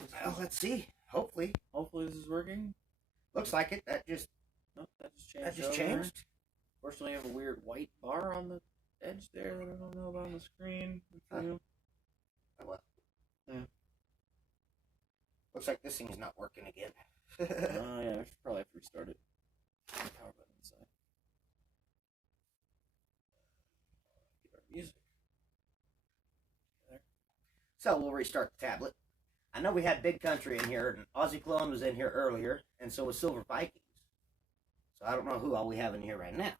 Well, let's see. Hopefully this is working. Looks like it. That just changed. Fortunately, I have a weird white bar on the edge there that I don't know about on the screen. Oh, well. Yeah. Looks like this thing's not working again. Yeah, I should probably have to restart it. Power button inside. Get our music. There. So we'll restart the tablet. I know we had Big Country in here, and Aussie Clone was in here earlier, and so was Silver Vikings. So I don't know who all we have in here right now.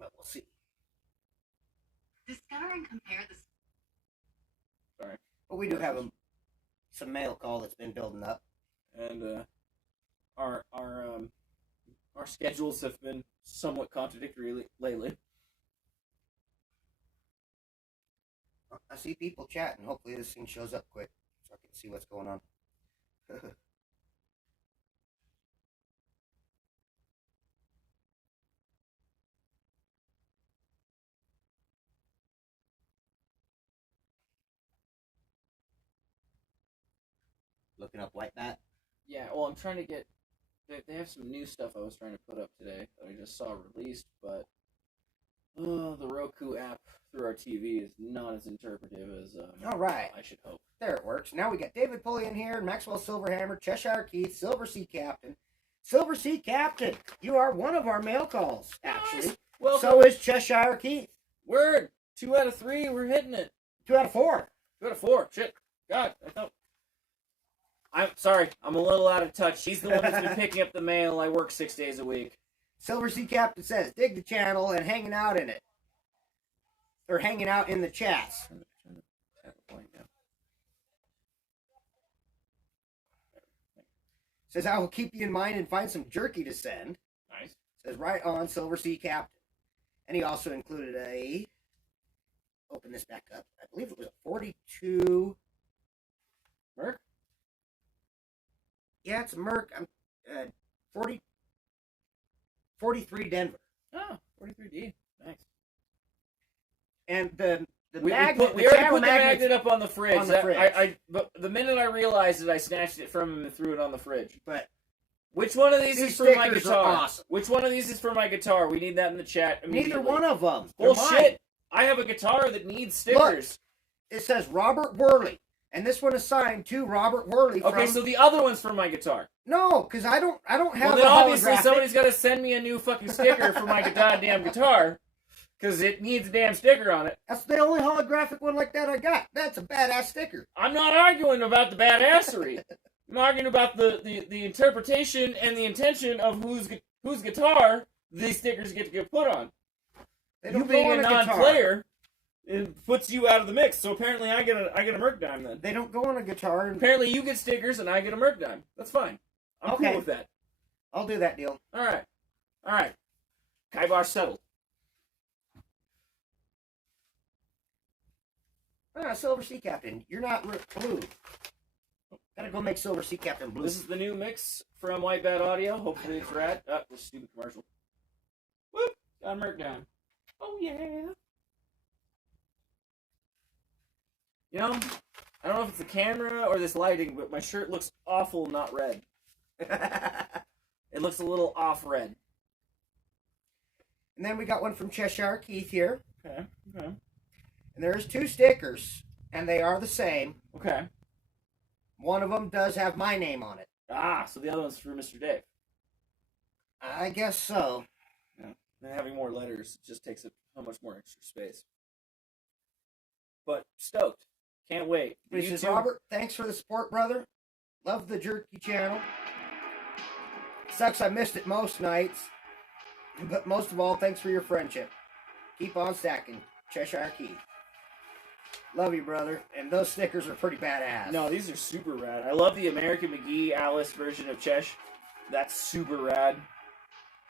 But we'll see. Discover and compare the... Sorry. But we do have some mail call that's been building up. And our schedules have been somewhat contradictory lately. I see people chatting. Hopefully this thing shows up quick so I can see what's going on. Looking up White Bat. Yeah, well, I'm trying to get... They have some new stuff I was trying to put up today that I just saw released, but the Roku app through our TV is not as interpretive as all right. I should hope. There it works. Now we got David Pulley in here, Maxwell Silverhammer, Cheshire Keith, Silver Sea Captain. Silver Sea Captain, you are one of our mail calls, actually. Nice. Well, so is Cheshire Keith. Word. 2 out of 3, we're hitting it. 2 out of 4. 2 out of 4. Shit. God, I thought... I'm sorry, I'm a little out of touch. He's the one that's been picking up the mail. I work 6 days a week. Silver Sea Captain says, dig the channel and hanging out in it. Or hanging out in the chats. Says, I will keep you in mind and find some jerky to send. Nice. Says, right on, Silver Sea Captain. And he also included a... Open this back up. I believe it was a 42... Merc? Yeah, it's a Merc. 43 Denver. Oh, 43D. Nice. And the we magnet... We already put the magnet up on the fridge. On the fridge. But the minute I realized it, I snatched it from him and threw it on the fridge. But... Which one of these is for my guitar? Awesome. Which one of these is for my guitar? We need that in the chat immediately. Neither one of them. Bullshit. I have a guitar that needs stickers. Look, it says Robert Worley. And this one is signed to Robert Worley. Okay, so the other one's for my guitar. No, because I don't have. Well, then obviously somebody's got to send me a new fucking sticker for my goddamn guitar, because it needs a damn sticker on it. That's the only holographic one like that I got. That's a badass sticker. I'm not arguing about the badassery. I'm arguing about the interpretation and the intention of whose guitar these stickers get to get put on. You being a non-player. It puts you out of the mix, so apparently I get a Merc dime then. They don't go on a guitar. Apparently you get stickers and I get a Merc dime. That's fine. I'm cool with that. I'll do that deal. All right. Kibosh settled. Silver Sea Captain, you're not blue. Gotta go make Silver Sea Captain blue. This is the new mix from White Bat Audio. Hopefully it's rad. This stupid commercial. Whoop! Got a Merc dime. Oh yeah. You know, I don't know if it's the camera or this lighting, but my shirt looks awful not red. It looks a little off red. And then we got one from Cheshire Keith here. Okay. And there's 2 stickers, and they are the same. Okay. One of them does have my name on it. Ah, so the other one's for Mr. Dave. I guess so. Yeah. And having more letters just takes up so much more extra space. But stoked. Can't wait. He says, Robert, thanks for the support, brother. Love the Jerky channel. Sucks I missed it most nights. But most of all, thanks for your friendship. Keep on stacking. Cheshire Keith. Love you, brother. And those stickers are pretty badass. No, these are super rad. I love the American McGee Alice version of Chesh. That's super rad.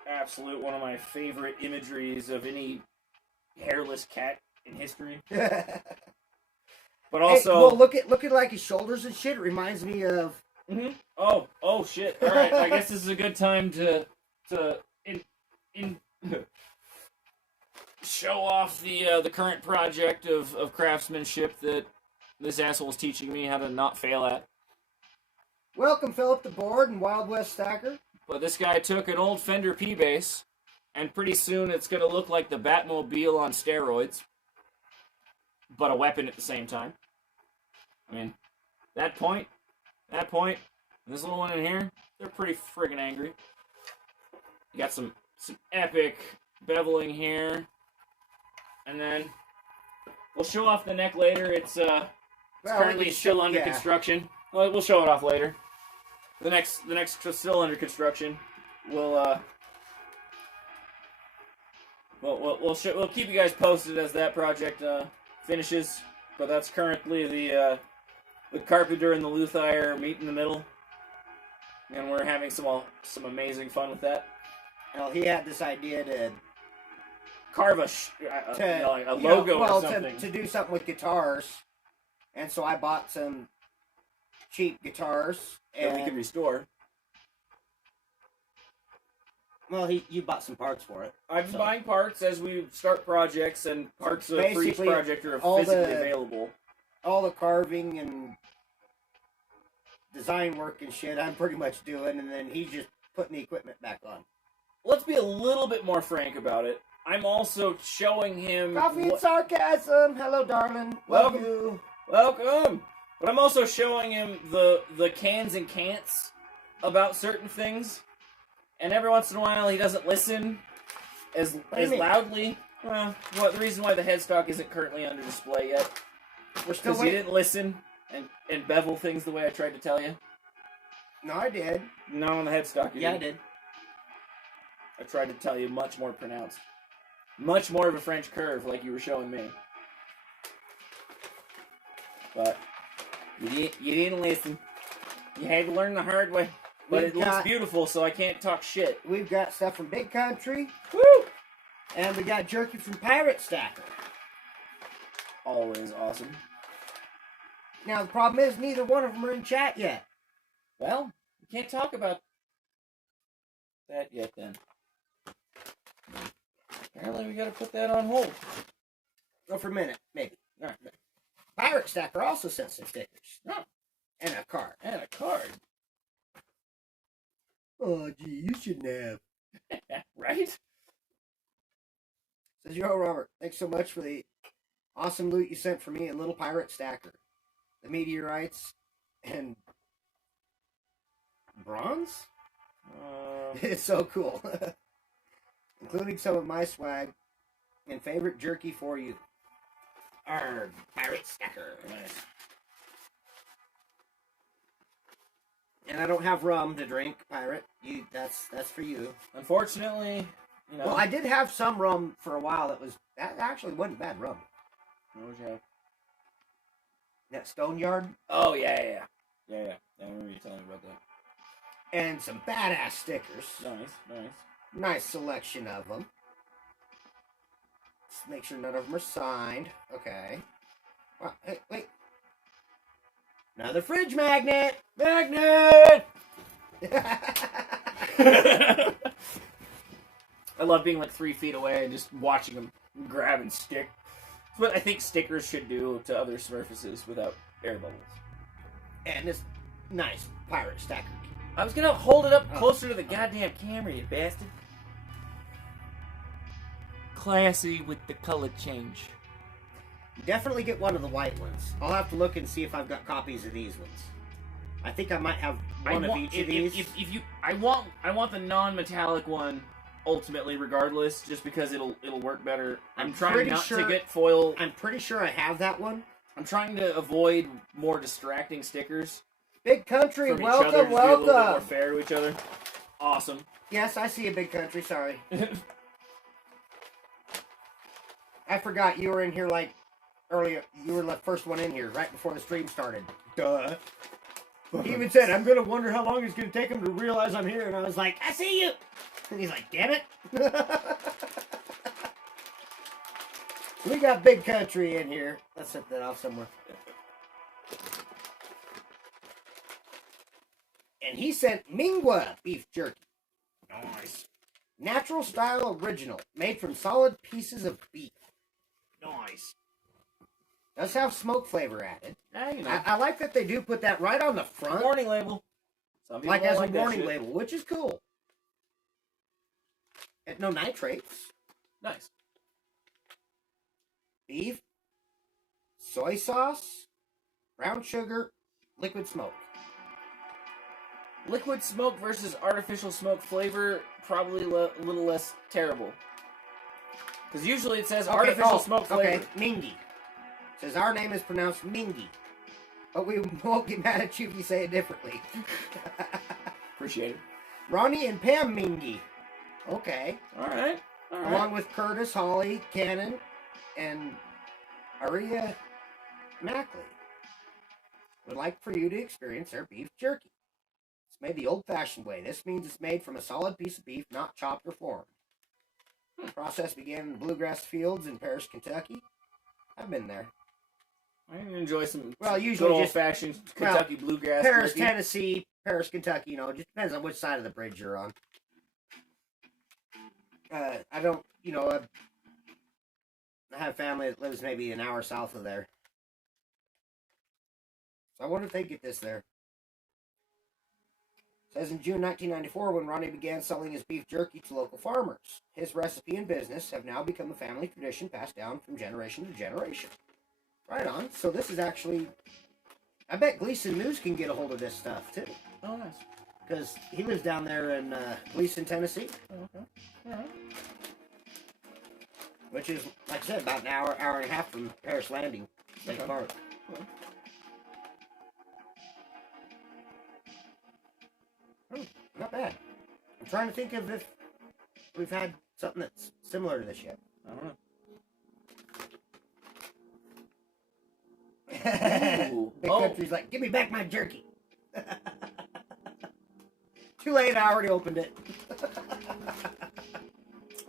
Absolute one of my favorite imageries of any hairless cat in history. But also, hey, well, look at like his shoulders and shit. It reminds me of. Mm-hmm. Oh shit! All right, I guess this is a good time to show off the current project of craftsmanship that this asshole's teaching me how to not fail at. Welcome, Philip the Board and Wild West Stacker. But this guy took an old Fender P-Bass, and pretty soon it's going to look like the Batmobile on steroids, but a weapon at the same time. I mean, that point, and this little one in here, they're pretty friggin' angry. You got some epic beveling here, and then we'll show off the neck later. It's currently still under construction. Well, we'll show it off later. The next still under construction. We'll keep you guys posted as that project finishes. But that's currently the carpenter and the luthier meet in the middle, and we're having some amazing fun with that. Well, he had this idea to carve a logo or something. To do something with guitars, and so I bought some cheap guitars that we can restore. Well, you bought some parts for it. I've been buying parts as we start projects, and parts for each project are physically available. All the carving and design work and shit I'm pretty much doing, and then he's just putting the equipment back on. Let's be a little bit more frank about it. I'm also showing him... Coffee and sarcasm! Hello, darling. Welcome. But I'm also showing him the cans and can'ts about certain things. And every once in a while, he doesn't listen as loudly. Well, the reason why the headstock isn't currently under display yet. We're still because he didn't listen and bevel things the way I tried to tell you. No, I did. No, on the headstock you did. I did. I tried to tell you much more pronounced. Much more of a French curve like you were showing me. But you didn't listen. You had to learn the hard way. But it looks beautiful, so I can't talk shit. We've got stuff from Big Country. Woo! And we got jerky from Pirate Stacker. Always awesome. Now, the problem is neither one of them are in chat yet. Well, we can't talk about that yet, then. Apparently, we gotta put that on hold. Go for a minute, maybe. All right. Pirate Stacker also sent some stickers. Oh. And a card. And a card. Oh, gee, you shouldn't have. Right? Says, yo, Robert, thanks so much for the awesome loot you sent for me and Little Pirate Stacker. The meteorites and bronze? It's so cool. Including some of my swag and favorite jerky for you. Arrgh, Pirate Stacker. Nice. And I don't have rum to drink, Pirate. That's for you. Unfortunately, you know. Well, I did have some rum for a while. That actually wasn't bad rum. What would you have? That Stone Yard. Oh yeah. I remember you telling me about that. And some badass stickers. Nice. Nice selection of them. Let's make sure none of them are signed. Okay. Wow, hey, wait. Another fridge magnet! Magnet! I love being like 3 feet away and just watching them grab and stick. It's what I think stickers should do to other surfaces without air bubbles. And this nice Pirate Stacker. I was gonna hold it up closer to the goddamn camera, you bastard. Classy with the color change. Definitely get one of the white ones. I'll have to look and see if I've got copies of these ones. I think I might have one of each of these. I want the non-metallic one ultimately, regardless, just because it'll work better. I'm trying not to get foil. I'm pretty sure I have that one. I'm trying to avoid more distracting stickers. Big Country, from welcome, each other, welcome. Be a little bit more fair to each other. Awesome. Yes, I see a Big Country. Sorry. I forgot you were in here like earlier. You were the first one in here right before the stream started. Duh. He even said, "I'm gonna wonder how long it's gonna take him to realize I'm here," and I was like, "I see you." And he's like, "Damn it." We got Big Country in here. Let's set that off somewhere. And he sent Mingwa beef jerky. Nice. Natural style original. Made from solid pieces of beef. Nice. Does have smoke flavor added. You know. I like that they do put that right on the front. Warning label. Some people Like don't as like a that warning shit. label, which is cool. And no nitrates. Nice. Beef, soy sauce, brown sugar, liquid smoke. Liquid smoke versus artificial smoke flavor, probably a little less terrible. Because usually it says artificial smoke flavor. Okay, Mingy. It says our name is pronounced Mingy. But we won't get mad at you if you say it differently. Appreciate it. Ronnie and Pam Mingy. Okay. Alright. Along with Curtis, Holly, Cannon, and Aria Mackley. Would like for you to experience their beef jerky. It's made the old-fashioned way. This means it's made from a solid piece of beef, not chopped or formed. The process began in the bluegrass fields in Paris, Kentucky. I've been there. I enjoy some usually good old-fashioned Kentucky bluegrass Paris, jerky. Tennessee, Paris, Kentucky, it just depends on which side of the bridge you're on. I don't, I have family that lives maybe an hour south of there. So I wonder if they get this there. It says in June 1994, when Ronnie began selling his beef jerky to local farmers. His recipe and business have now become a family tradition passed down from generation to generation. Right on. So this is actually... I bet Gleason News can get a hold of this stuff, too. Oh, nice. Because he lives down there in Gleason, Tennessee. Okay. Alright. Which is, like I said, about an hour and a half from Paris Landing State Park. Okay. Oh, not bad. I'm trying to think of if we've had something that's similar to this yet. I don't know. Big Country's like, give me back my jerky. Too late, I already opened it.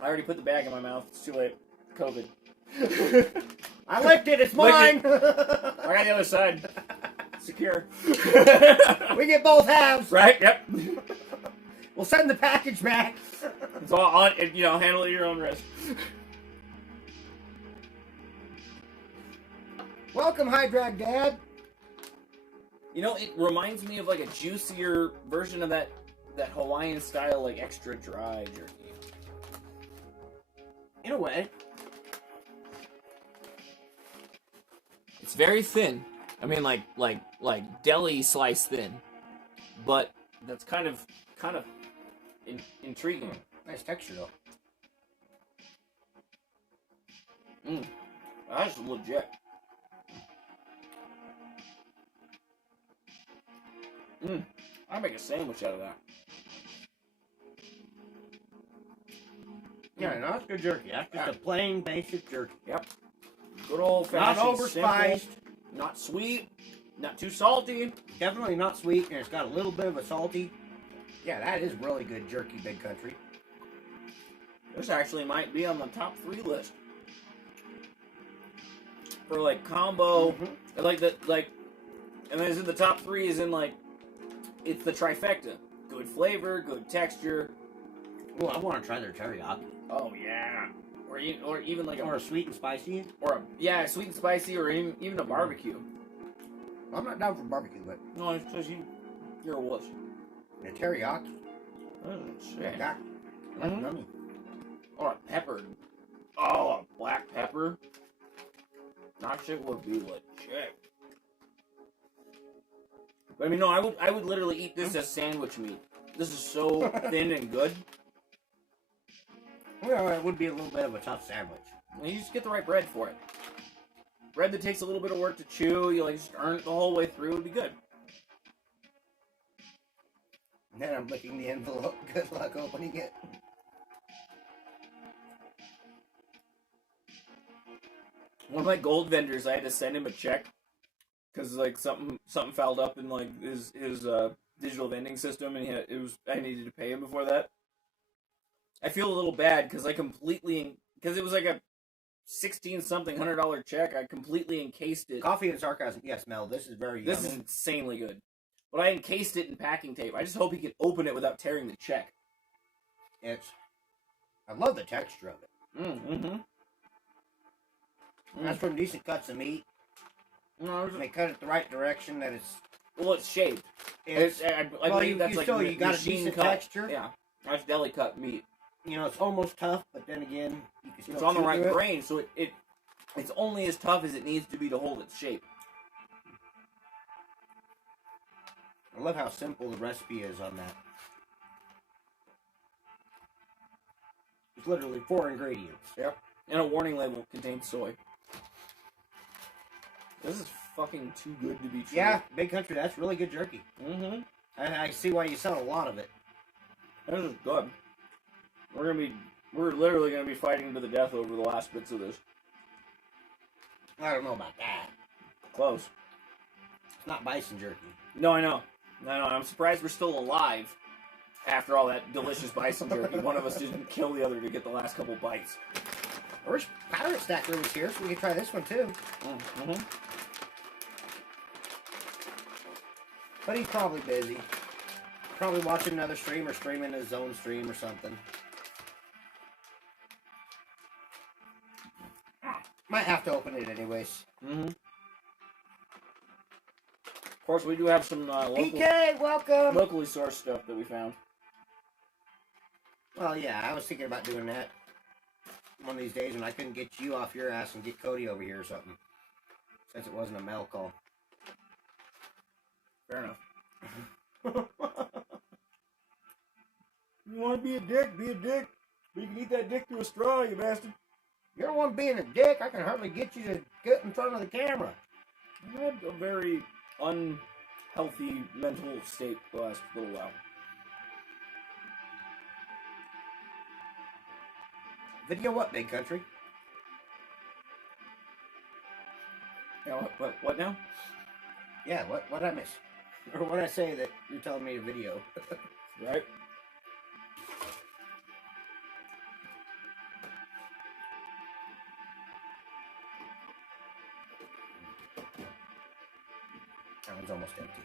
I already put the bag in my mouth. It's too late. COVID. I licked it, it's mine! I got the other side. Secure. We get both halves. Right, yep. We'll send the package back. It's all on, handle it at your own risk. Welcome, High Drag Dad. It reminds me of like a juicier version of that Hawaiian style, like extra dry jerky. In a way. It's very thin. I mean, like deli slice thin, but that's kind of intriguing. Nice texture though. That's legit. I make a sandwich out of that. Yeah, no, that's good jerky. That's just a plain basic jerky. Yep. Good old fashioned. Not overspiced. Simple, not sweet. Not too salty. Definitely not sweet, and it's got a little bit of a salty. Yeah, that is really good jerky, Big Country. This actually might be on the top 3 list. For like combo, and and then in the top 3 is in like, it's the trifecta. Good flavor, good texture. Oh, I want to try their teriyaki. Oh yeah. Or even like a sweet and spicy. Sweet and spicy, or even a barbecue. I'm not down for barbecue, but No, it's because you're a wuss. a teriyaki. Oh shit. That's yummy. Or a pepper. Oh, a black pepper. That shit would be legit. But I mean, no, I would literally eat this as sandwich meat. This is so thin and good. Well, it would be a little bit of a tough sandwich. You just get the right bread for it. Bread that takes a little bit of work to chew. You just earn it the whole way through. It'd be good. And then I'm licking the envelope. Good luck opening it. One of my gold vendors, I had to send him a check because like something fouled up in like his digital vending system, and I needed to pay him before that. I feel a little bad because because it was like a $1,600 check. I completely encased it. Coffee and sarcasm. Yes, Mel. This is very This is insanely good. But I encased it in packing tape. I just hope he can open it without tearing the check. I love the texture of it. Mm-hmm. That's from decent cuts of meat. No, they cut it the right direction that it's... Well, it's shaped. I believe that's like you got a machine decent cut. texture. Yeah, that's deli cut meat. You know, it's almost tough, but then again, you can still It's on the right it. grain, so it's only as tough as it needs to be to hold its shape. I love how simple the recipe is on that. It's literally 4 ingredients. Yep. And a warning label contains soy. This is fucking too good to be true. Yeah, Big Country, that's really good jerky. Mm-hmm. I see why you sell a lot of it. This is good. We're literally gonna be fighting to the death over the last bits of this. I don't know about that. Close. It's not bison jerky. No, I know. I'm surprised we're still alive after all that delicious bison jerky. One of us didn't kill the other to get the last couple bites. I wish Pirate Stacker was here so we could try this one too. Mm-hmm. But he's probably busy. Probably watching another stream or streaming his own stream or something. Might have to open it anyways. Mm-hmm. Of course, we do have some PK, welcome! locally sourced stuff that we found. Well, yeah, I was thinking about doing that one of these days when I couldn't get you off your ass and get Cody over here or something. Since it wasn't a mail call. Fair enough. You want to be a dick? Be a dick. But you can eat that dick through a straw, you bastard. You're the one being a dick. I can hardly get you to get in front of the camera. I had a very unhealthy mental state the last little while. Video what, Big Country? Yeah, what now? Yeah, what I miss? Or what I say that you're telling me to video? Right? That one's almost empty.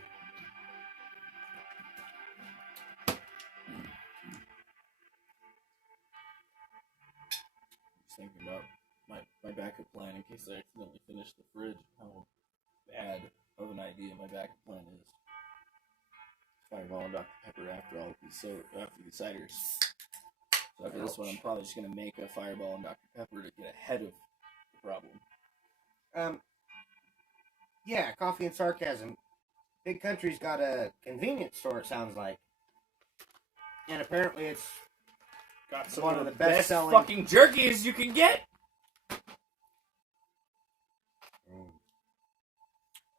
Just thinking about my backup plan in case I accidentally finish the fridge. How bad of an idea my backup plan is. Fireball and Dr. Pepper after all these after these ciders. So after this one, I'm probably just gonna make a Fireball and Dr. Pepper to get ahead of the problem. Yeah, Coffee and Sarcasm. Big Country's got a convenience store, it sounds like. And apparently it's got some one of the best selling fucking jerkies you can get.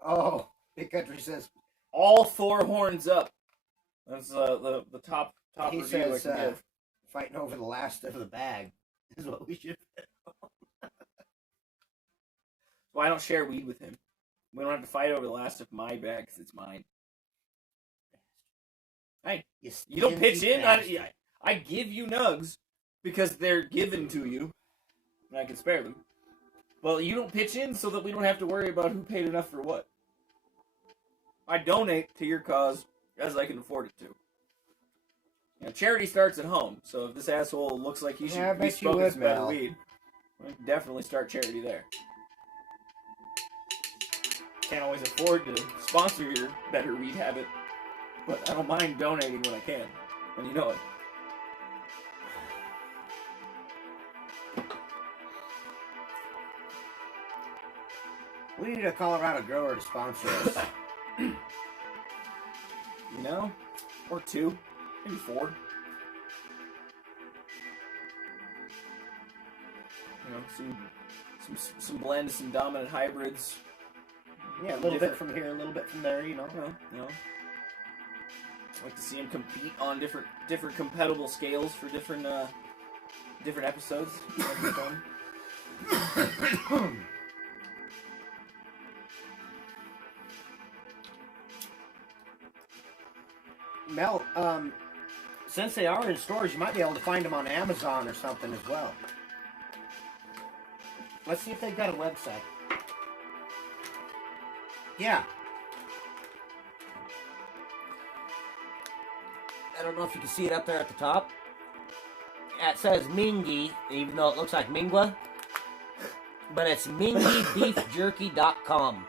Oh, Big Country says all 4 horns up. That's the top he review I says can give. fighting over the last of the bag is what we should. Well, I don't share weed with him. We don't have to fight over the last of my bag because it's mine. Hey, you don't pitch in. I give you nugs because they're given to you, and I can spare them. Well, you don't pitch in so that we don't have to worry about who paid enough for what. I donate to your cause as I can afford it to. Now, charity starts at home, so if this asshole looks like he should be smoking some better weed, we can definitely start charity there. Can't always afford to sponsor your better weed habit, but I don't mind donating when I can, and you know it. We need a Colorado grower to sponsor us. You know? Or 2. Maybe 4. You know, some blends, some dominant hybrids. Yeah, a little bit from here, a little bit from there, you know. You know. I like to see them compete on different compatible scales for different episodes. Mel, since they are in stores, you might be able to find them on Amazon or something as well. Let's see if they've got a website. Yeah. I don't know if you can see it up there at the top. Yeah, it says Mingy, even though it looks like Mingwa. But it's MingyBeefJerky.com.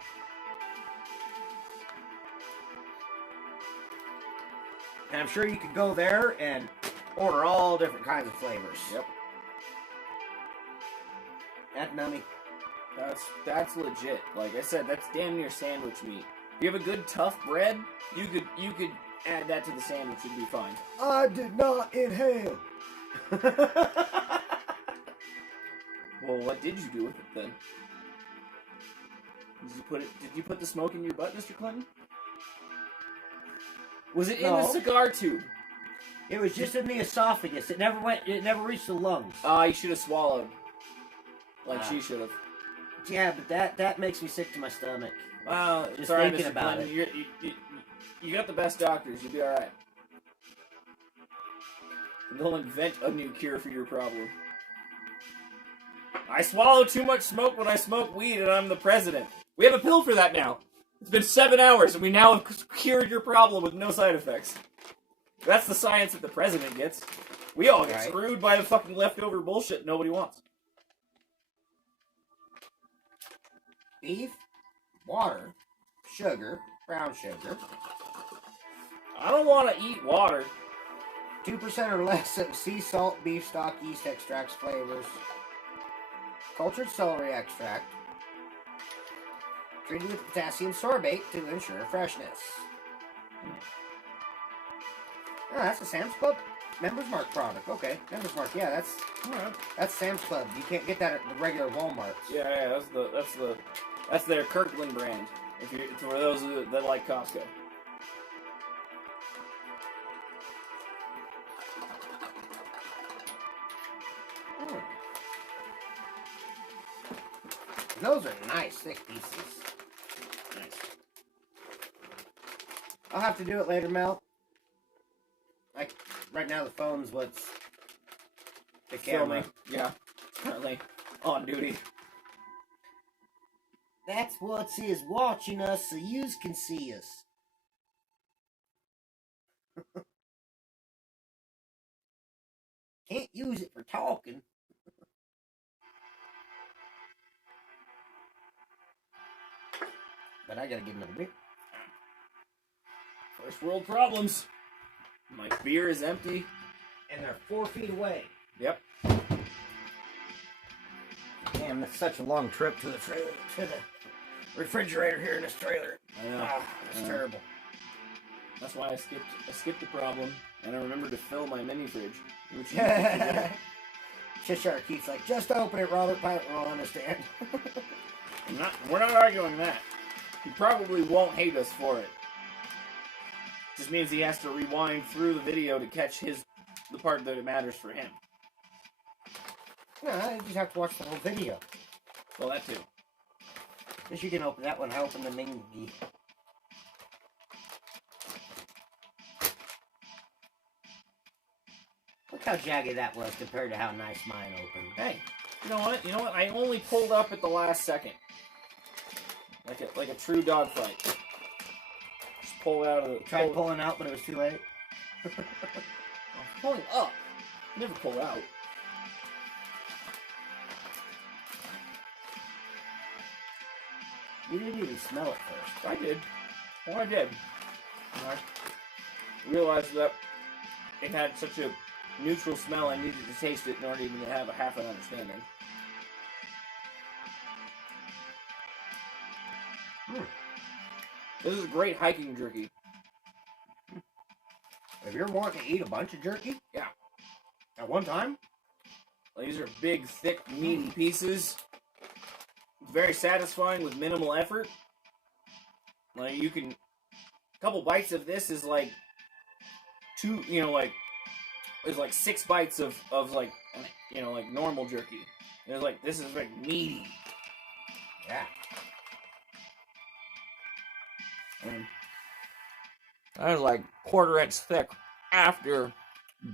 And I'm sure you could go there and order all different kinds of flavors. Yep. That's nummy. That's legit. Like I said, that's damn near sandwich meat. If you have a good tough bread, you could add that to the sandwich, it'd be fine. I did not inhale. Well, what did you do with it then? Did you put the smoke in your butt, Mr. Clinton? Was it in the cigar tube? It was just in the esophagus. It never reached the lungs. You should have swallowed. Like she should have. Yeah, but that makes me sick to my stomach. Just sorry, thinking Mr. about Clinton. it. You got the best doctors. You'll be alright. They'll invent a new cure for your problem. I swallow too much smoke when I smoke weed and I'm the president. We have a pill for that now. It's been 7 hours and we now have cured your problem with no side effects. That's the science that the president gets. We all get screwed by the fucking leftover bullshit nobody wants. Beef, water, sugar, brown sugar. I don't want to eat water. 2% or less of sea salt, beef stock, yeast extracts, flavors. Cultured celery extract. Treated with potassium sorbate to ensure freshness. Oh, that's a Sam's Club Members Mark product. Okay, Members Mark. Yeah, that's Sam's Club. You can't get that at the regular Walmart. Yeah, that's their Kirkland brand. For those that like Costco. Those are nice, thick pieces. Nice. I'll have to do it later, Mel. Like, right now the phone's what's the camera. Yeah, currently on duty. That's what's is watching us so yous can see us. Can't use it for talking. But I gotta get another beer. First world problems. My beer is empty. And they're 4 feet away. Yep. Damn, that's such a long trip to the refrigerator here in this trailer. I know. It's terrible. That's why I skipped the problem, and I remembered to fill my mini fridge. Which Cheshire Keith's like, just open it, Robert. Pilot will understand. We're not arguing that. He probably won't hate us for it. Just means he has to rewind through the video to catch the part that matters for him. No, you just have to watch the whole video. Well, that too. Guess you can open that one. I opened the Mingy. Look how jagged that was compared to how nice mine opened. Hey, you know what? I only pulled up at the last second. Like a true dogfight. Just pull it out of the... Tried pulling out, but it was too late. Pulling up. Never pull out. You didn't even smell it first. I did. Well, I did. And I realized that it had such a neutral smell, I needed to taste it in order to even have a half an understanding. This is great hiking jerky. If you're wanting to eat a bunch of jerky, yeah, at one time, these are big, thick, meaty pieces. Very satisfying with minimal effort. Like you can, a couple bites of this is like there's like 6 bites of like like normal jerky. There's like this is like meaty. Yeah. That is like 1/4 inch thick after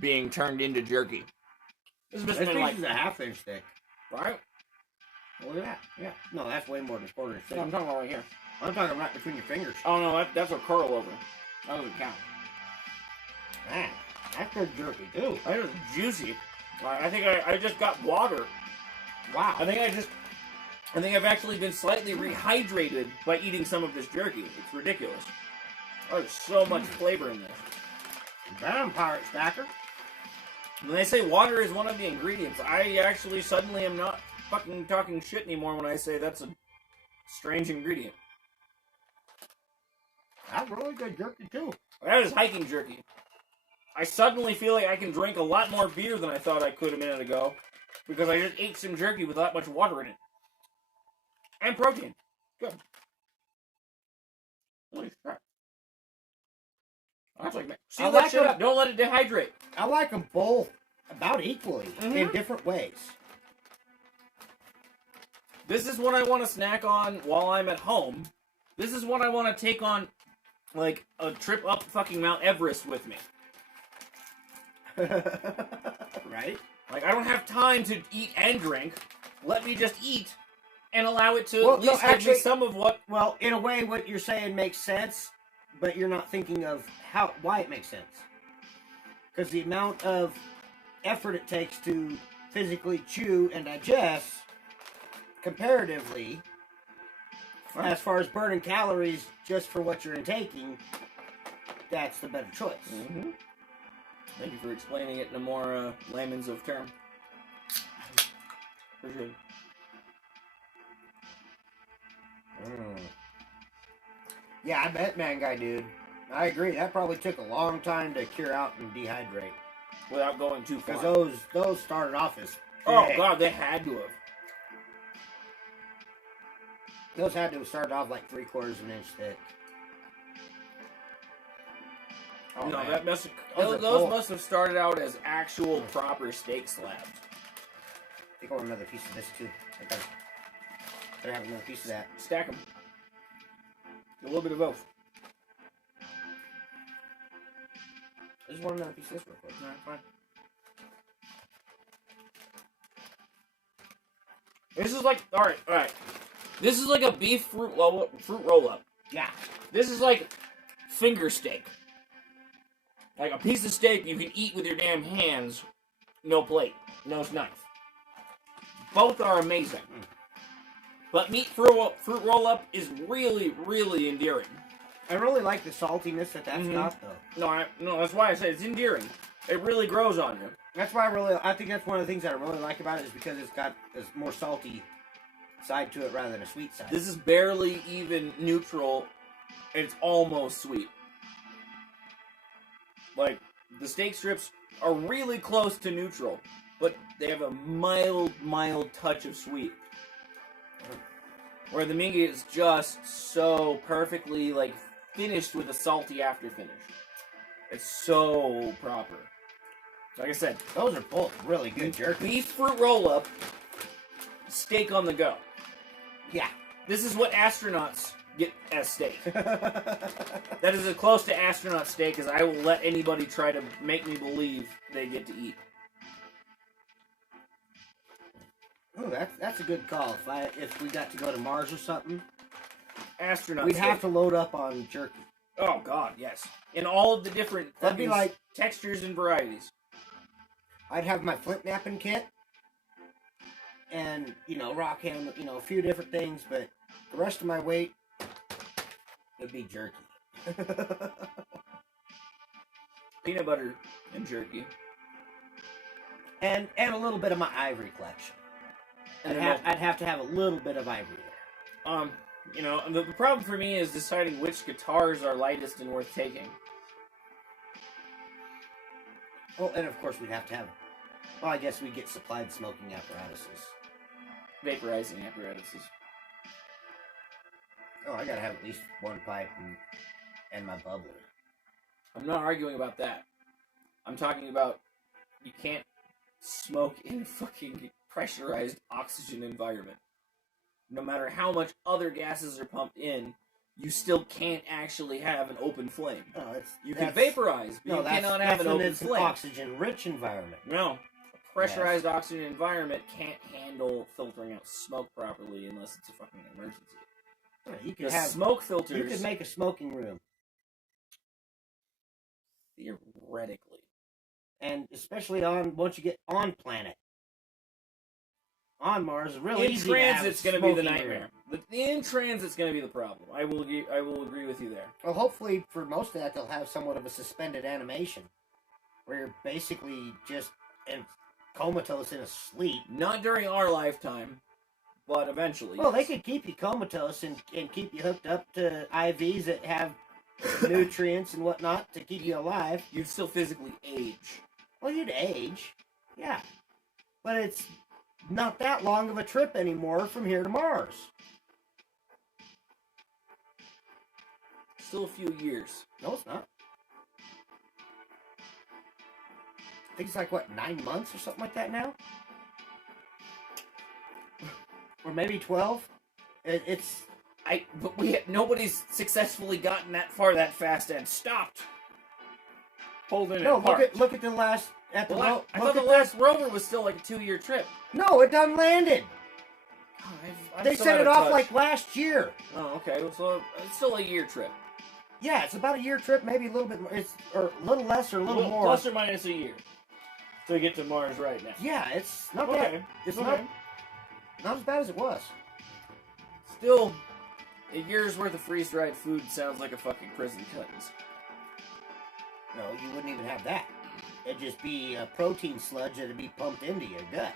being turned into jerky. This piece is like a 1/2 inch thick. Right? Look at that. Yeah. No, that's way more than 1/4 inch thick. No, I'm talking about right here. I'm talking right between your fingers. Oh no, that's a curl over. That doesn't count. Man, that's good jerky too. That is juicy. I think I just got water. Wow. I think I've actually been slightly rehydrated by eating some of this jerky. It's ridiculous. There's so much flavor in this. Vampire stacker. When they say water is one of the ingredients, I actually suddenly am not fucking talking shit anymore when I say that's a strange ingredient. That's really good jerky, too. That is hiking jerky. I suddenly feel like I can drink a lot more beer than I thought I could a minute ago because I just ate some jerky with that much water in it. And protein. Good. Holy crap. That's like, seal that shit up. Don't let it dehydrate. I like them both about equally in different ways. This is what I want to snack on while I'm at home. This is what I want to take on, like, a trip up fucking Mount Everest with me. Right? Like, I don't have time to eat and drink. Let me just eat and allow it to at least give me some of what... Well, in a way, what you're saying makes sense, but you're not thinking of why it makes sense. Because the amount of effort it takes to physically chew and digest, comparatively, as far as burning calories just for what you're intaking, that's the better choice. Mm-hmm. Thank you for explaining it in a more layman's of term. For sure. Yeah, I bet, man, guy, dude. I agree. That probably took a long time to cure out and dehydrate. Without going too far. Because those started off as... Oh, God, they had to have. Those had to have started off like 3/4 of an inch thick. Oh, no, that must have... Those must have started out as actual proper steak slabs. I think I want another piece of this, too. I gotta have another piece of that. Stack them. A little bit of both. I just want another piece of this real quick. Alright, fine. This is like... Alright. This is like a beef fruit roll-up. Yeah. This is like finger steak. Like a piece of steak you can eat with your damn hands. No plate. No knife. Both are amazing. But meat fruit roll-up is really, really endearing. I really like the saltiness that's got, though. No, that's why I say it's endearing. It really grows on you. That's why I think that's one of the things that I really like about it is because it's got this more salty side to it rather than a sweet side. This is barely even neutral. It's almost sweet. Like, the steak strips are really close to neutral, but they have a mild touch of sweet. Where the meat is just so perfectly, like, finished with a salty after finish. It's so proper. Like I said, those are both really good jerky. Beef fruit roll-up, steak on the go. Yeah. This is what astronauts get as steak. That is as close to astronaut steak as I will let anybody try to make me believe they get to eat. Oh, that's a good call. If we got to go to Mars or something, astronaut we'd steak. have to load up on jerky. Oh God, yes. In all of the different that'd be like textures and varieties. I'd have my flint knapping kit, and rock ham, a few different things, but the rest of my weight would be jerky. Peanut butter and jerky, and a little bit of my ivory collection. I'd have to have a little bit of ivory there. The problem for me is deciding which guitars are lightest and worth taking. Oh, and of course we'd have to have... Well, I guess we'd get supplied smoking apparatuses. Vaporizing apparatuses. Oh, I gotta have at least one pipe and my bubbler. I'm not arguing about that. I'm talking about you can't smoke in a fucking pressurized oxygen environment. No matter how much other gases are pumped in, you still can't actually have an open flame. Oh, you can vaporize, but you cannot have an open flame. An oxygen-rich environment. No. A pressurized oxygen environment can't handle filtering out smoke properly unless it's a fucking emergency. Yeah, you could have smoke filters. You could make a smoking room. Theoretically. And especially once you get on planet. on Mars is really in transit's going to be the nightmare. In transit's going to be the problem. I will agree with you there. Well, hopefully for most of that they'll have somewhat of a suspended animation, where you're basically just comatose in a sleep. Not during our lifetime, but eventually. Well, they could keep you comatose and keep you hooked up to IVs that have nutrients and whatnot to keep you alive. You'd still physically age. Well, you'd age, yeah. But it's not that long of a trip anymore from here to Mars. Still a few years. No, it's not. I think it's like, what, 9 months or something like that now? Or maybe 12? Nobody's successfully gotten that far that fast and stopped. Holding no, it apart. look at the last... I thought the last rover was still like a 2-year trip. No, it done landed. I'm they set it off like last year. Oh, okay. So it's still a year trip. Yeah, it's about a year trip, maybe a little bit more. Or a little less or a little more. Plus or minus a year. So you get to Mars right now. Yeah, it's not okay. bad. It's not as bad as it was. Still, a year's worth of freeze-dried food sounds like a fucking prison sentence. No, you wouldn't even have that. It'd just be a protein sludge that'd be pumped into your gut.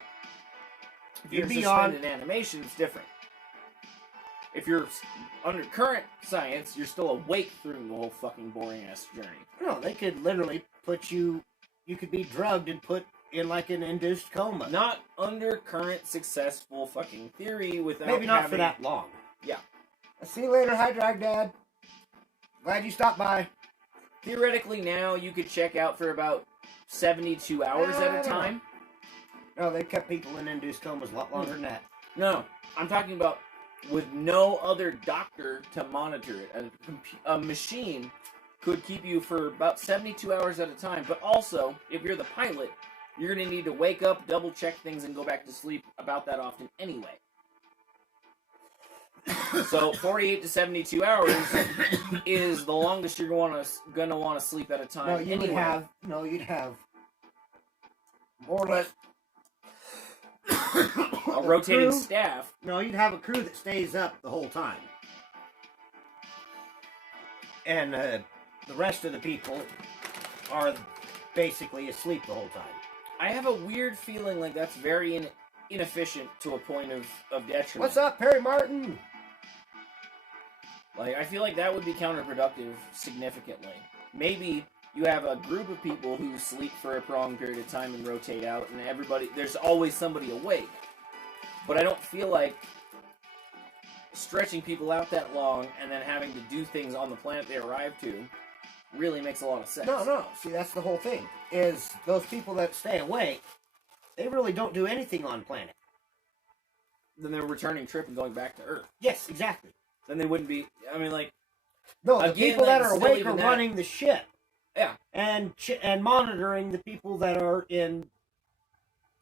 If you're suspended animation, it's different. If you're under current science, you're still awake through the whole fucking boring-ass journey. No, they could literally put you... You could be drugged and put in like an induced coma. Not under current successful fucking theory without maybe not for that long. Yeah. I'll see you later. Hi, Drag Dad. Glad you stopped by. Theoretically now, you could check out for about 72 hours at a time. No, they've kept people in induced comas a lot longer than that. No, I'm talking about with no other doctor to monitor it. A machine could keep you for about 72 hours at a time, but also, if you're the pilot, you're going to need to wake up, double-check things, and go back to sleep about that often anyway. So, 48 to 72 hours is the longest you're going to want to sleep at a time. No, you'd have more or less a rotating staff. No, you'd have a crew that stays up the whole time. And the rest of the people are basically asleep the whole time. I have a weird feeling like that's very inefficient to a point of detriment. What's up, Perry Martin? Like, I feel like that would be counterproductive significantly. Maybe you have a group of people who sleep for a prolonged period of time and rotate out, and there's always somebody awake. But I don't feel like stretching people out that long and then having to do things on the planet they arrive to really makes a lot of sense. No. See, that's the whole thing. Is those people that stay awake, they really don't do anything on planet. Then they're returning trip and going back to Earth. Yes, exactly. Then they wouldn't be... I mean, like... No, the people that are awake are running the ship. Yeah. And monitoring the people that are in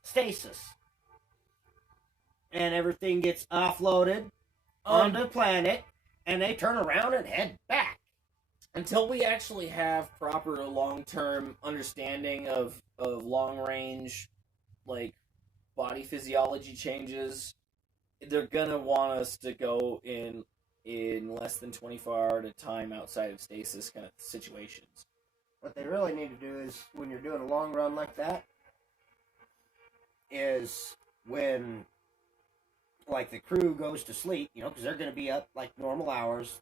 stasis. And everything gets offloaded onto the planet, and they turn around and head back. Until we actually have proper long-term understanding of long-range, like, body physiology changes, they're gonna want us to go in less than 24 hours at a time outside of stasis kind of situations. What they really need to do is, when you're doing a long run like that, is when, like, the crew goes to sleep, because they're going to be up like normal hours.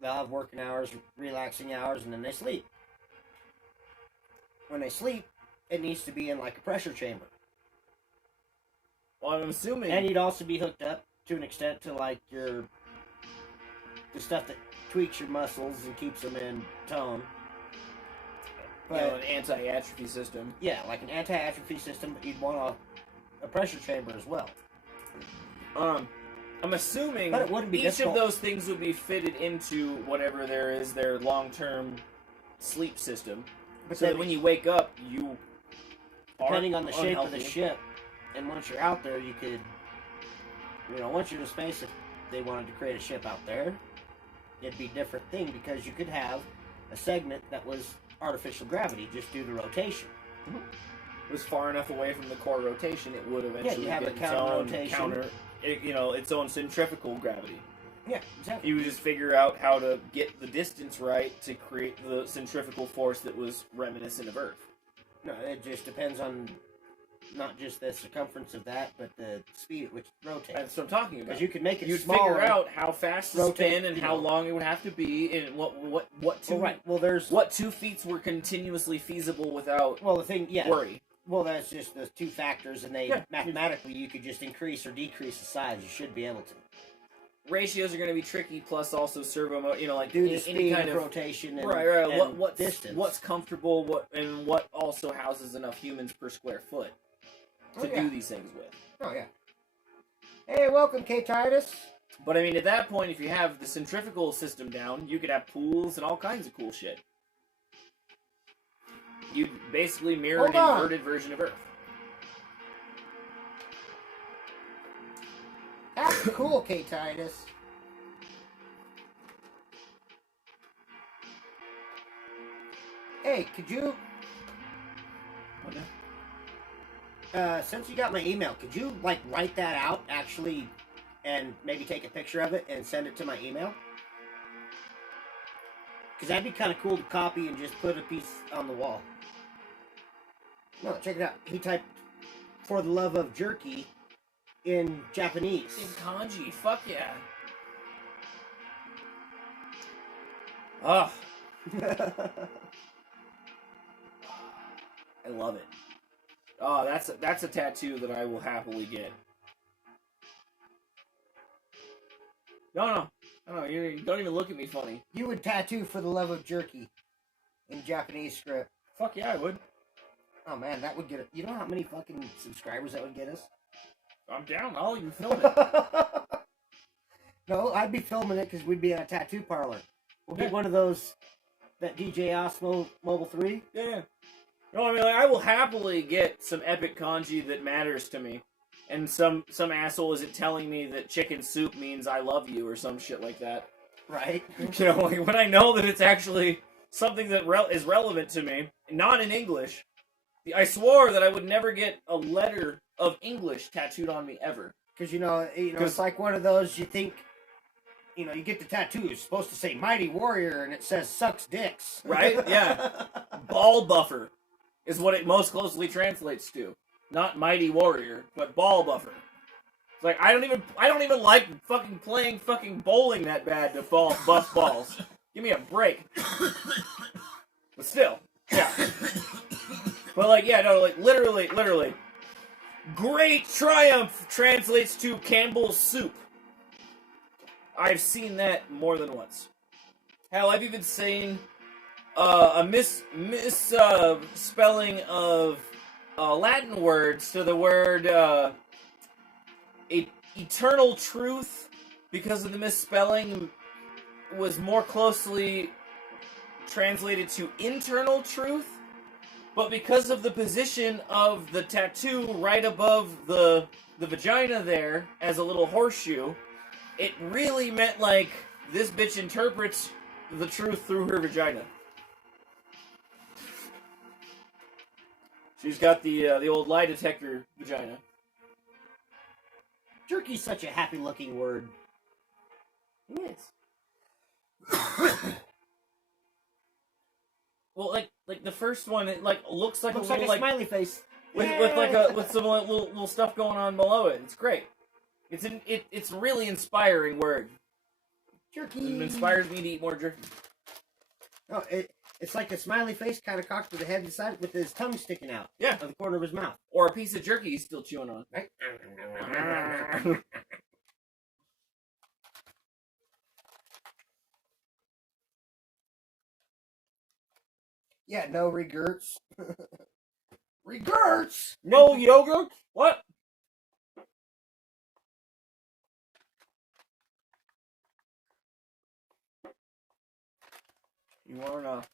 They'll have working hours, relaxing hours, and then they sleep. When they sleep, it needs to be in like a pressure chamber. Well, I'm assuming... And you'd also be hooked up to an extent to like the stuff that tweaks your muscles and keeps them in tone. But an anti-atrophy system. Yeah, like an anti-atrophy system, but you'd want a pressure chamber as well. I'm assuming but it wouldn't be each difficult. of those things would be fitted into whatever there is their long-term sleep system. But so that when you wake up, you depending on the shape unhealthy. of the ship, and once you're out there, you could, once you're in space, if they wanted to create a ship out there, it'd be a different thing because you could have a segment that was artificial gravity just due to rotation. Mm-hmm. was far enough away from the core rotation, it would eventually have get the its own its own centrifugal gravity. Yeah, exactly. You would just figure out how to get the distance right to create the centrifugal force that was reminiscent of Earth. No, it just depends on not just the circumference of that, but the speed at which it rotates. That's what I'm talking about. Because you could make it You'd smaller. figure out how fast to spin and how long it would have to be, and what 2 feats were continuously feasible without worry. Well, that's just the 2 factors, and mathematically you could just increase or decrease the size. You should be able to. Ratios are going to be tricky, plus also servo, do the speed, any kind of rotation, and, and what's distance. What's comfortable, what also houses enough humans per square foot to do these things with. Oh yeah. Hey, welcome, K. Titus. But I mean, at that point, if you have the centrifugal system down, you could have pools and all kinds of cool shit. You basically mirror an inverted version of Earth. That's cool, K. Titus. Hey, could you... What now? Since you got my email, could you, write that out, actually, and maybe take a picture of it and send it to my email? Because that'd be kind of cool to copy and just put a piece on the wall. No, check it out. He typed, "For the love of jerky," in Japanese. In kanji, fuck yeah. Oh. I love it. Oh, that's a tattoo that I will happily get. No, you don't even look at me funny. You would tattoo "For the love of jerky" in Japanese script. Fuck yeah, I would. Oh man, that would get it. You know how many fucking subscribers that would get us? I'm down. I'll even film it. No, I'd be filming it because we'd be in a tattoo parlor. We'll get one of those, that DJ Osmo Mobile 3. Yeah. No, I mean, I will happily get some epic kanji that matters to me. And some asshole isn't telling me that chicken soup means I love you or some shit like that. Right. When I know that it's actually something that is relevant to me, not in English. I swore that I would never get a letter of English tattooed on me ever. Because, it's like one of those, you think, you get the tattoo, it's supposed to say "Mighty Warrior," and it says "Sucks Dicks." Right? Yeah. Ball buffer is what it most closely translates to. Not "Mighty Warrior," but ball buffer. It's like, I don't even like fucking playing fucking bowling that bad to bust balls. Give me a break. But still, yeah. But literally. Great triumph translates to Campbell's soup. I've seen that more than once. Hell, I've even seen a spelling of Latin words to the word eternal truth, because of the misspelling, was more closely translated to internal truth. But because of the position of the tattoo right above the vagina there, as a little horseshoe, it really meant this bitch interprets the truth through her vagina. She's got the old lie detector vagina. Jerky's such a happy-looking word. It is. Well, like the first one, it looks like a little, smiley face with some little stuff going on below it. It's great. It's a really inspiring word. Jerky. It inspires me to eat more jerky. Oh, it's like a smiley face kind of cocked with the head inside with his tongue sticking out. Yeah, of the corner of his mouth, or a piece of jerky he's still chewing on. Right. Yeah, no regrets. Regrets? No yogurt? What? You aren't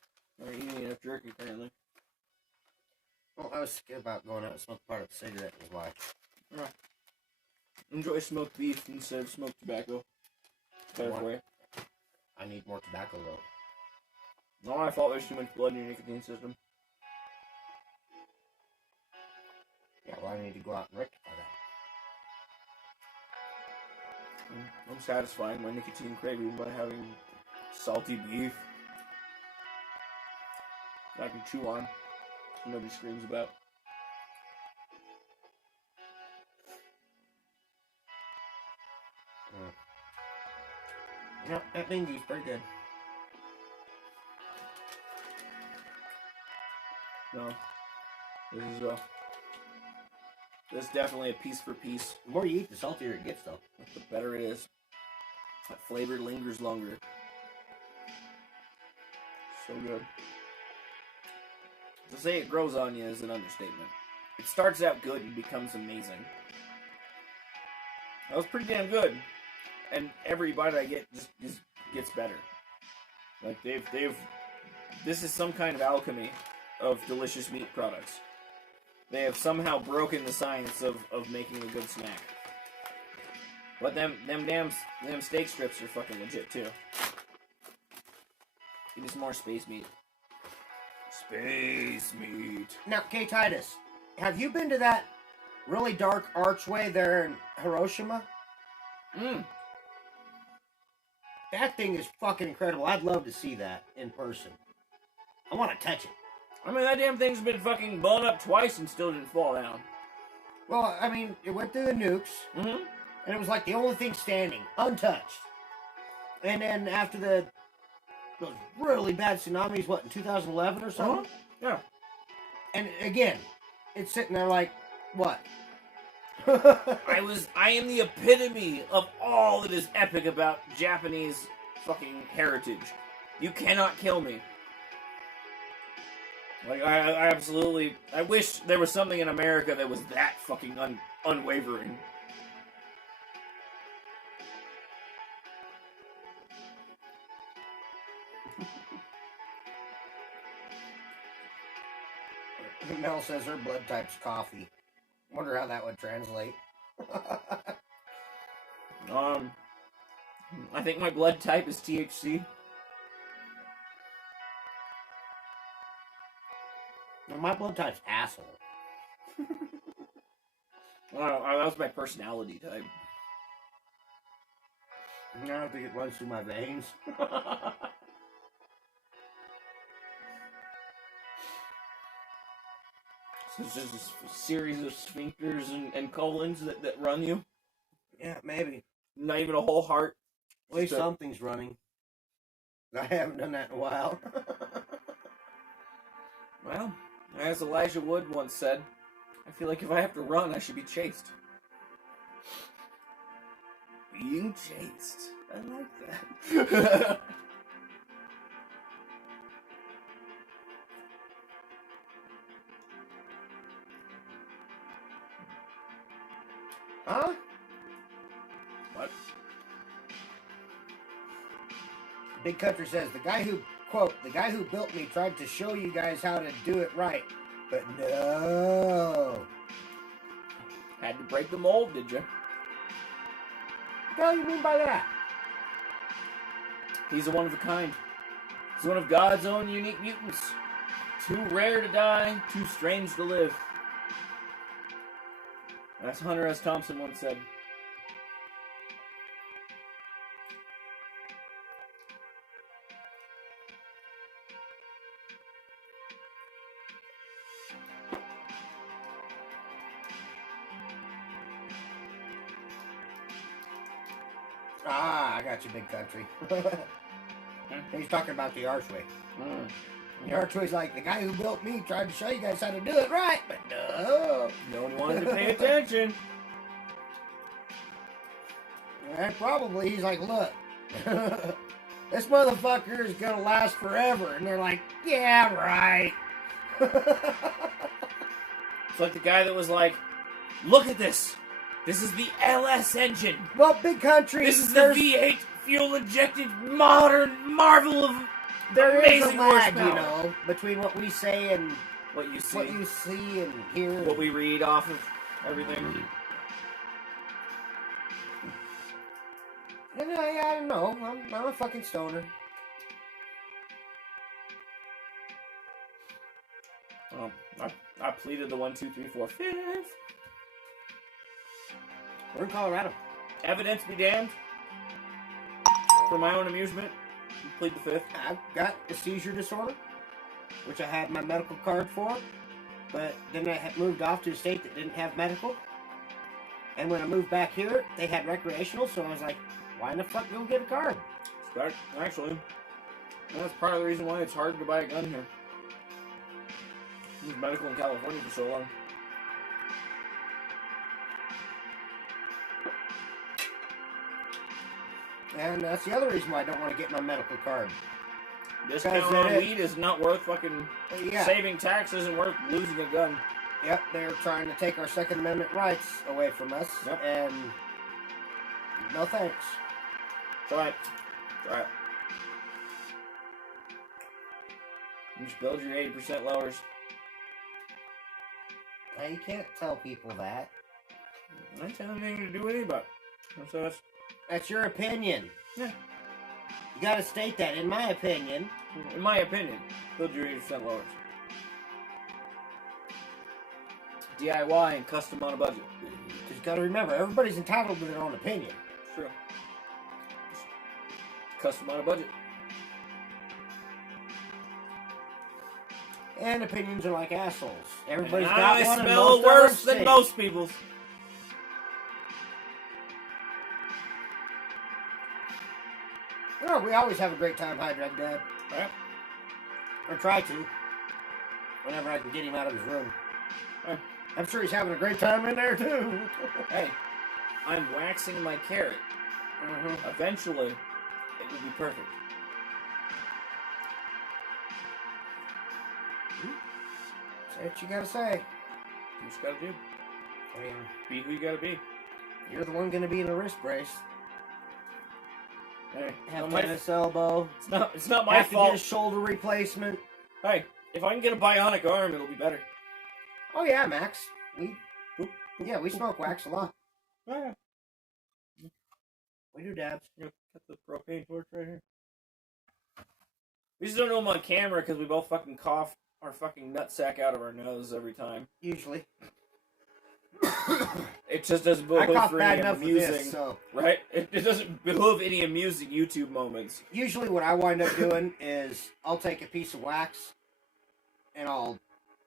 eating enough jerky, apparently. Well, I was thinking about going out and smoking part of the cigarette, is why. Right. Enjoy smoked beef instead of smoked tobacco. Better for you. I need more tobacco, though. Not my fault there's too much blood in your nicotine system. Yeah, well, I need to go out and rectify that. I'm satisfying my nicotine craving by having salty beef that I can chew on. Nobody screams about. Yeah, that bingy's pretty good. No, this is definitely a piece for piece. The more you eat, the saltier it gets, though. The better it is. That flavor lingers longer. So good. To say it grows on you is an understatement. It starts out good and becomes amazing. That was pretty damn good. And every bite I get just gets better. Like they've this is some kind of alchemy of delicious meat products. They have somehow broken the science of making a good snack. But them damn steak strips are fucking legit too. Give me some more space meat. Space meat. Now, K. Titus, have you been to that really dark archway there in Hiroshima? That thing is fucking incredible. I'd love to see that in person. I want to touch it. I mean, that damn thing's been fucking blown up twice and still didn't fall down. Well, I mean, it went through the nukes, and it was like the only thing standing, untouched. And then after those really bad tsunamis, what, in 2011 or something? Yeah. And again, it's sitting there like, what? I am the epitome of all that is epic about Japanese fucking heritage. You cannot kill me. Like, I absolutely... I wish there was something in America that was that fucking unwavering. Mel says her blood type's coffee. Wonder how that would translate. I think my blood type is THC. Well, my blood type's asshole. That's my personality type. I don't think it runs through my veins. So it's just a series of sphincters and colons that run you? Yeah, maybe. Not even a whole heart? At least something's running. I haven't done that in a while. Well, as Elijah Wood once said, I feel like if I have to run, I should be chased. Being chased. I like that. Huh? What? Big Country says, the guy who built me tried to show you guys how to do it right, but no. Had to break the mold, did you? What the hell do you mean by that? He's a one of a kind. He's one of God's own unique mutants. Too rare to die, too strange to live. That's Hunter S. Thompson once said. Ah, I got you, Big Country. He's talking about the archway. The archway's like, the guy who built me tried to show you guys how to do it right, but no. No one wanted to pay attention. And probably he's like, look, this motherfucker is gonna last forever. And they're like, yeah, right. It's like the guy that was like, look at this. This is the LS engine. Well, Big Country. This is the V8 fuel-injected modern marvel of there is a amazing lag, horsepower. you know, between what we say and What you see. what you see and hear. What we read off of everything. And I don't know. I'm a fucking stoner. I pleaded the 1, 2, 3, 4, 5th. We're in Colorado. Evidence be damned. For my own amusement, plead the 5th. I've got a seizure disorder, which I had my medical card for, but then I had moved off to a state that didn't have medical. And when I moved back here, they had recreational, so I was like, why in the fuck go get a card? Actually, that's part of the reason why it's hard to buy a gun here. It was medical in California for so long. And that's the other reason why I don't want to get my medical card. Discount on weed is not worth fucking saving tax, isn't worth losing a gun. Yep, they're trying to take our Second Amendment rights away from us, and no thanks. Try it. You just build your 80% lowers. Now, you can't tell people that. I ain't telling you anything to do with anybody. So that's your opinion. Yeah. You gotta state that. In my opinion, build your 80% lowers. DIY and custom on a budget. Because you gotta remember, everybody's entitled to their own opinion. True. Custom on a budget. And opinions are like assholes. Everybody's and got I one. smell worse than most people's. Well, we always have a great time high drug, Dad. Right? Or try to. Whenever I can get him out of his room. Right. I'm sure he's having a great time in there, too. Hey, I'm waxing my carrot. Eventually, it will be perfect. Say what you gotta say. You just gotta do. I mean, be who you gotta be. You're the one gonna be in a wrist brace. Hey, have tennis elbow. It's not my fault. To get a shoulder replacement. Hey, if I can get a bionic arm, it'll be better. Oh yeah, Max. We smoke wax a lot. Yeah. We do, dabs. Got the propane torch right here. We just don't know them on camera because we both fucking cough our fucking nutsack out of our nose every time. Usually. It just doesn't behoove for any amusing, this, so. right? It doesn't behoove any amusing YouTube moments. Usually what I wind up doing is I'll take a piece of wax and I'll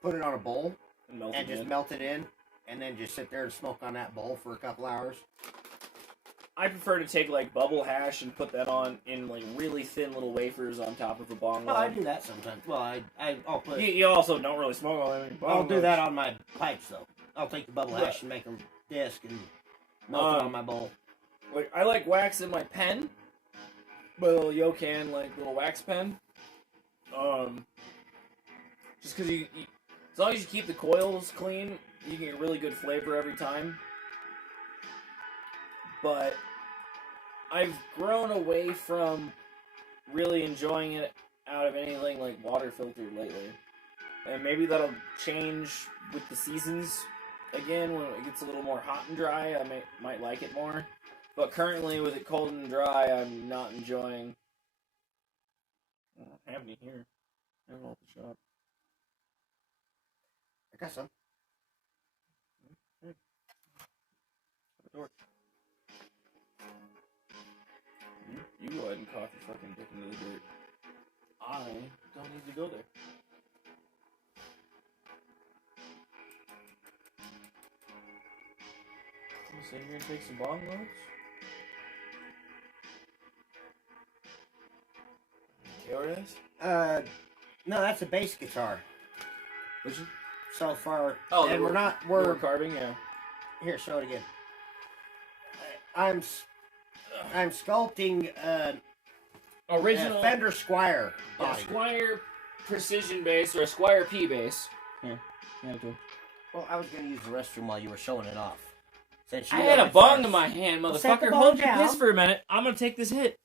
put it on a bowl and just melt it in and then just sit there and smoke on that bowl for a couple hours. I prefer to take like bubble hash and put that on in like really thin little wafers on top of a bong. Well, I do that sometimes. Well, I'll put. You also don't really smoke all that. I'll do that on my pipes though. I'll take the bubble hash and make them disc and melt it on my bowl. Like I like wax in my pen, my little Yokan like little wax pen. Just because you, as long as you keep the coils clean, you can get really good flavor every time. But I've grown away from really enjoying it out of anything like water filtered lately. And maybe that'll change with the seasons again when it gets a little more hot and dry. I might like it more. But currently with it cold and dry, I'm not enjoying. I don't have any here. I have them all at the shop. I got some. Okay. Door. You go ahead and cough your fucking dick into the dirt. I don't need to go there. You say you're gonna take some bong loads? Okay, what it is? No, that's a bass guitar. Which is? So far. Oh, and we're carving, yeah. Here, show it again. I'm sculpting original Fender Squire body. Yeah, Squire Precision bass or a Squire P bass. Here, well, I was going to use the restroom while you were showing it off. I had a bong in my hand, motherfucker. Hold your piss for a minute. I'm gonna take this hit.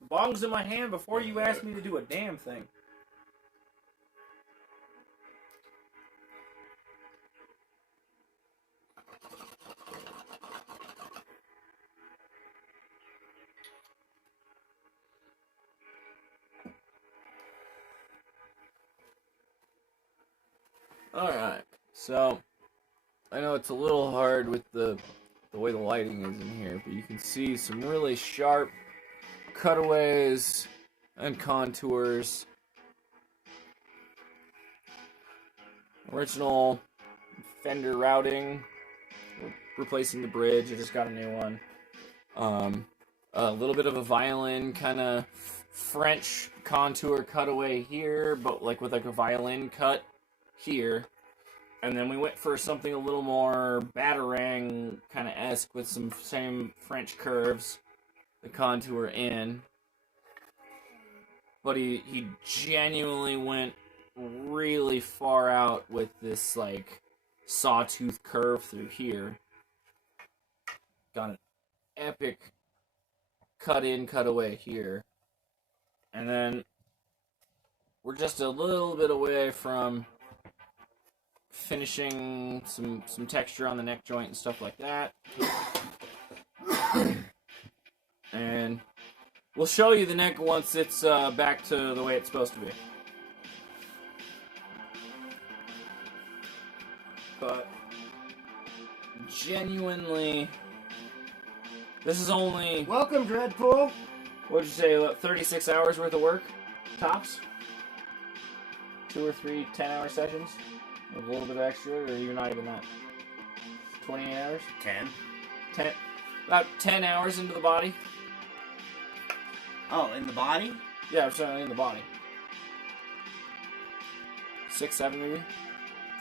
The bong's in my hand before you asked me to do a damn thing. Alright, so I know it's a little hard with the way the lighting is in here, but you can see some really sharp cutaways and contours. Original fender routing, replacing the bridge. I just got a new one. A little bit of a violin kind of French contour cutaway here, but like with like a violin cut here. And then we went for something a little more batarang kind of esque with some same French curves, the contour in. But he genuinely went really far out with this like sawtooth curve through here. Got an epic cut in, cut away here. And then we're just a little bit away from finishing some texture on the neck joint and stuff like that. And we'll show you the neck once it's back to the way it's supposed to be. But genuinely, this is only... Welcome, Dreadpool. What'd you say, about 36 hours worth of work? Tops? 2 or 3 10-hour sessions? With a little bit of extra, or even not even that? 28 hours? 10. About 10 hours into the body. Oh, in the body? Yeah, certainly in the body. 6, 7 maybe?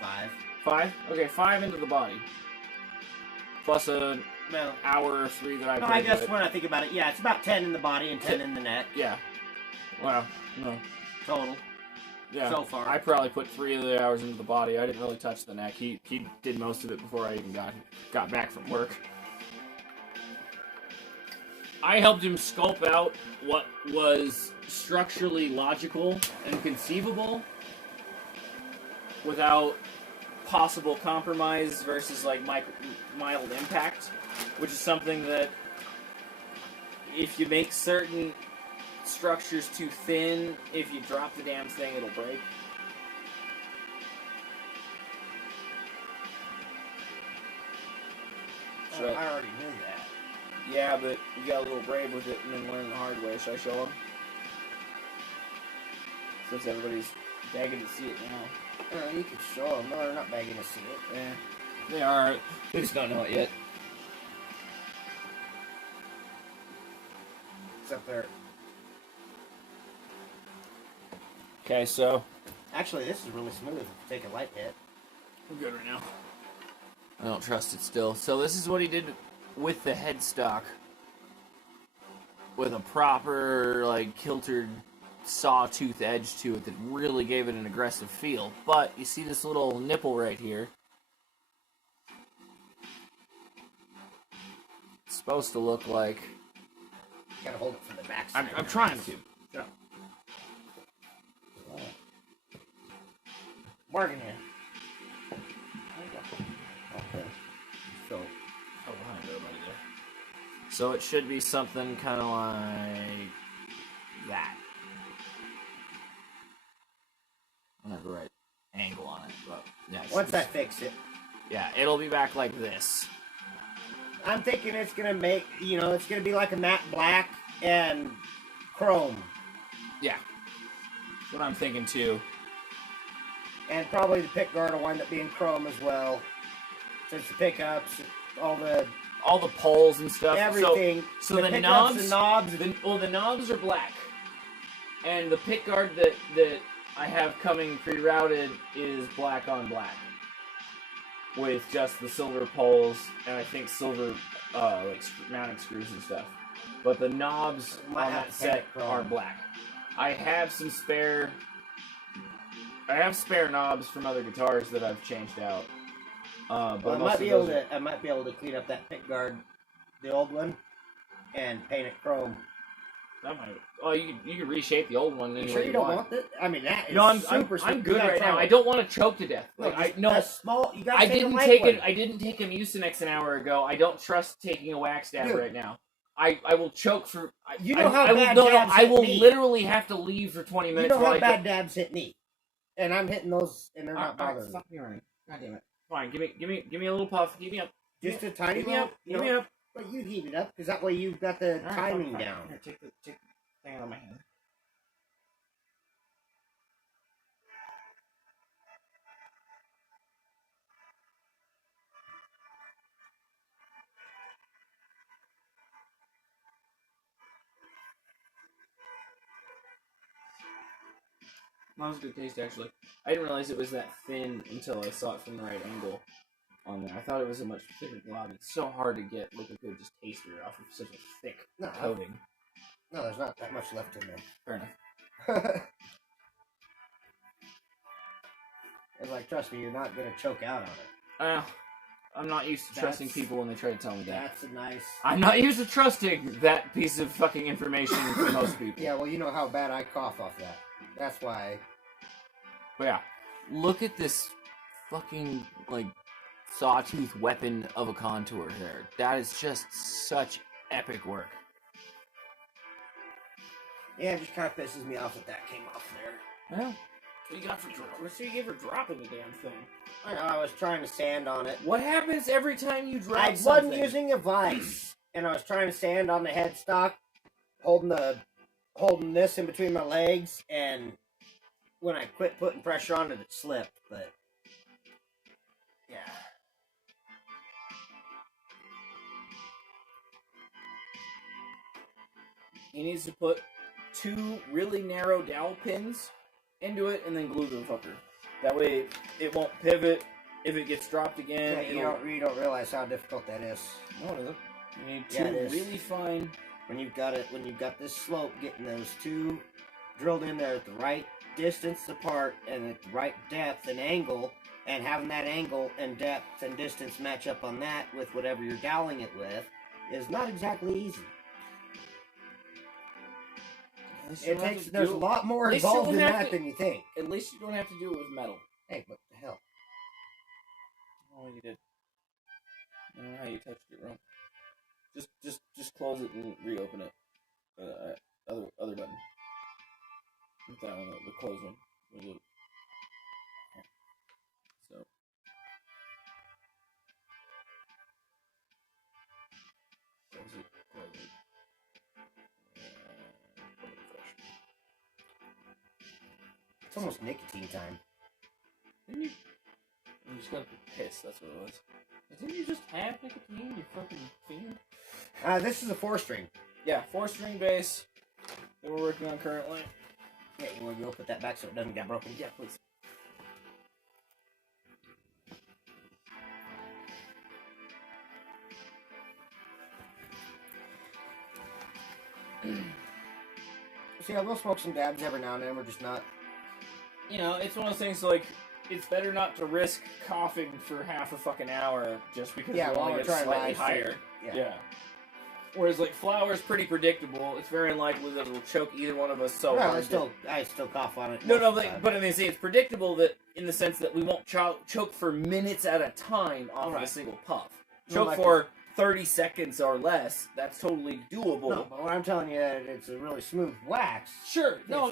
5. 5? Okay, 5 into the body. Plus an No. hour or 3 that I No, put I guess into it. when I think about it, yeah, it's about 10 in the body and 10 in the neck. Yeah. Wow. No. Total. Yeah. So far. I probably put 3 of the hours into the body. I didn't really touch the neck. He did most of it before I even got back from work. I helped him sculpt out what was structurally logical and conceivable without possible compromise versus like mild impact, which is something that if you make certain structures too thin, if you drop the damn thing, it'll break. I already knew that. Yeah, but you got a little brave with it and then learn the hard way. Should I show them? Since everybody's begging to see it now. You can show them. No, they're not begging to see it. Yeah, they are. They just don't know it yet. It's up there. Okay, so Actually, this is really smooth if you take a light hit. I'm good right now. I don't trust it still. So this is what he did with the headstock. With a proper, like, kiltered sawtooth edge to it that really gave it an aggressive feel. But you see this little nipple right here. It's supposed to look like... You gotta hold it from the back side. I'm trying to. Yeah. Morgan here. Okay. So, behind everybody there. So it should be something kind of like that. I don't have the right angle on it, but yeah. once I fix it, yeah, it'll be back like this. I'm thinking it's gonna make, it's gonna be like a matte black and chrome. Yeah. That's what I'm thinking too. And probably the pickguard will wind up being chrome as well. Since the pickups, all the poles and stuff. everything. So the the pickups knobs, and knobs. the knobs are black, and the pickguard that I have coming pre-routed is black on black, with just the silver poles and I think silver like mounting screws and stuff. But the knobs on that set are black. I have spare knobs from other guitars that I've changed out. But I might be able to clean up that pickguard, the old one, and paint it chrome. That might. Oh, you can reshape the old one. You sure you don't want it? I mean, that is super. I'm good right now. I don't want to choke to death. Look, like, small. You gotta I take didn't a take light it. I didn't take a Mucinex an hour ago. I don't trust taking a wax dab right now. I will choke for. You know how bad dabs hit I will me. literally have to leave for 20 minutes. You know how bad dabs hit me. And I'm hitting those, and they're not Alright, bothering me. stop me running. God damn it. Fine, give me a little puff. Give me up. Just a tiny Give me little. up. Give me up. But you heat it up, because that way you've got the All right, timing fine. down. Here, take the thing out of my hand. That was a good taste, actually. I didn't realize it was that thin until I saw it from the right angle on there. I thought it was a much thicker glob. It's so hard to get like a good just taster off of such a thick coating. No, there's not that much left in there. Fair enough. It's like, trust me, you're not going to choke out on it. I'm not used to trusting people when they try to tell me that. That's a nice... I'm not used to trusting that piece of fucking information for most people. Yeah, well, you know how bad I cough off that. That's why... But yeah, look at this fucking, like, sawtooth weapon of a contour there. That is just such epic work. Yeah, it just kind of pisses me off that came off there. Yeah. What you got for what do you get for dropping the damn thing? I know, I was trying to sand on it. What happens every time you drop something? I wasn't using a vise, and I was trying to sand on the headstock, holding this in between my legs, and when I quit putting pressure on it, it slipped, but yeah. He needs to put 2 really narrow dowel pins into it and then glue the fucker. That way it won't pivot if it gets dropped again. Yeah, you don't realize how difficult that is. No, it isn't. You need 2 really fine. When you've got this slope, getting those 2 drilled in there at the right distance apart and at the right depth and angle, and having that angle and depth and distance match up on that with whatever you're doweling it with is not exactly easy. There's a lot more involved in that than you think. At least you don't have to do it with metal. Hey, what the hell? Oh, you did. I don't know how you touched it wrong. Just close it and reopen it. Other button. With that one, the close one. So. Close it. It's almost nicotine time. Didn't you? You just got pissed, that's what it was. Didn't you just have nicotine, you fucking fiend? This is a 4-string. Yeah, 4-string bass that we're working on currently. Yeah, you want to go put that back so it doesn't get broken? Yeah, please. See, I will smoke some dabs every now and then. We're just not... You know, it's one of those things like, it's better not to risk coughing for half a fucking hour just because you only get slightly higher. Yeah. Whereas, like, flour's pretty predictable. It's very unlikely that it'll choke either one of us so hard. I still cough on it. No, but I mean, it's predictable that in the sense that we won't choke for minutes at a time off of a single puff. Choke for 30 seconds or less, that's totally doable. No, but what I'm telling you, it's a really smooth wax. Sure. No,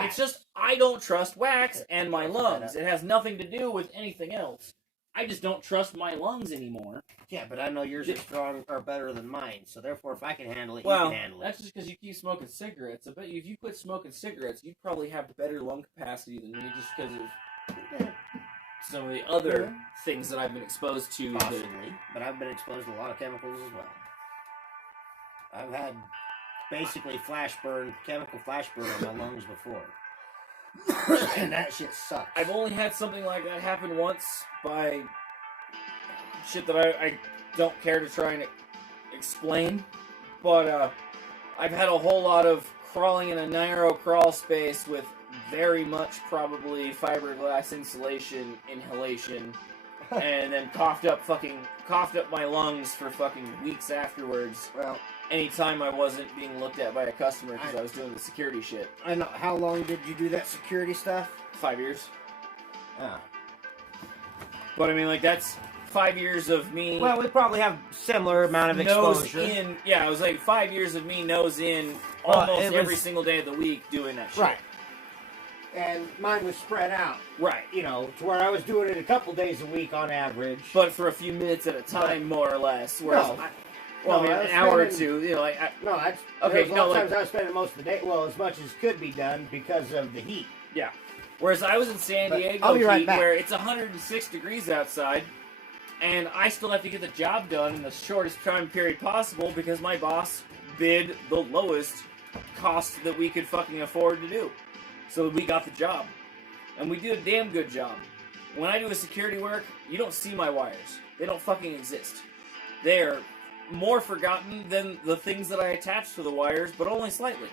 it's just, I don't trust wax and my lungs. It has nothing to do with anything else. I just don't trust my lungs anymore. Yeah, but I know yours are strong or better than mine, so therefore if I can handle it, you can handle it. That's just because you keep smoking cigarettes. I bet you if you quit smoking cigarettes, you'd probably have better lung capacity than me just because of some of the other things that I've been exposed to. Possibly, but I've been exposed to a lot of chemicals as well. I've had basically chemical flash burn on my lungs before. And that shit sucks. I've only had something like that happen once by shit that I don't care to try and explain, but I've had a whole lot of crawling in a narrow crawl space with very much probably fiberglass inhalation, and then coughed up my lungs for fucking weeks afterwards. Well, anytime I wasn't being looked at by a customer because I was doing the security shit. I know. How long did you do that security stuff? 5 years. Ah. But I mean, like, that's 5 years of me. Well, we probably have similar amount of exposure. Nose in. Yeah, it was like 5 years of me nose in almost every single day of the week doing that shit. Right. And mine was spread out. Right. You know, to where I was doing it a couple days a week on average. But for a few minutes at a time, more or less. Whereas an hour or two, you know, like... Sometimes I was spending most of the day, well, as much as could be done because of the heat. Yeah. Whereas I was in San Diego I'll be right back. where it's 106 degrees outside, and I still have to get the job done in the shortest time period possible because my boss bid the lowest cost that we could fucking afford to do. So we got the job. And we do a damn good job. When I do a security work, you don't see my wires. They don't fucking exist. They're more forgotten than the things that I attach to the wires, but only slightly.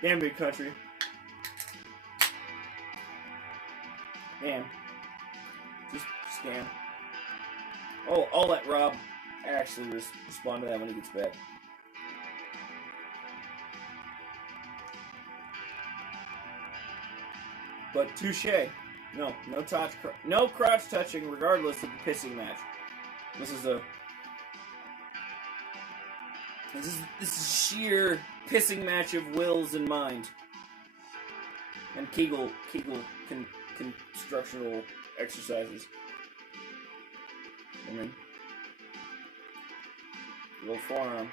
Damn big country. Damn. Just scam. Oh, I'll let Rob actually respond to that when he gets back. But touche. No crotch touching, regardless of the pissing match. This is sheer pissing match of wills and mind, and Kegel constructional exercises. I mean, little forearm.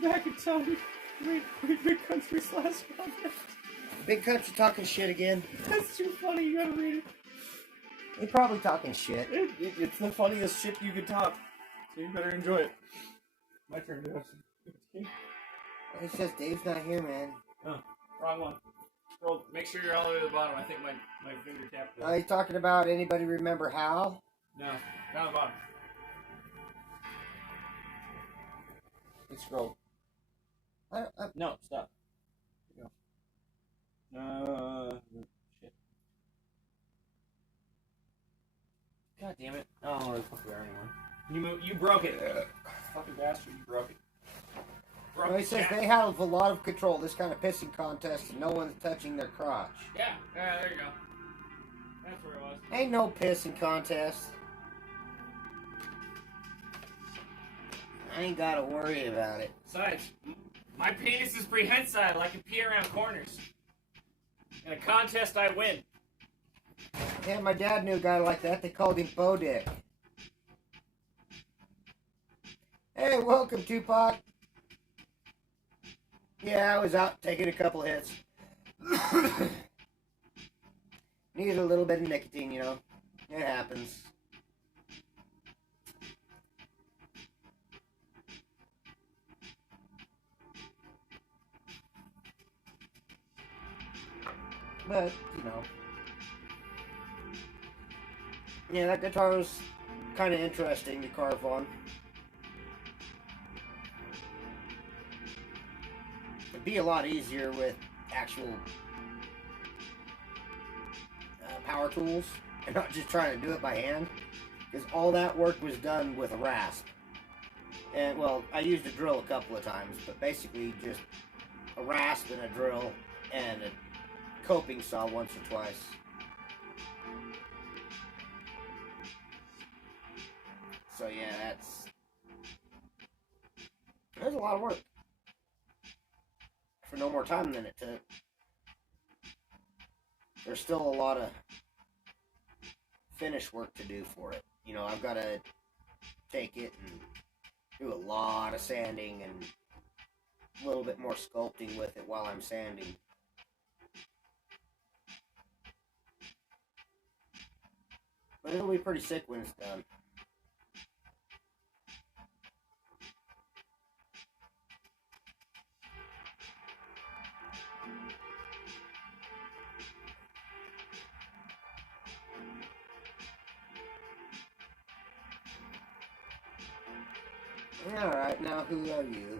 Back in time. Big Country's last comment. Big Country talking shit again. That's too funny, you gotta read it. He's probably talking shit. It's the funniest shit you could talk. So you better enjoy it. My turn to have some. It says Dave's not here, man. Oh, wrong one. Scroll. Make sure you're all the way to the bottom. I think my finger tapped. Are you talking about anybody remember Hal? No, down the bottom. Let's scroll. No, stop. Shit. God damn it. I don't know where the fuck we are anymore. You broke it. Fucking bastard, you broke it. Well, he says they have a lot of control. This kind of pissing contest, and no one's touching their crotch. Yeah, there you go. That's where it was. Ain't no pissing contest. I ain't gotta worry about it. Besides, my penis is prehensile. I can pee around corners. In a contest, I win. Yeah, my dad knew a guy like that. They called him Bo Dick. Hey, welcome, Tupac. Yeah, I was out taking a couple hits. Needed a little bit of nicotine, you know. It happens. But, you know. Yeah, that guitar was kind of interesting to carve on. It'd be a lot easier with actual power tools and not just trying to do it by hand, because all that work was done with a rasp. And, well, I used a drill a couple of times, but basically just a rasp and a drill and a coping saw once or twice. So yeah, there's a lot of work for no more time than it took. There's still a lot of finish work to do for it. You know, I've got to take it and do a lot of sanding and a little bit more sculpting with it while I'm sanding. But it'll be pretty sick when it's done. Alright, now who are you?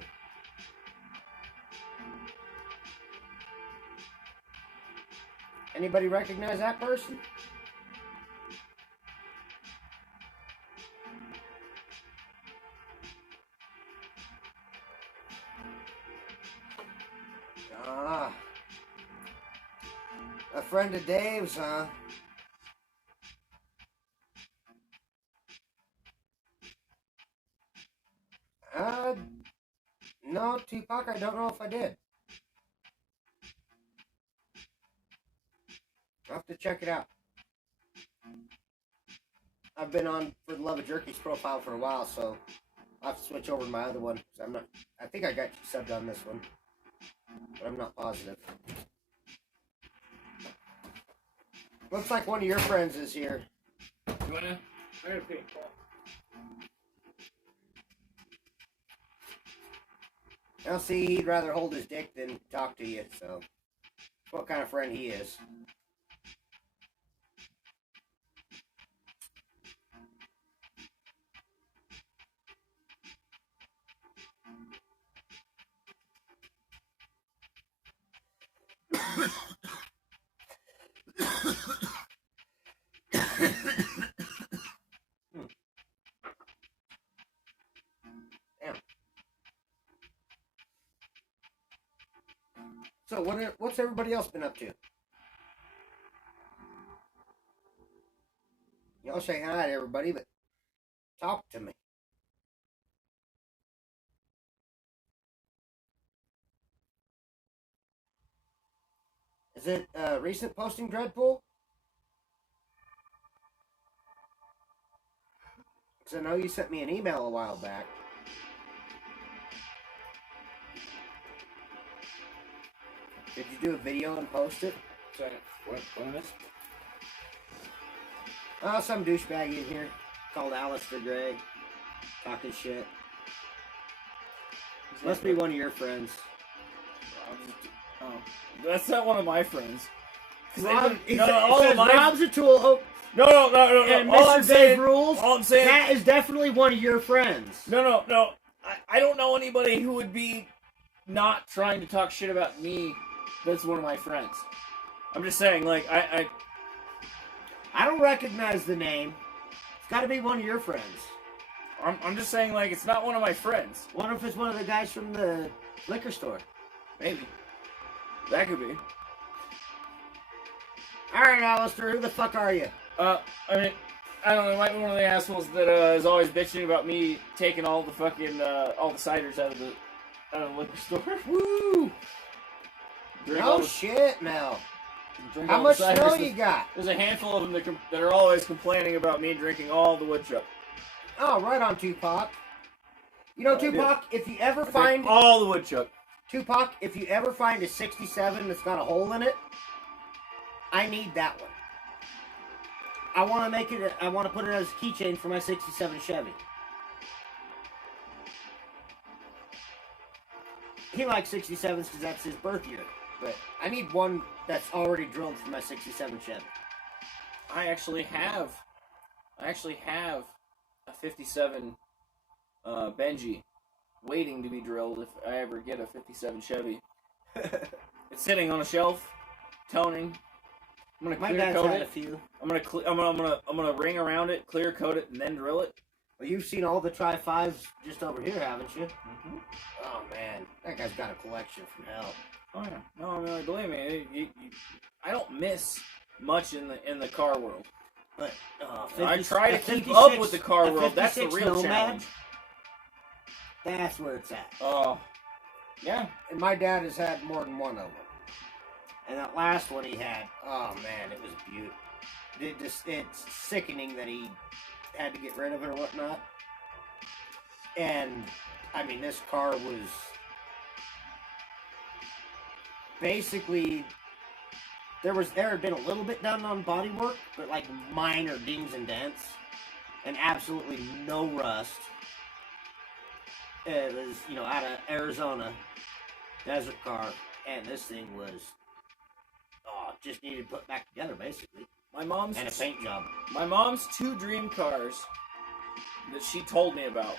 Anybody recognize that person? Ah. A friend of Dave's, huh? No, Tupac, I don't know if I did. I'll have to check it out. I've been on for the Love of Jerky's profile for a while, so I'll have to switch over to my other one. I think I got you subbed on this one, but I'm not positive. Looks like one of your friends is here. You wanna? I gotta pay. Now, see, he'd rather hold his dick than talk to you, so that's what kind of friend he is. So, what's everybody else been up to? Y'all say hi to everybody, but talk to me. Is it recent posting, Dreadpool? Because I know you sent me an email a while back. Did you do a video and post it? Sorry, what is this? Some douchebag in here called Alistair Gray. Talking shit. Must be one of your friends. Oh, that's not one of my friends. Rob's a tool. Oh, no. And All Mr. I'm saying, Rules. all I'm saying, that is definitely one of your friends. No. I don't know anybody who would be not trying to talk shit about me. That's one of my friends. I'm just saying, like, I don't recognize the name. It's got to be one of your friends. I'm just saying, like, it's not one of my friends. What if it's one of the guys from the liquor store? Maybe. That could be. Alright, Alistair, who the fuck are you? I mean, I don't know, it might be one of the assholes that is always bitching about me taking all the fucking, all the ciders out of the liquor store. Woo! No shit, Mel. How much ciders. snow you got? There's a handful of them that are always complaining about me drinking all the woodchuck. Oh, right on, Tupac. You know, Tupac, if you ever find... all the woodchuck. Tupac, if you ever find a 67 that's got a hole in it, I need that one. I want to make it... I want to put it as a keychain for my 67 Chevy. He likes 67s because that's his birth year. But I need one that's already drilled for my 67 Chevy. I actually have a 57 Benji waiting to be drilled if I ever get a 57 Chevy. It's sitting on a shelf, toning. I'm gonna clear coat it. A few. I'm gonna ring around it, clear coat it, and then drill it. Well, you've seen all the Tri-5s just over here, haven't you? Mm-hmm. Oh man, that guy's got a collection from hell. Oh yeah, no, I mean, believe me, I don't miss much in the car world. But I try to keep up with the car world. That's the real challenge. That's where it's at. Oh, yeah. And my dad has had more than one of them. And that last one he had, oh man, it was beautiful. It's sickening that he had to get rid of it or whatnot. And I mean, this car was basically there had been a little bit done on bodywork, but like minor dings and dents, and absolutely no rust. It was, out of Arizona, desert car, and this thing was, just needed put back together, basically. And a paint job. My mom's 2 dream cars that she told me about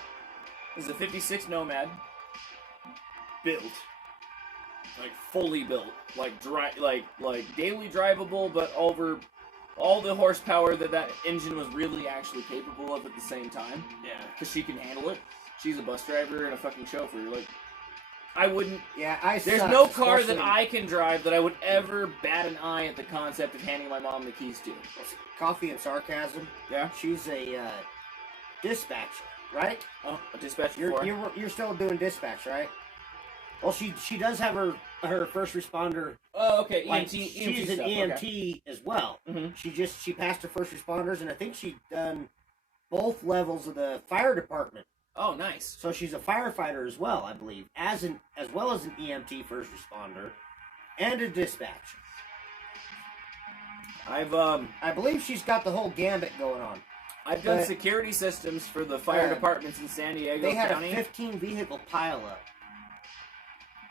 is a 56 Nomad, built, like fully built, like daily drivable, but over all the horsepower that engine was really actually capable of at the same time. Yeah. Because she can handle it. She's a bus driver and a fucking chauffeur. Like, I wouldn't... Yeah, There's no car that I can drive that I would ever bat an eye at the concept of handing my mom the keys to. Coffee and Sarcasm. Yeah? She's a dispatcher, right? Oh, a dispatcher. You're still doing dispatch, right? Well, she does have her first responder. Oh, okay. She's an stuff. EMT as well. Mm-hmm. She passed her first responders, and I think she'd done both levels of the fire department. Oh, nice. So she's a firefighter as well, I believe, as well as an EMT first responder and a dispatcher. I believe she's got the whole gambit going on. I've done security systems for the fire departments in San Diego They had County. a 15 vehicle pileup.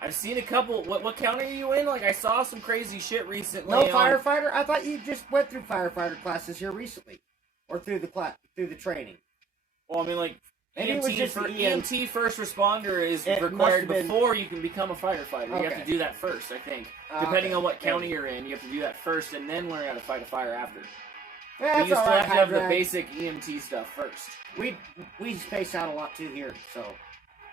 I've seen a couple. What county are you in? Like, I saw some crazy shit recently. No firefighter? I thought you just went through firefighter classes here recently, or through the training. Well, I mean, like, maybe it was just EMT first responder is required before you can become a firefighter. Okay. You have to do that first, I think. Depending on what county you're in, you have to do that first and then learn how to fight a fire after. Yeah, but you still have to have the basic EMT stuff first. We space out a lot too here, so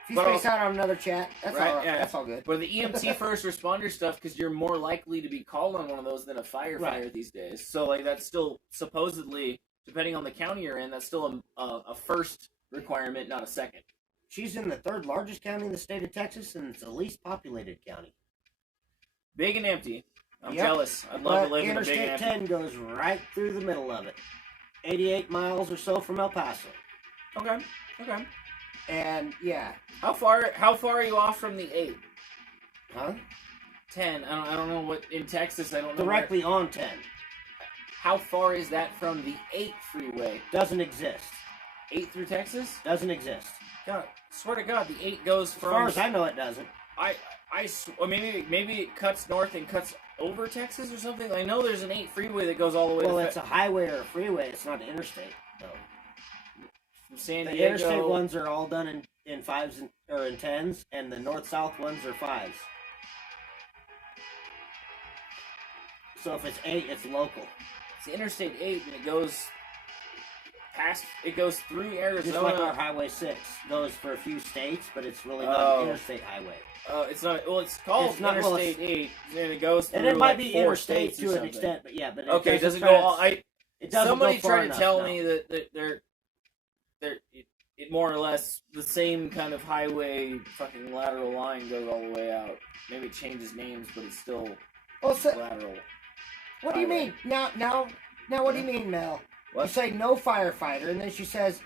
if you space out on another chat, that's all right. Yeah. That's all good. But the EMT first responder stuff, because you're more likely to be called on one of those than a firefighter these days. So like that's still supposedly, depending on the county you're in, that's still a first requirement, not a second. She's in the 3rd largest county in the state of Texas, and it's the least populated county. Big and empty. I'm jealous. I'd love to live in a big and empty. Interstate 10 goes right through the middle of it. 88 miles or so from El Paso. Okay. And yeah. How far are you off from the 8? Huh? 10. I don't know what in Texas. I don't know. Directly on 10. How far is that from the 8 freeway? Doesn't exist. 8 through Texas? Doesn't exist. God, swear to God, the 8 goes from. As far as I know, it doesn't. Maybe it cuts north and cuts over Texas or something. I know there's an 8 freeway that goes all the way. Well, it's a highway or a freeway. It's not an interstate, though. From San Diego. The interstate ones are all done in 5s or in 10s, and the north-south ones are 5s. So if it's 8, it's local. It's Interstate 8, and it goes through Arizona. Just like our Highway 6 goes for a few states, but it's really not an interstate highway. It's not. Well, it's called Interstate 8, and it goes through. And it might be 4 interstate states to an extent, but yeah. But okay, doesn't go all. It doesn't somebody go far tried to enough, tell me that they're it more or less the same kind of highway fucking lateral line goes all the way out. Maybe it changes names, but it's still lateral. What do you mean? Now, what do you mean, Mel? What? You say no firefighter, and then she says,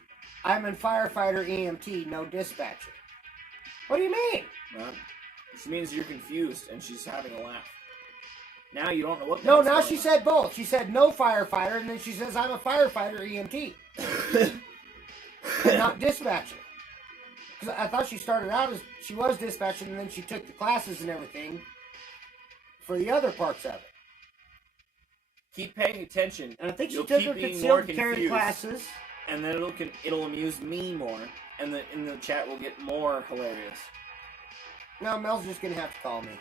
I'm a firefighter EMT, no dispatcher. What do you mean? She means you're confused, and she's having a laugh. Now you don't know what. No, now she said both. She said no firefighter, and then she says, I'm a firefighter EMT. Not dispatcher. Because I thought she started out as she was dispatcher, and then she took the classes and everything for the other parts of it. Keep paying attention. And I think she took her concealed carry classes. And then it'll amuse me more. And the chat will get more hilarious. No, Mel's just going to have to call me.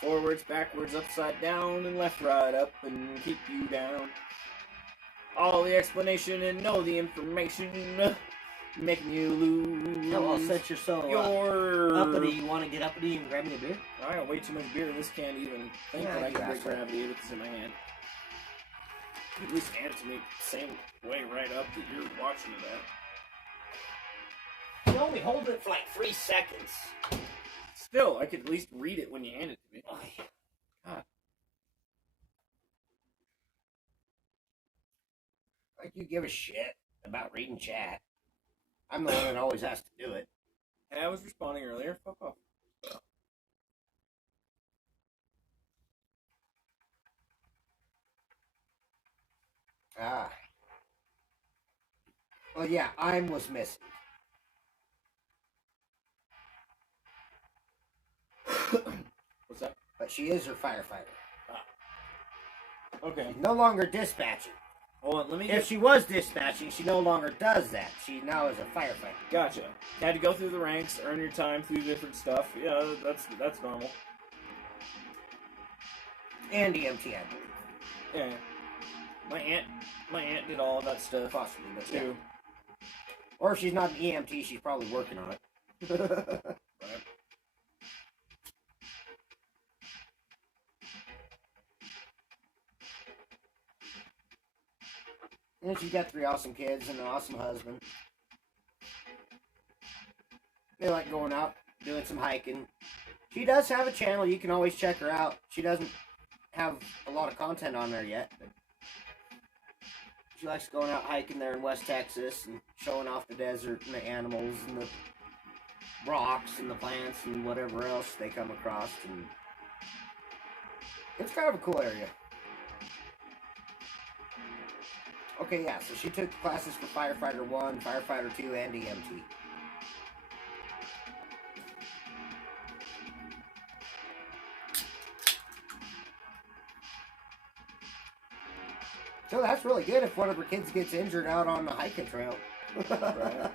Forwards, backwards, upside down, and left, right, up, and keep you down. All the explanation and know the information. Making you lose. Oh, well, since you're so uppity, you want to get uppity and grab me a beer? I got way too much beer. This can't even think that I can break gravity with this in my hand. You at least hand it to me the same way right up that you're watching it at. You only hold it for like 3 seconds. Still, I could at least read it when you hand it to me. Oh, yeah. God. Like you give a shit about reading chat. I'm the one that always has to do it. And I was responding earlier. Fuck off. Ah. Well, yeah, I'm was missing. What's that? But she is her firefighter. Okay. She's no longer dispatching. Hold on, let me. If she was dispatching, she no longer does that. She now is a firefighter. Gotcha. Had to go through the ranks, earn your time through different stuff. Yeah, that's normal. And EMT, I believe. Yeah. My aunt did all of that stuff. Possibly, but too. Yeah. Or if she's not an EMT, she's probably working on it. Right. And she's got 3 awesome kids and an awesome husband. They like going out, doing some hiking. She does have a channel. You can always check her out. She doesn't have a lot of content on there yet. But she likes going out hiking there in West Texas and showing off the desert and the animals and the rocks and the plants and whatever else they come across. And it's kind of a cool area. Okay, yeah, so she took classes for Firefighter 1, Firefighter 2, and EMT. So that's really good if one of her kids gets injured out on the hiking trail. Right.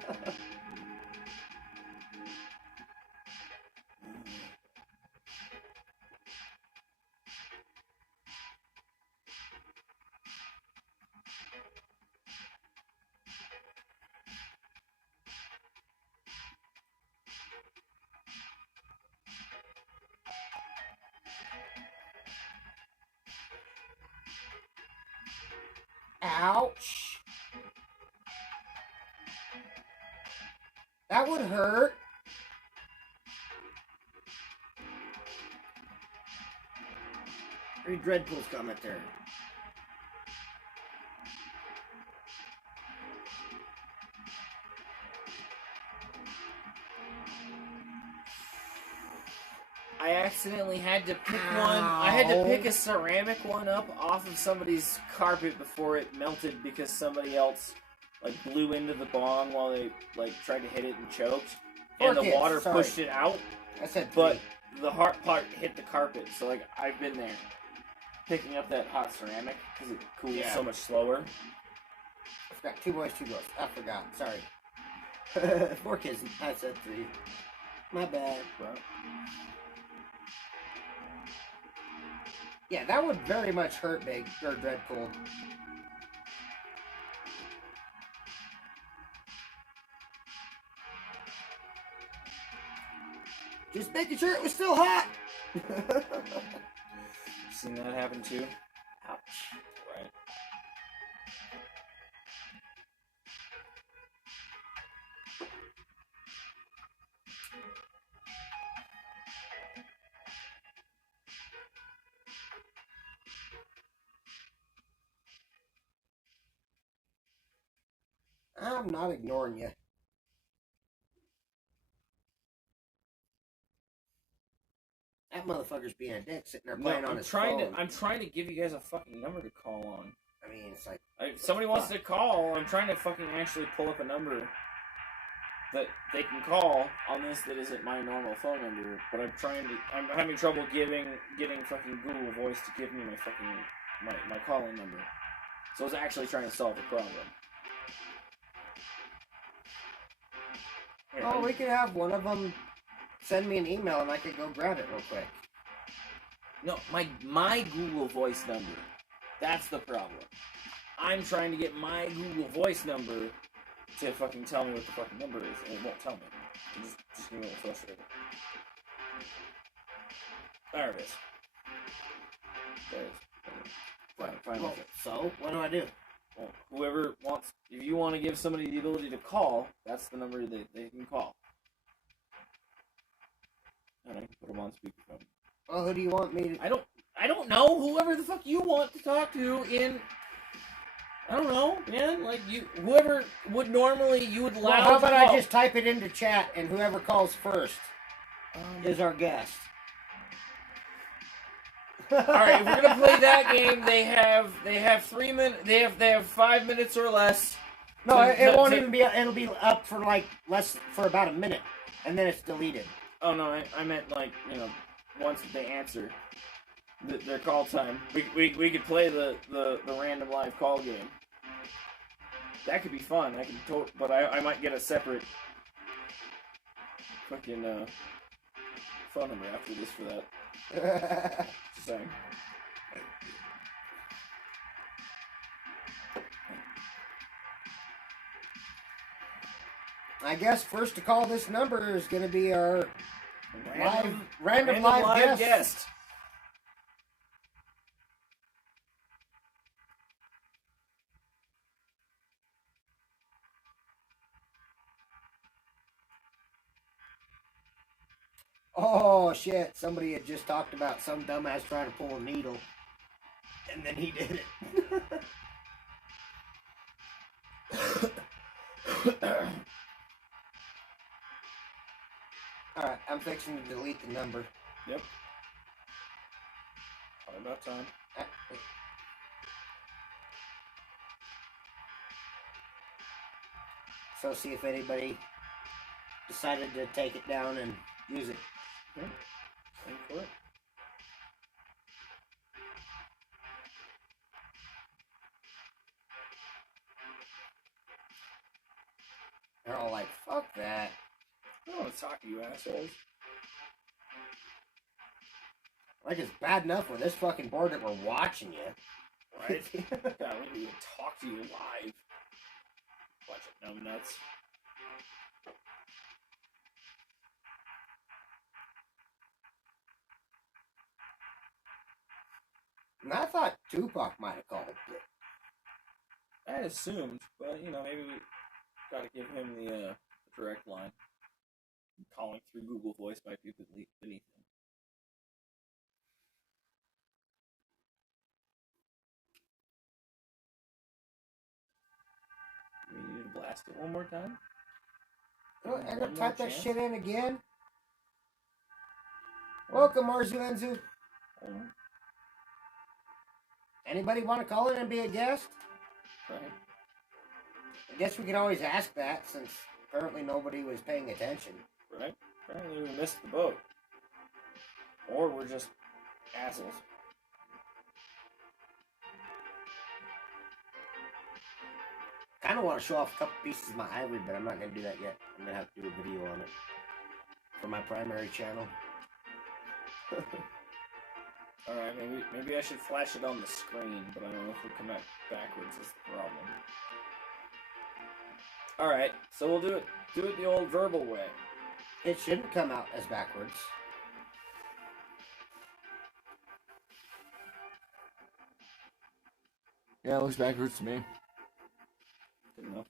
Ouch. That would hurt. Read Dreadpool's comment there. I accidentally had to pick one. I had to pick a ceramic one up off of somebody's carpet before it melted because somebody else like blew into the bong while they like tried to hit it and choked, and the water pushed it out. I said, but the hot part hit the carpet. So like I've been there picking up that hot ceramic because it cools so much slower. I forgot 2 boys, 2 girls. I forgot. Sorry. 4 kids. I said 3. My bad. Well, yeah, that would very much hurt Big or Dreadpool. Just making sure it was still hot. seen that happen too? Ouch. Right. I'm not ignoring you. That motherfucker's being a dick sitting there playing on his phone. I'm trying to give you guys a fucking number to call on. I mean, it's like... If somebody wants to call, I'm trying to fucking actually pull up a number that they can call on this that isn't my normal phone number, but I'm having trouble getting fucking Google Voice to give me my fucking, my calling number. So I was actually trying to solve the problem. Here, we could have one of them send me an email and I could go grab it real quick. No, my Google Voice number. That's the problem. I'm trying to get my Google Voice number to fucking tell me what the fucking number is, and it won't tell me. It's just getting a little frustrated. There it is. There it is. Fine. So, what do I do? Well, whoever wants, if you want to give somebody the ability to call, that's the number that they can call. And I can put them on speakerphone. Well, who do you want me to... I don't know. Whoever the fuck you want to talk to in... I don't know, man. Like, whoever would normally, you would allow. Well, how about I just type it into chat and whoever calls first is our guest. Alright, if we're gonna play that game, they have 3 minutes. They have 5 minutes or less. No, it won't even be. It'll be up for like for about a minute, and then it's deleted. Oh no, I meant like once they answer their call time. We could play the random live call game. That could be fun. But I might get a separate fucking phone number after this for that. Just saying. I guess first to call this number is going to be our random live guest. Oh shit, somebody had just talked about some dumbass trying to pull a needle. And then he did it. Alright, I'm fixing to delete the number. Yep. Probably about time. So see if anybody decided to take it down and use it. Okay. Wait for it. They're all like, fuck that. I don't want to talk to you assholes. Like, it's bad enough with this fucking board that we're watching you. Right? God, we need to talk to you live. Bunch of numbnuts. And I thought Tupac might have called it. I assumed, but maybe we gotta give him the direct line. Calling through Google Voice might be beneath him. We need to blast it one more time. I'm gonna type that shit in again. Welcome, Marzu Enzu. Anybody want to call in and be a guest? Right. I guess we can always ask that since apparently nobody was paying attention. Right? Apparently we missed the boat. Or we're just assholes. Kind of want to show off a couple pieces of my ivory, but I'm not going to do that yet. I'm going to have to do a video on it for my primary channel. Alright, maybe I should flash it on the screen, but I don't know if it'll come out backwards is the problem. Alright, so we'll do it the old verbal way. It shouldn't come out as backwards. Yeah, it looks backwards to me. Good enough.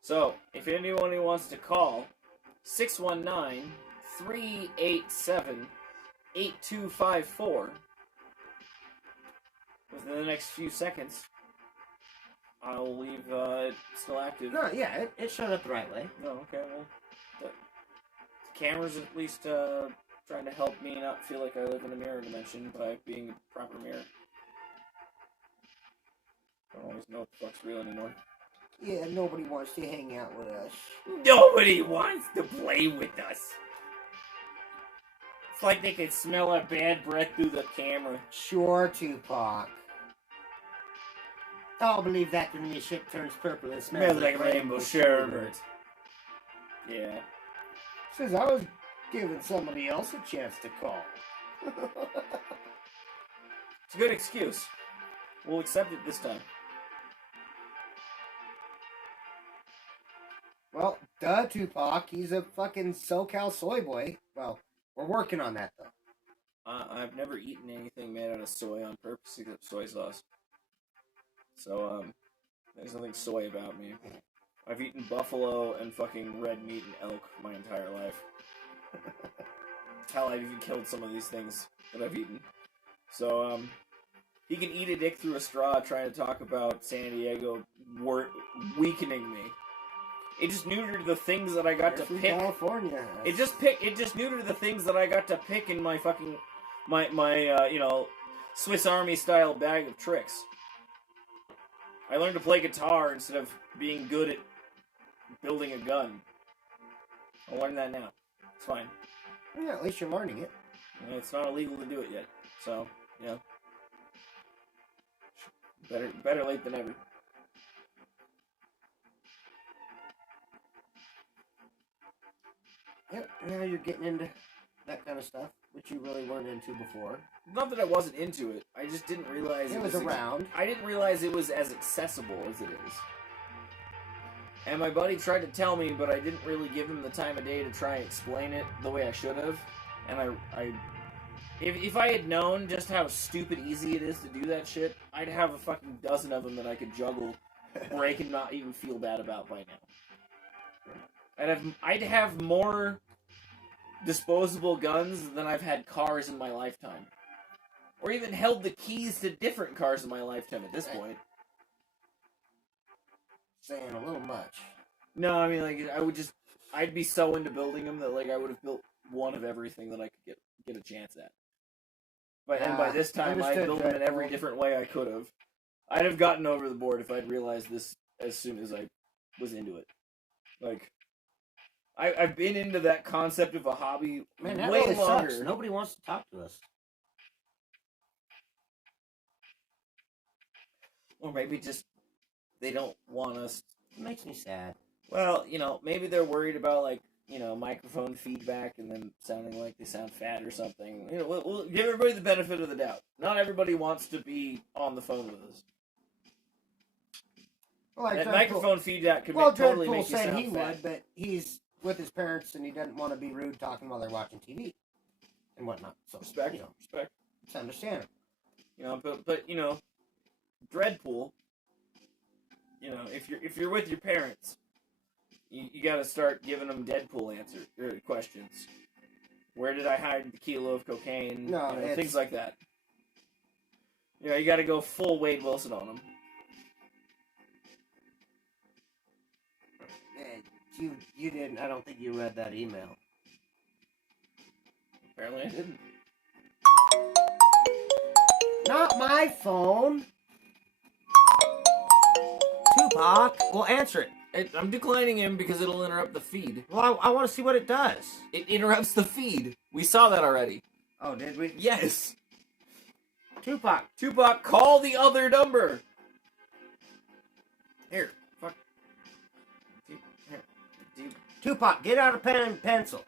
So, if anyone who wants to call, 619-387-8254. Within the next few seconds, I'll leave it still active. No, yeah, it showed up the right way. No, okay, well, the camera's at least trying to help me not feel like I live in a mirror dimension by being a proper mirror. I don't always know what the fuck's real anymore. Yeah, nobody wants to hang out with us. Nobody wants to play with us. It's like they can smell our bad breath through the camera. Sure, Tupac. I'll believe that when your shit turns purple and smells like rainbow sherbet. Yeah. Says I was giving somebody else a chance to call. It's a good excuse. We'll accept it this time. Well, duh, Tupac. He's a fucking SoCal soy boy. Well, we're working on that, though. I've never eaten anything made out of soy on purpose except soy sauce. So, there's nothing soy about me. I've eaten buffalo and fucking red meat and elk my entire life. Hell, I've even killed some of these things that I've eaten. So, he can eat a dick through a straw trying to talk about San Diego weakening me. It just neutered the things that I got to pick. California. It just neutered the things that I got to pick in my fucking my Swiss Army style bag of tricks. I learned to play guitar instead of being good at building a gun. I'll learn that now. It's fine. Yeah, at least you're learning it. It's not illegal to do it yet. So, yeah. Better late than never. Yep, now you're getting into that kind of stuff, which you really weren't into before. Not that I wasn't into it. I just didn't realize it was around. I didn't realize it was as accessible as it is. And my buddy tried to tell me, but I didn't really give him the time of day to try and explain it the way I should have. And if I had known just how stupid easy it is to do that shit, I'd have a fucking dozen of them that I could juggle, break, and not even feel bad about by now. I'd have more disposable guns than I've had cars in my lifetime. Or even held the keys to different cars in my lifetime at this point. Saying a little much. No, I mean, like, I'd be so into building them that, like, I would have built one of everything that I could get a chance at. And by this time, I'd built them in every different way I could have. I'd have gotten over the board if I'd realized this as soon as I was into it. Like, I've been into that concept of a hobby Man, that way really longer. Sucks. Nobody wants to talk to us. Or maybe just they don't want us. It makes me sad. Well, maybe they're worried about, like, microphone feedback and then sounding like they sound fat or something. We'll give everybody the benefit of the doubt. Not everybody wants to be on the phone with us. Well, that microphone feedback could totally make you sound fat. Said he would, but he's with his parents and he doesn't want to be rude talking while they're watching TV and whatnot. So respect, respect. It's understandable. But Dreadpool. If you're with your parents, you got to start giving them Deadpool questions. Where did I hide the kilo of cocaine? No, things like that. You got to go full Wade Wilson on them. You didn't. I don't think you read that email. Apparently, I didn't. Not my phone. Tupac, we'll answer it. I'm declining him because it'll interrupt the feed. Well, I want to see what it does. It interrupts the feed. We saw that already. Oh, did we? Yes. Tupac, call the other number. Here, fuck. Tupac, get out a pen and pencil.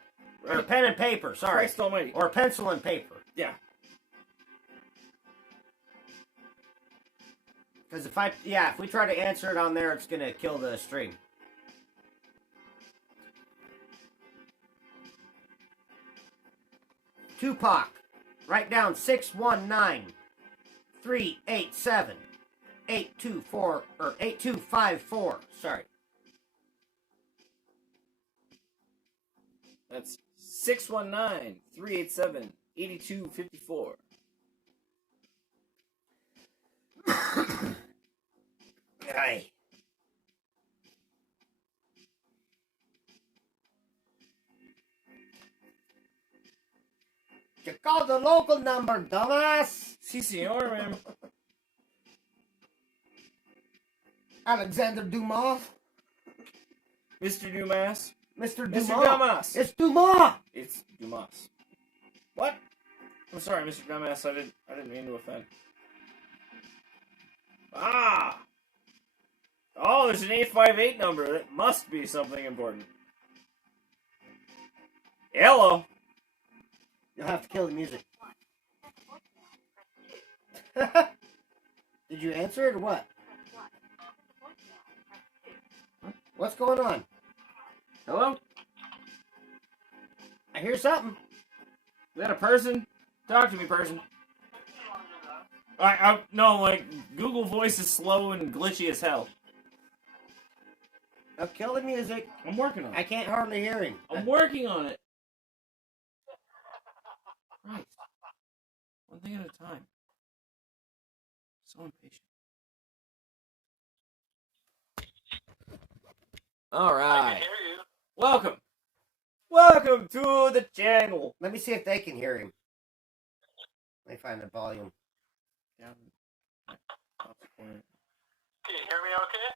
Or a pen and paper, sorry. Christ almighty. Or a pencil and paper. Yeah. Because if we try to answer it on there, it's going to kill the stream. Tupac, write down 619-387-8254, or 8254, sorry. That's 619-387-8254. Aye. You call the local number, dumbass. Si, senor, ma'am. Alexander Dumas. Mr. Dumas. Mr. Dumas. Mr. Dumas. It's Dumas. It's Dumas. What? I'm sorry, Mr. Dumas. I didn't mean to offend. Ah! Oh, there's an 858 number. That must be something important. Hello. You'll have to kill the music. Did you answer it or what? What's going on? Hello? I hear something. Is that a person? Talk to me, person. No, like, Google Voice is slow and glitchy as hell. Now kill the music. I'm working on it. I can't hardly hear him. I'm working on it. Right. One thing at a time. So impatient. Alright. I can hear you. Welcome. Welcome to the channel. Let me see if they can hear him. Let me find the volume. Yeah. Can you hear me okay?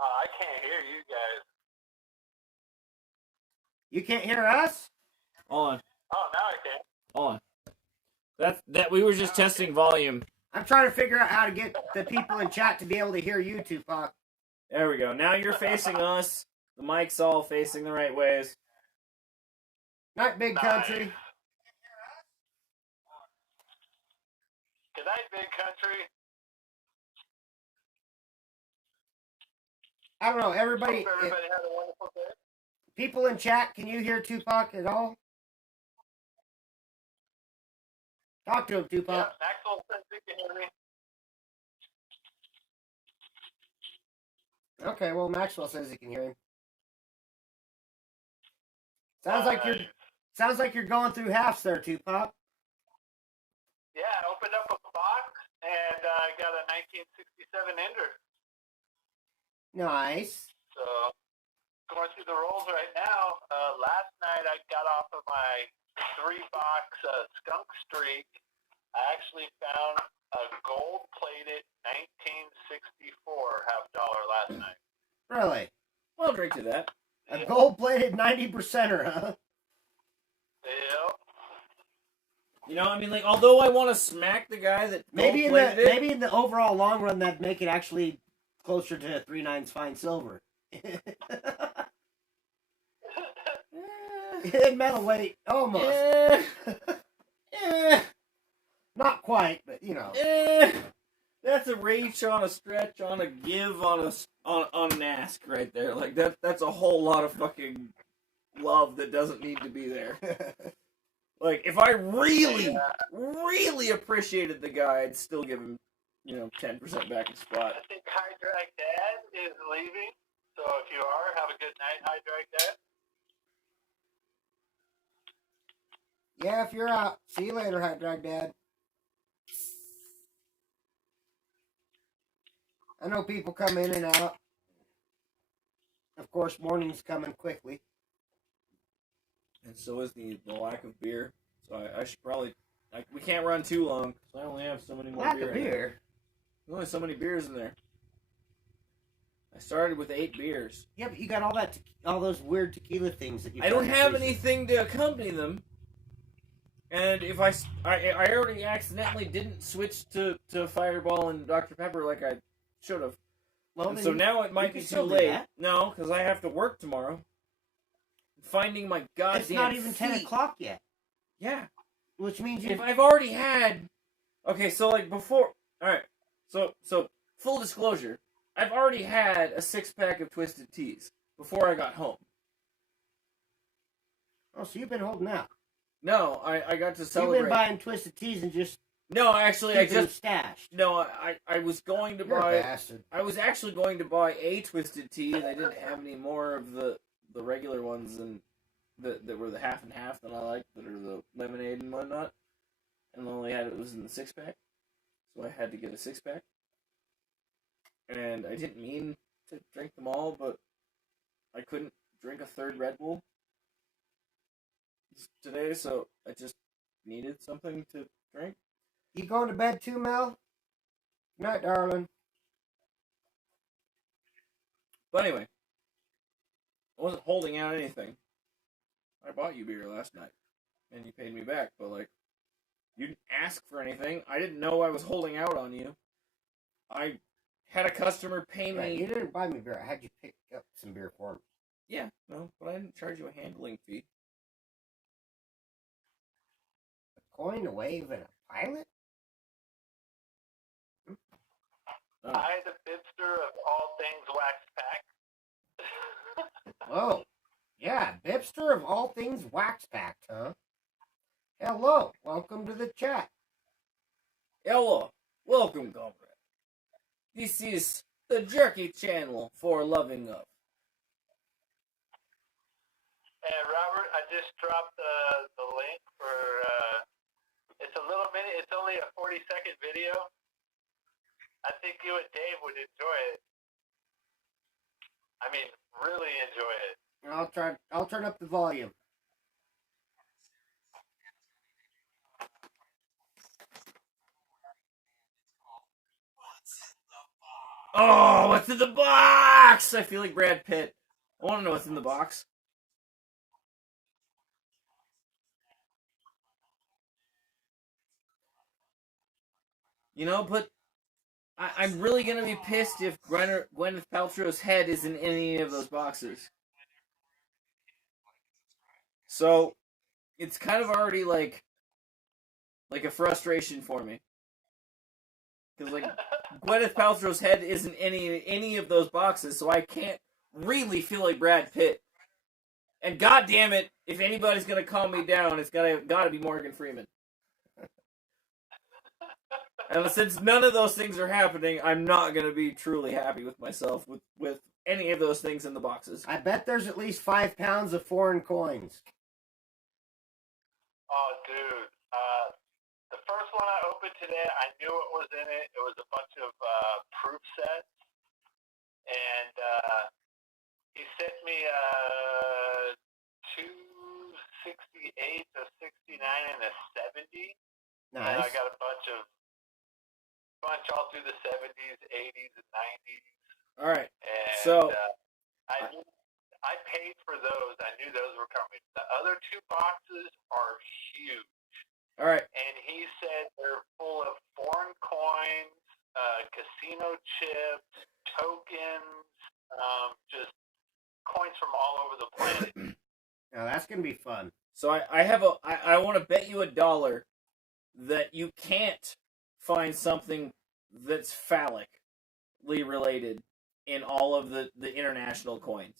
I can't hear you guys. You can't hear us? Hold on. Oh, now I can. Hold on. That we were just testing volume. I'm trying to figure out how to get the people in chat to be able to hear you, Tupac. There we go. Now you're facing us. The mic's all facing the right ways. Night, Big Country. Good night, Big Country. I don't know, everybody. Hope everybody had a wonderful day. People in chat, can you hear Tupac at all? Talk to him, Tupac. Yeah, Maxwell says he can hear me. Okay, well, Maxwell says he can hear him. Sounds like you're going through halves there, Tupac. Yeah, I opened up a box and I got a 1967 Ender. Nice. So, going through the rolls right now. Last night I got off of my 3-box Skunk Streak. I actually found a gold-plated 1964 half-dollar last night. Really? Well, drink to that. A gold-plated 90%er, huh? Yep. You know, I mean, like, although I want to smack the guy that maybe in the overall long run that'd make it actually closer to 3/9 fine silver. In metal weight, almost. Not quite, but you know. That's a reach on a stretch on a give on an ask right there. Like that's a whole lot of fucking love that doesn't need to be there. Like if I really appreciated the guy, I'd still give him, 10% back in spot. I think Hydrack Dad is leaving, so if you are, have a good night, Hydrack Dad. Yeah, if you're out. See you later, Hot Drag Dad. I know people come in and out. Of course, morning's coming quickly. And so is the lack of beer. So I should probably... we can't run too long, because I only have so many more Lack beer. of beer? There's only so many beers in there. I started with 8 beers. Yeah, but you got all those weird tequila things that you... I don't have anything to accompany them. And if I already accidentally didn't switch to Fireball and Dr. Pepper like I should have. Well, so now it might be too late. No, because I have to work tomorrow. Finding my goddamn It's not even feet. 10 o'clock yet. Yeah. Which means if I've already had... Okay, so like before... Alright, so full disclosure. I've already had a 6-pack of Twisted Teas before I got home. Oh, so you've been holding out. No, I got to celebrate. You've been buying Twisted Teas and just... No, actually, I just... stashed. No, I was going to You're buy... a bastard. I was actually going to buy a Twisted Tea, and I didn't have any more of the regular ones and that were the half and half that I like, that are the lemonade and whatnot. And the only it was in the 6-pack. So I had to get a 6-pack. And I didn't mean to drink them all, but I couldn't drink a third Red Bull today, so I just needed something to drink. You going to bed too, Mel? Good night, darling. But anyway, I wasn't holding out anything. I bought you beer last night, and you paid me back, but you didn't ask for anything. I didn't know I was holding out on you. I had a customer pay me. Right, you didn't buy me beer. I had you pick up some beer for me. Yeah, no, but I didn't charge you a handling fee. A coin, a wave, and a pilot? I, the bibster of all things wax pack. Oh, yeah, bibster of all things wax packed, huh? Hello, welcome to the chat. Hello, welcome, comrade. This is the Jerky channel for loving of. And Robert, I just dropped the link for, it's a little mini, it's only a 40-second video. I think you and Dave would enjoy it. I mean, really enjoy it. I'll turn up the volume. Oh, what's in the box? I feel like Brad Pitt. I want to know what's in the box. You know, but I'm really going to be pissed if Gwyneth Paltrow's head is in any of those boxes. So, it's kind of already like a frustration for me. Because, like, Gwyneth Paltrow's head isn't any of those boxes, so I can't really feel like Brad Pitt. And god damn it, if anybody's gonna calm me down, it's gotta be Morgan Freeman. And since none of those things are happening, I'm not gonna be truly happy with myself with any of those things in the boxes. I bet there's at least 5 pounds of foreign coins. Oh, dude. The first one I opened today, I knew what was in it. It was a bunch of proof sets. And he sent me 268, a 69, and a 70. Nice. And I got a bunch all through the 70s, 80s, and 90s. All right. And So I paid for those. I knew those were coming. The other 2 boxes are huge. all right. And he said they're full of foreign coins, casino chips, tokens, just coins from all over the planet. Now that's gonna be fun. So I want to bet you $1 that you can't find something that's phallically related in all of the international coins.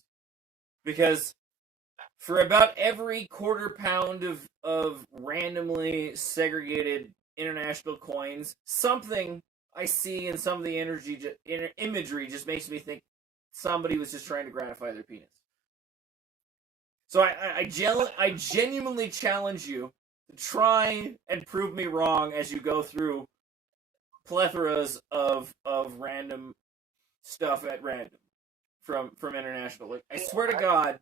Because for about every quarter pound of randomly segregated international coins, something I see in some of the imagery just makes me think somebody was just trying to gratify their penis. So I genuinely challenge you to try and prove me wrong as you go through plethoras of random stuff at random from international. Like, I swear to God,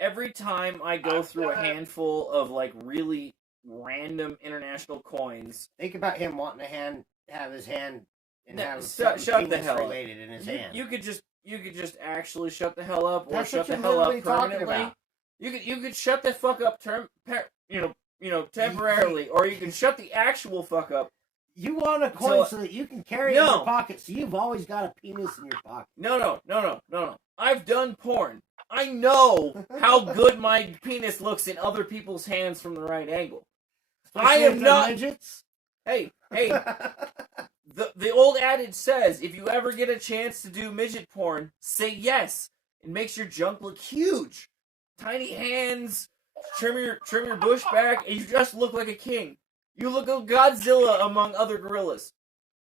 every time I go through a handful of like really random international coins, think about him wanting to have his hand and have shut something the hell up. related in his hand. You could just actually shut the hell up, or That's shut what the you're hell up literally talking permanently. about. You could shut the fuck up temporarily, or you can shut the actual fuck up. You want a coin so that you can carry it in your pocket, so you've always got a penis in your pocket. No. I've done porn. I know how good my penis looks in other people's hands from the right angle. Especially I am not midgets. Hey. The old adage says, if you ever get a chance to do midget porn, say yes. It makes your junk look huge. Tiny hands, trim your bush back, and you just look like a king. You look like Godzilla among other gorillas.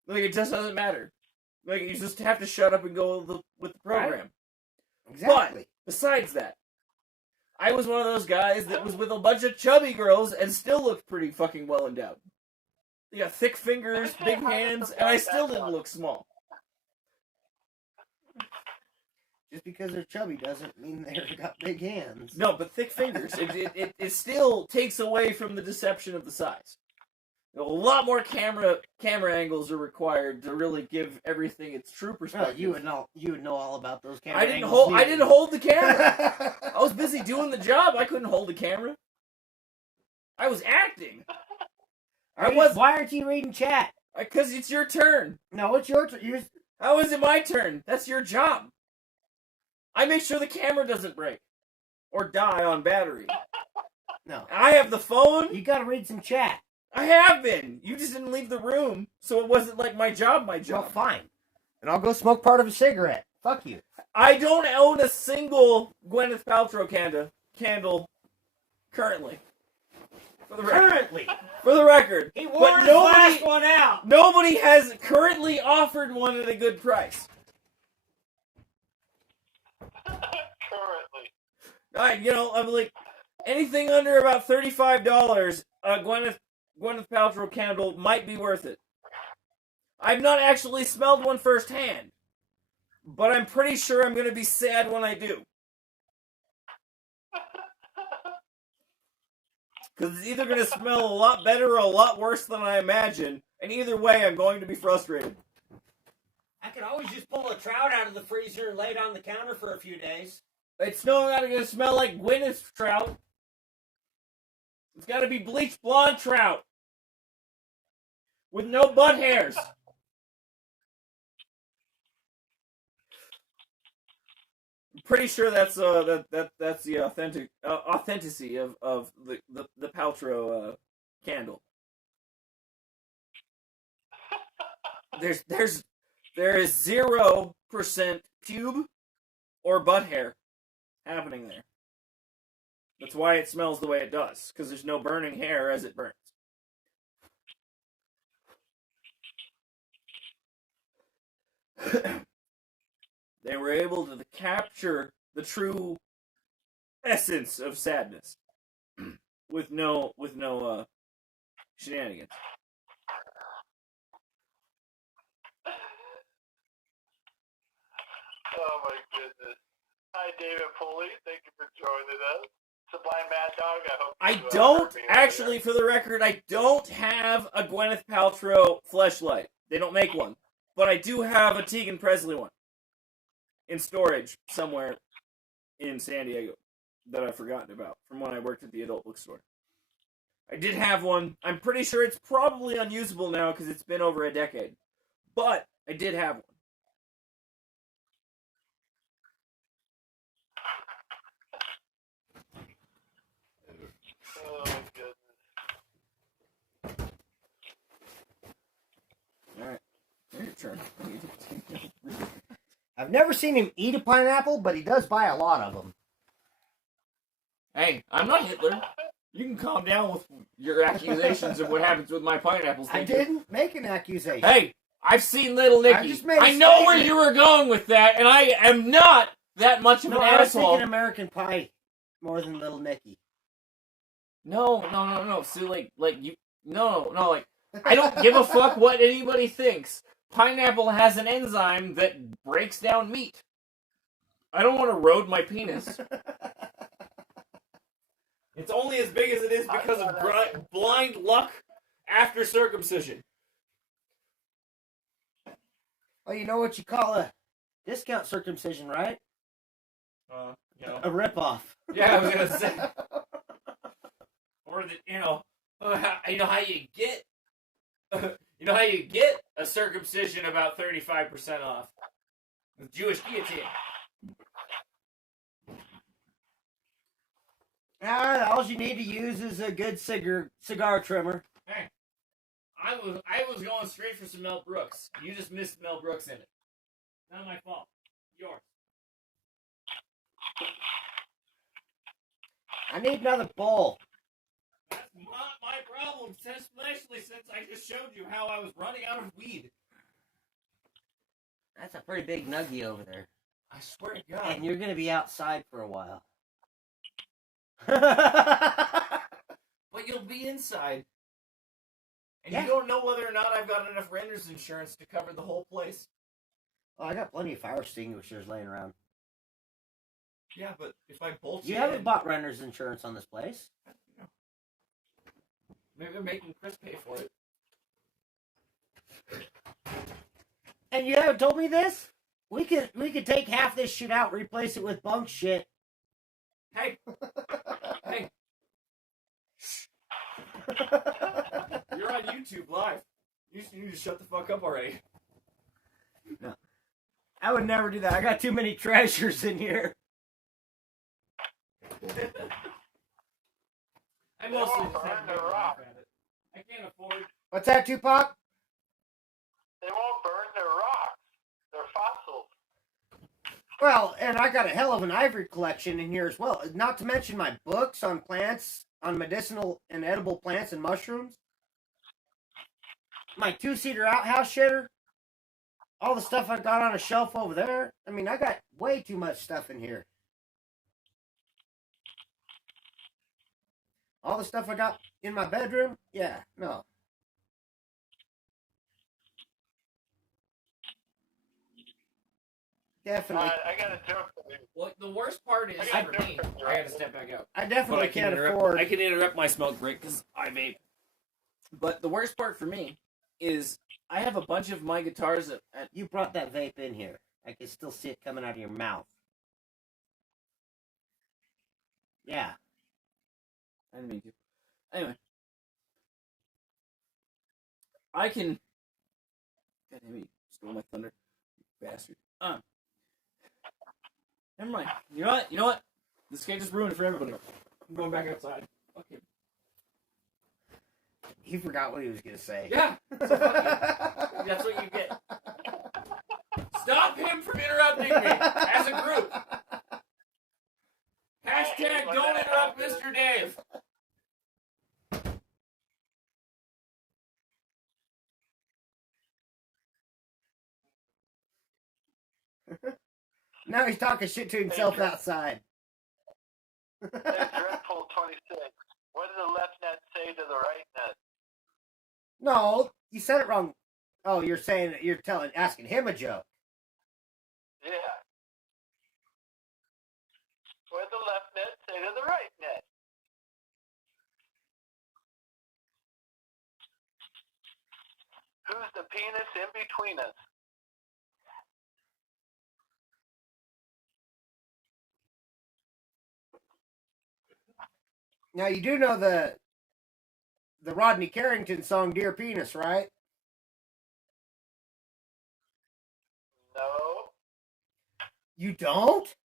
Like, it just doesn't matter. Like, you just have to shut up and go with the program. Right. Exactly. But, besides that, I was one of those guys that was with a bunch of chubby girls and still looked pretty fucking well endowed. They got thick fingers, big hands, and I still didn't look small. Just because they're chubby doesn't mean they've got big hands. No, but thick fingers. It still takes away from the deception of the size. A lot more camera angles are required to really give everything its true perspective. Well, you would know all about those camera I didn't hold the camera. I was busy doing the job. I couldn't hold the camera. I was acting. Why aren't you reading chat? Because it's your turn. No, it's your turn. How is it my turn? That's your job. I make sure the camera doesn't break or die on battery. No. I have the phone. You gotta read some chat. I have been. You just didn't leave the room, so it wasn't like my job. Well, fine. And I'll go smoke part of a cigarette. Fuck you. I don't own a single Gwyneth Paltrow candle currently. For the record. He wore his last one out. Nobody has currently offered one at a good price. Currently. I'm like, anything under about $35, Gwyneth Paltrow candle might be worth it. I've not actually smelled one firsthand, but I'm pretty sure I'm going to be sad when I do. Because it's either going to smell a lot better or a lot worse than I imagine. And either way, I'm going to be frustrated. I could always just pull a trout out of the freezer and lay it on the counter for a few days. It's no longer going to smell like Gwyneth's trout. It's got to be bleached blonde trout. With no butt hairs. I'm pretty sure that's that's the authenticity of the Paltrow candle. There is 0% pube or butt hair happening there. That's why it smells the way it does, because there's no burning hair as it burns. They were able to capture the true essence of sadness with no shenanigans. Oh my goodness. Hi, David Pulley. Thank you for joining us. Sublime Mad Dog, I hope I you don't, heard me actually, earlier. for the record, I don't have a Gwyneth Paltrow fleshlight. They don't make one. But I do have a Tegan Presley one in storage somewhere in San Diego that I've forgotten about from when I worked at the adult bookstore. I did have one. I'm pretty sure it's probably unusable now because it's been over a decade. But I did have one. Oh, goodness. Alright. Your turn. I've never seen him eat a pineapple, but he does buy a lot of them. Hey, I'm not Hitler. You can calm down with your accusations of what happens with my pineapples. I didn't make an accusation. Hey, I've seen Little Nicky. just made a I know where statement. you were going with that, and I am not that much of No, an I was asshole. thinking American Pie more than Little Nicky. No. See, like you, like I don't give a fuck what anybody thinks. Pineapple has an enzyme that breaks down meat. I don't want to erode my penis. It's only as big as it is because of blind luck after circumcision. Well, you know what you call a discount circumcision, right? A ripoff. Yeah, I was gonna say. Or that you know how you get a circumcision about 35% off with Jewish guillotine. All you need to use is a good cigar trimmer. Hey, I was going straight for some Mel Brooks. You just missed Mel Brooks in it. Not my fault. Yours. I need another bowl. That's not my problem, especially since I just showed you how I was running out of weed. That's a pretty big nuggie over there. I swear to God. And you're going to be outside for a while. But you'll be inside. And Yeah. you don't know whether or not I've got enough renter's insurance to cover the whole place. Oh, I got plenty of fire extinguishers laying around. Yeah, but if I bolt You in, haven't bought renter's insurance on this place. maybe I'm making Chris pay for it. And you haven't told me this? We could take half this shit out, replace it with bunk shit. Hey! Hey! You're on YouTube live. You need to shut the fuck up already. No. I would never do that. I got too many treasures in here. I mostly won't just have burn to the laugh rock. at it. I can't afford. What's that, Tupac? They won't burn their rocks. They're fossils. Well, and I got a hell of an ivory collection in here as well. Not to mention my books on plants, on medicinal and edible plants and mushrooms. My 2-seater outhouse shitter. All the stuff I got on a shelf over there. I mean, I got way too much stuff in here. All the stuff I got in my bedroom? Yeah, no. Definitely. I got a joke for you. Well, the worst part is for me. I got to step back out. I definitely can't afford. I can interrupt my smoke break because I vape. But the worst part for me is I have a bunch of my guitars at You brought that vape in here. I can still see it coming out of your mouth. Yeah. I didn't mean to. Anyway. I can... God damn it, you stole my thunder. You bastard. Never mind. You know what? This guy just ruined it for everybody. I'm going back outside. Fuck him. He forgot what he was going to say. Yeah. So fuck you. That's what you get. Stop him from interrupting me as a group. Hashtag don't interrupt Mr. Dave. Now he's talking shit to himself outside. That dreadful 26. What did the left net say to the right net? No, you said it wrong. Oh, you're saying you're asking him a joke. Yeah. What did the left net say to the right net? Who's the penis in between us? Now you do know the Rodney Carrington song "Dear Penis," right? No. You don't?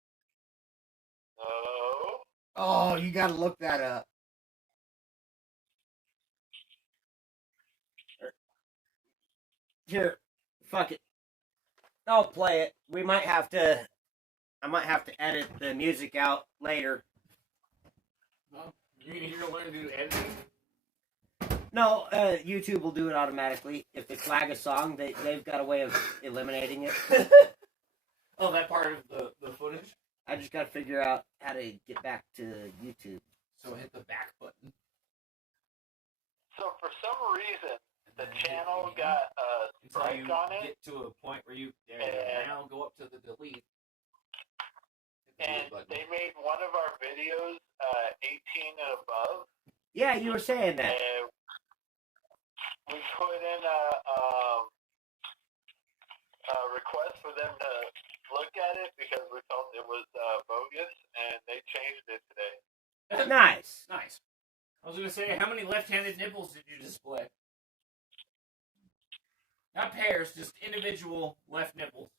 No. Oh, you got to look that up. Here, fuck it. I'll play it. I might have to edit the music out later. You're gonna learn to do editing? No, YouTube will do it automatically. If they flag a song, they've got a way of eliminating it. Oh, that part of the footage? I just gotta figure out how to get back to YouTube. So hit the back button. So for some reason, the channel got a strike on it. Get to a point where you now go up to the delete. And they made one of our videos 18 and above. Yeah, you were saying that. And we put in a request for them to look at it because we felt it was bogus, and they changed it today. Nice. Nice. I was going to say, how many left-handed nipples did you display? Not pairs, just individual left nipples.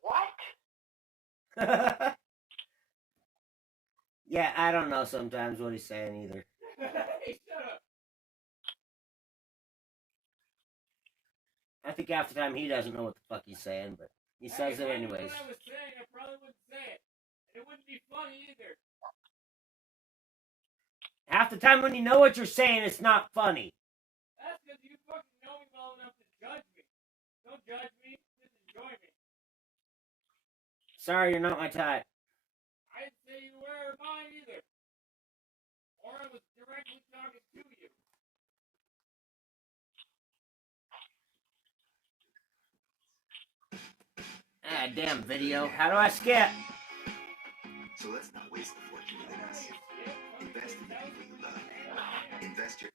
What? Yeah, I don't know sometimes what he's saying either. Hey, shut up. I think half the time he doesn't know what the fuck he's saying, but he says it anyways. What I was saying, I probably wouldn't say it. It wouldn't be funny either. Half the time when you know what you're saying, it's not funny. That's because you fucking know me well enough to judge me. Don't judge me, just enjoy me. Sorry, you're not my type. I didn't say you were mine either. Or I was directly talking to you. Ah, damn video. How do I skip? So let's not waste the fortune within us. Invest in the people you love. Invest your...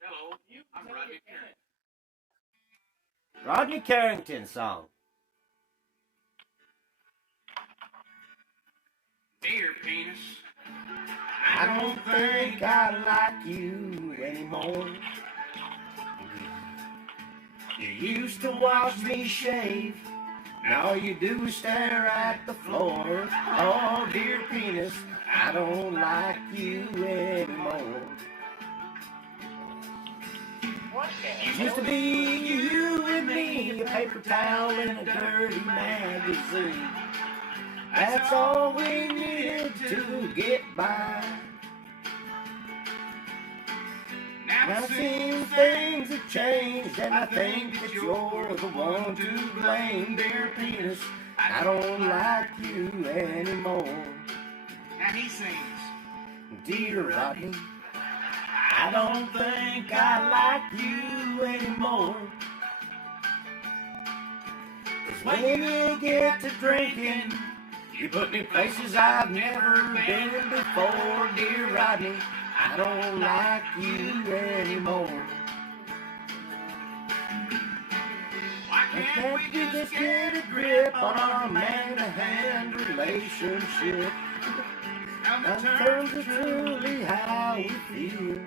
Hello, I'm Rodney Carrington. Rodney Carrington song. Dear penis. I don't think I like you anymore. You used to watch me shave. Now all you do is stare at the floor. Oh, dear penis, I don't like you anymore. What? Used to be you and me, a paper towel in a dirty magazine. That's all we needed to get by. Now it seems things have changed, and I think that you're the one to blame, dear penis. I don't like you anymore. Now he sings. Dear Rodney, I don't think I like you anymore. When you get to drinking, you put me places I've never been before, dear Rodney. I don't like you anymore. Why can't you just get a grip on our man-to-hand relationship? On terms of truly how we feel.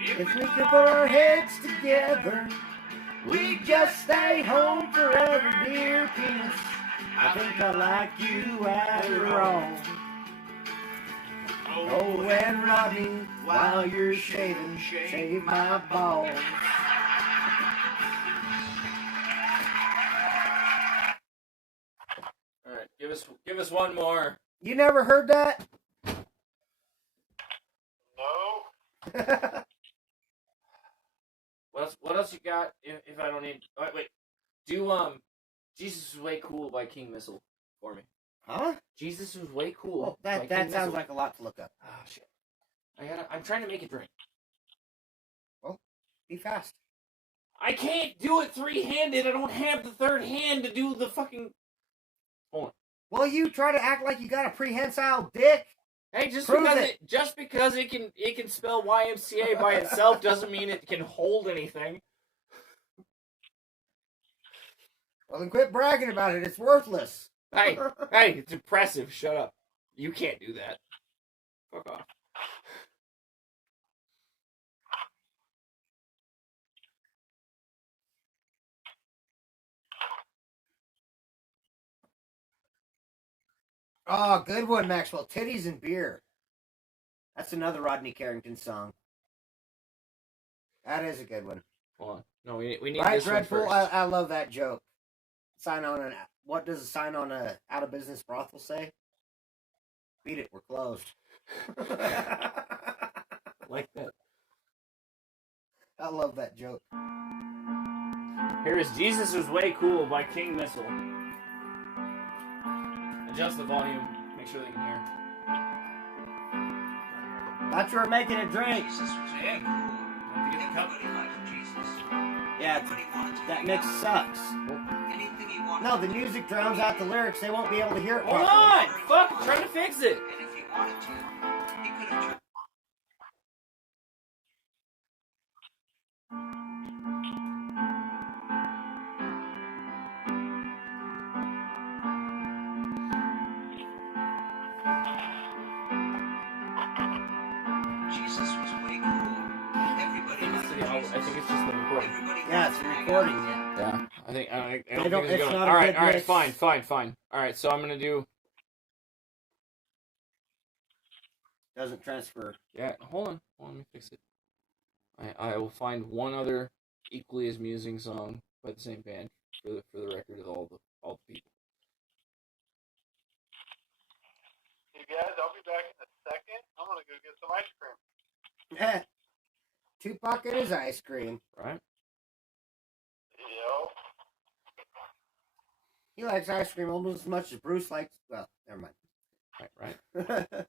If we could put our heads together, we just stay home forever, dear penis. I think I like you after all. Oh, and Rodney, while you're shaving, shave my balls. All right, give us one more. You never heard that? No. What else you got? If I don't need, wait. Do Jesus was way cool by King Missile for me. Huh? Jesus was way cool. Oh, that sounds Missile. like a lot to look up. Oh shit! I'm trying to make it drink. Well, be fast. I can't do it three-handed. I don't have the third hand to do the fucking. Hold on. Well, you try to act like you got a prehensile dick. Hey, just Prove because it can spell YMCA by itself doesn't mean it can hold anything. Well, then quit bragging about it. It's worthless. Hey, it's impressive. Shut up. You can't do that. Fuck off. Oh, good one, Maxwell. Titties and beer. That's another Rodney Carrington song. That is a good one. Hold on. No, we need Right, this Dreadful. one first. I love that joke. What does a sign on a out of business brothel say? Beat it, we're closed. Like that. I love that joke. Here is Jesus Was Way Cool by King Missile. Adjust the volume. Make sure they can hear. Thought you were making a drink. Yeah, that mix sucks. No, the music drowns out the lyrics. They won't be able to hear it Hold properly. on! Fuck, I'm trying to fix it. I think it's just the recording. Yeah, it's recording. Yeah, I think I They don't don't- think it's it's going. not a All right, good all right, mix. fine. All right, so I'm gonna do. Doesn't transfer. Yeah, hold on, let me fix it. I will find one other equally as amusing song by the same band for the record of all the people. You guys, I'll be back in a second. I'm gonna go get some ice cream. Eh. Tupac and his ice cream. Right? Yo. He likes ice cream almost as much as Bruce likes. Well, never mind. Right.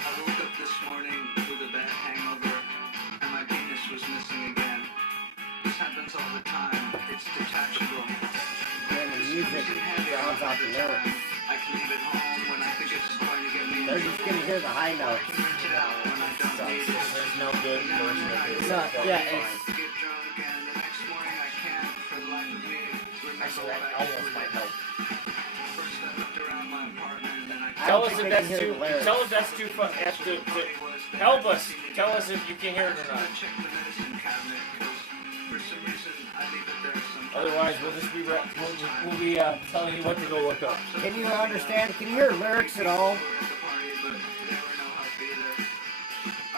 I woke up this morning with a bad hangover, and my penis was missing again. This happens all the time. It's detachable. And the music drowns out the lyrics. I can leave it home when I think it's going to get me in They're just trouble. gonna hear the high I notes. can rent it out when I don't need it. There's no good version of this. No, yeah, I it's get drunk, and the next morning I can't, for the life of me, remember Actually, what that I almost did. might help. First I looked around my apartment, and then I I Tell don't us think if they that's can hear too. the lyrics. Tell us that's too fun. That's to help us. Tell us if you can hear it or not. check the medicine cabinet, 'cause for some reason I leave it there sometimes. Otherwise, we'll just be we'll be telling you what to go look up. Can you understand? Can you hear lyrics at all?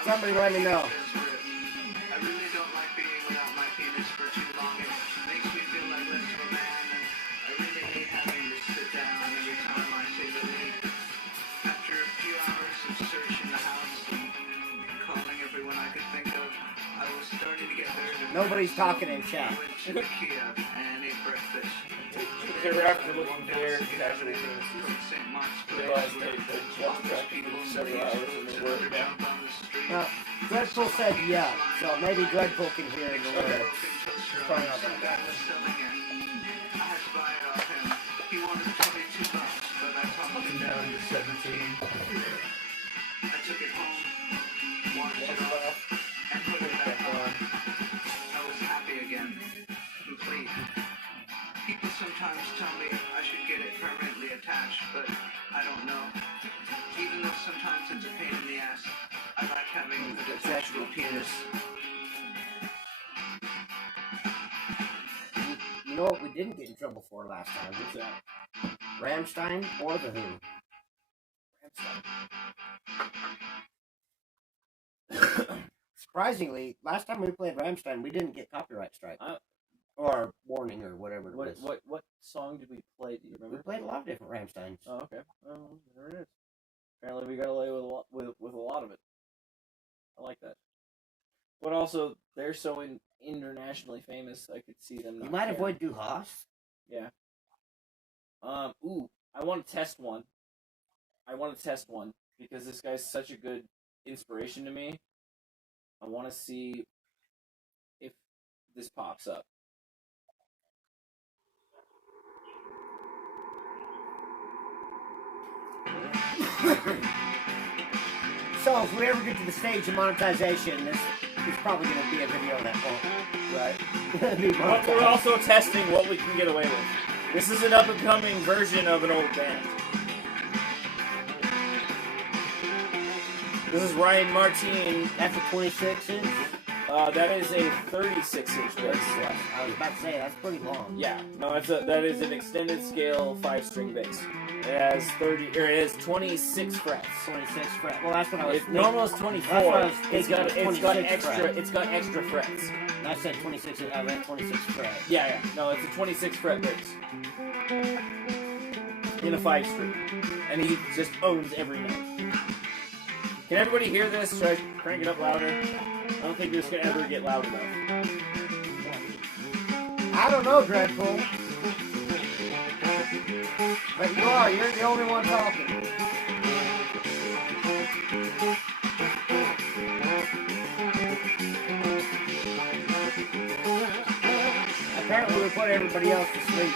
Somebody let me know. I really don't like being without my penis for too long. It makes me feel like less of a man. And I Nobody's talking in chat. Went to Kia and ate breakfast. They're after looking for their casualty From St. Mark's They Place. realized they walked back several hours and they were down. Jump on the street. Dreadful said yeah, so maybe Dreadful can hear the Okay. lyrics. Probably not that was selling it. I had to buy it off him. He wanted $22, but I talked him down to 17. I took it home, washed it off, and put it back on. I was happy again, complete. People sometimes tell me I should get it permanently attached, but I don't know. Even though sometimes it's a pain in the ass, I like having a detachable penis. You know what we didn't get in trouble for last time? What's that? Rammstein or The Who? Surprisingly, last time we played Rammstein, we didn't get copyright strike. Or warning or whatever it was. What song did we play? Do you We remember? played a lot of different Rammsteins. Oh, okay. Well, there it is. Apparently, we got away with a lot of it. I like that. But also, they're so internationally famous. I could see them. You Not might caring. avoid Du Haas. Yeah. Ooh, I want to test one. Because this guy's such a good inspiration to me. I want to see if this pops up. So, if we ever get to the stage of monetization, this is probably going to be a video that won't be But we're monetized. also testing what we can get away with. This is an up-and-coming version of an old band. This is Ryan Martin. That's a 26 inch. That is a 36-inch bass. I was about to say, that's pretty long. Yeah, no, that is an extended scale 5-string bass. It has 26 frets. 26 fret. Well, that's what I was It normal is That's 24. what I was It's thinking, got 26 extra. fret. It's got extra frets. I said 26, I meant 26 fret. Yeah. No, it's a 26 fret bass in a 5-string, and he just owns every note. Can everybody hear this? Should I crank it up louder? I don't think this can ever get loud enough. I don't know, Dreadful. But you are. You're the only one talking. Apparently we put everybody else to sleep.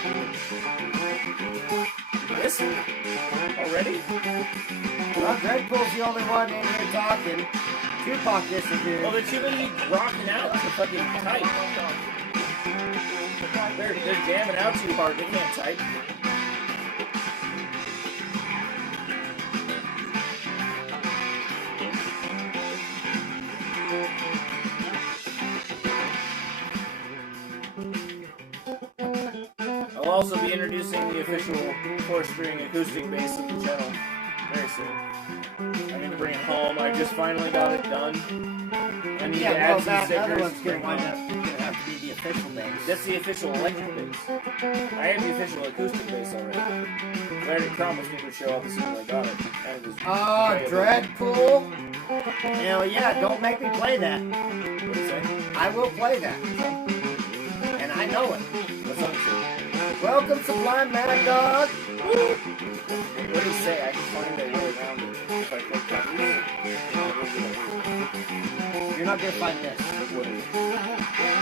This already? Well, Dreadful's the only one in here talking. Tupac disappeared. Well, they're too many rocking out to fucking type. They're jamming out too hard. They can't type. I'll also be introducing the official 4-string acoustic bass of the channel very soon. I need to bring it home. I just finally got it done. I need to Yeah, add well, some that stickers. other one's gonna wind up gonna have to be the official bass. That's the official electric bass. I had the official acoustic bass already. I already promised people to show up as soon as I got it. And it was Oh, playable. Dreadful. Hell yeah, don't make me play that. What do you say? I will play that. And I know it. What's up, sir? Welcome, Sublime Mad Dog. What do you say? I can find a way around it if I click copies. You're not gonna find this.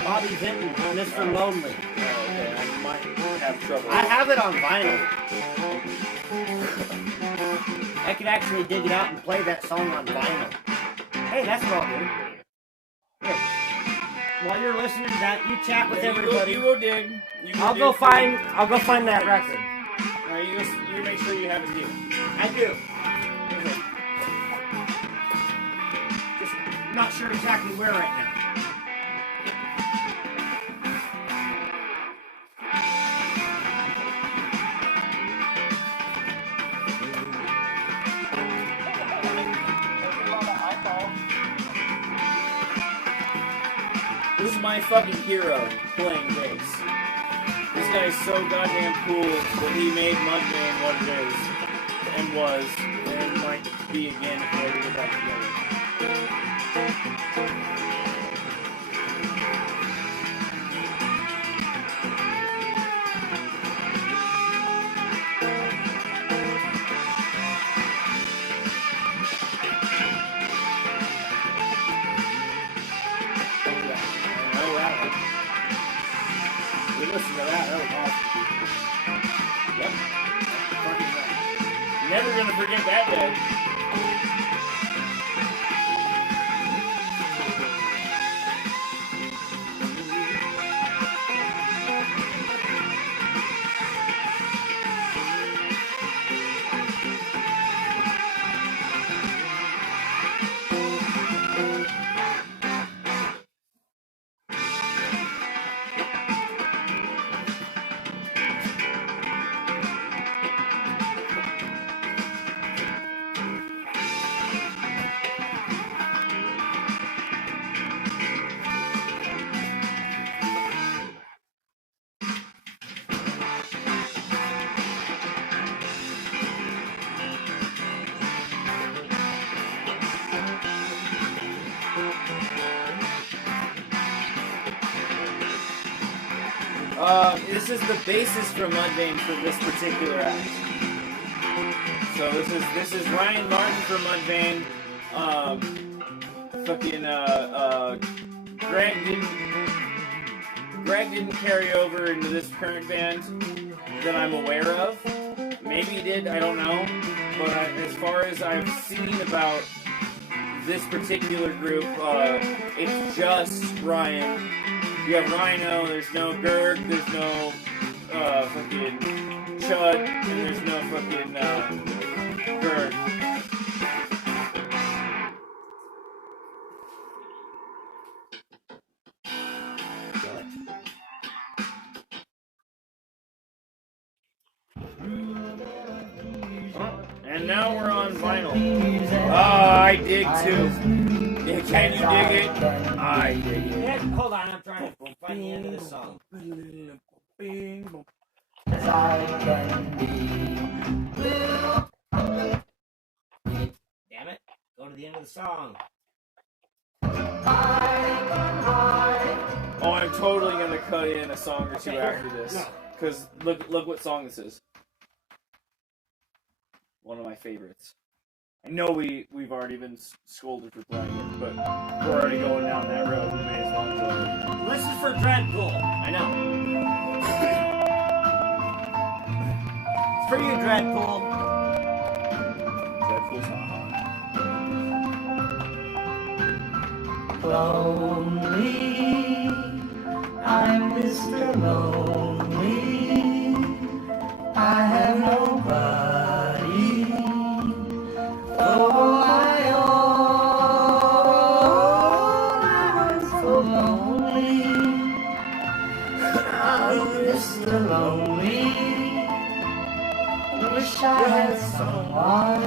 Bobby Vinton, Mr. Lonely. Okay, I might have trouble. I have it on vinyl. I could actually dig it out and play that song on vinyl. Hey, that's what I'll do. Here. While you're listening to that, you chat with everybody. You go dig. I'll go find that record. Alright, you make sure you have it here. I do. Just not sure exactly where right now. This is my fucking hero playing bass. This guy is so goddamn cool that he made Mudman what it is, and was, and might be again if we ever get back together. Never gonna forget that band. This is the basis for Mudvayne for this particular act. So this is Ryan Martin for Mudvayne. Greg didn't carry over into this current band that I'm aware of. Maybe he did, I don't know. But as far as I've seen about this particular group, it's just Ryan. You have Rhino, there's no Gerg, there's no fucking Chud, and there's no fucking Gerg. And now we're on vinyl. I dig too. Can you dig it? I dig it. Hold on, I'm trying to find the end of the song. As I can be. Damn it. Go to the end of the song. Oh, I'm totally gonna cut in a song or two after this. Because look what song this is. One of my favorites. I know we've already been scolded for playing it, but we're already going down that road. We may as well enjoy it. This is for Dreadpool. I know. It's for you, Dreadpool. Deadpool's hot. Lonely, I'm Mr. Lonely. I have nobody for my own. I'm so lonely. I'm Mr. Lonely. Wish I had someone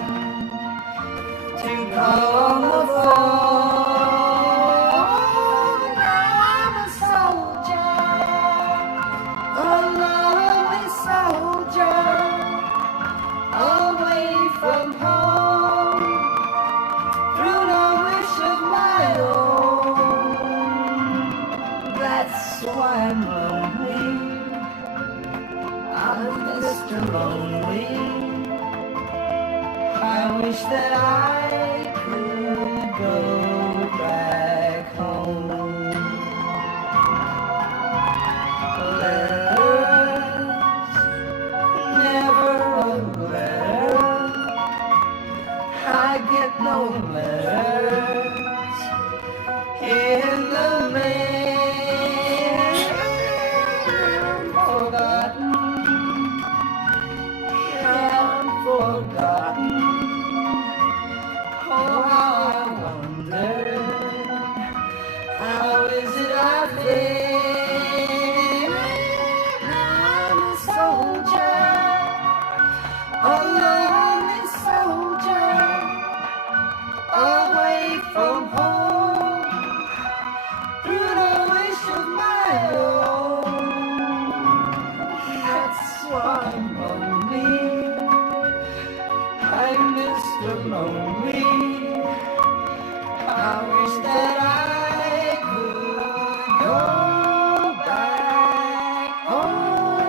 to call on the phone. Now I'm a soldier, a lonely soldier, away from home, through no wish of my own. That's why I'm lonely. I'm Mr. Lonely. I wish that I could go back home. Letters, never a letter. I get no letters in the mail. I'm forgotten. I'm forgotten. Oh, how I wonder, how is it I feel? I'm a soldier, a lonely soldier, away from home, through the wish of my own. That's why I'm lonely. I'm Mr. Lonely. I wish that I could go back home.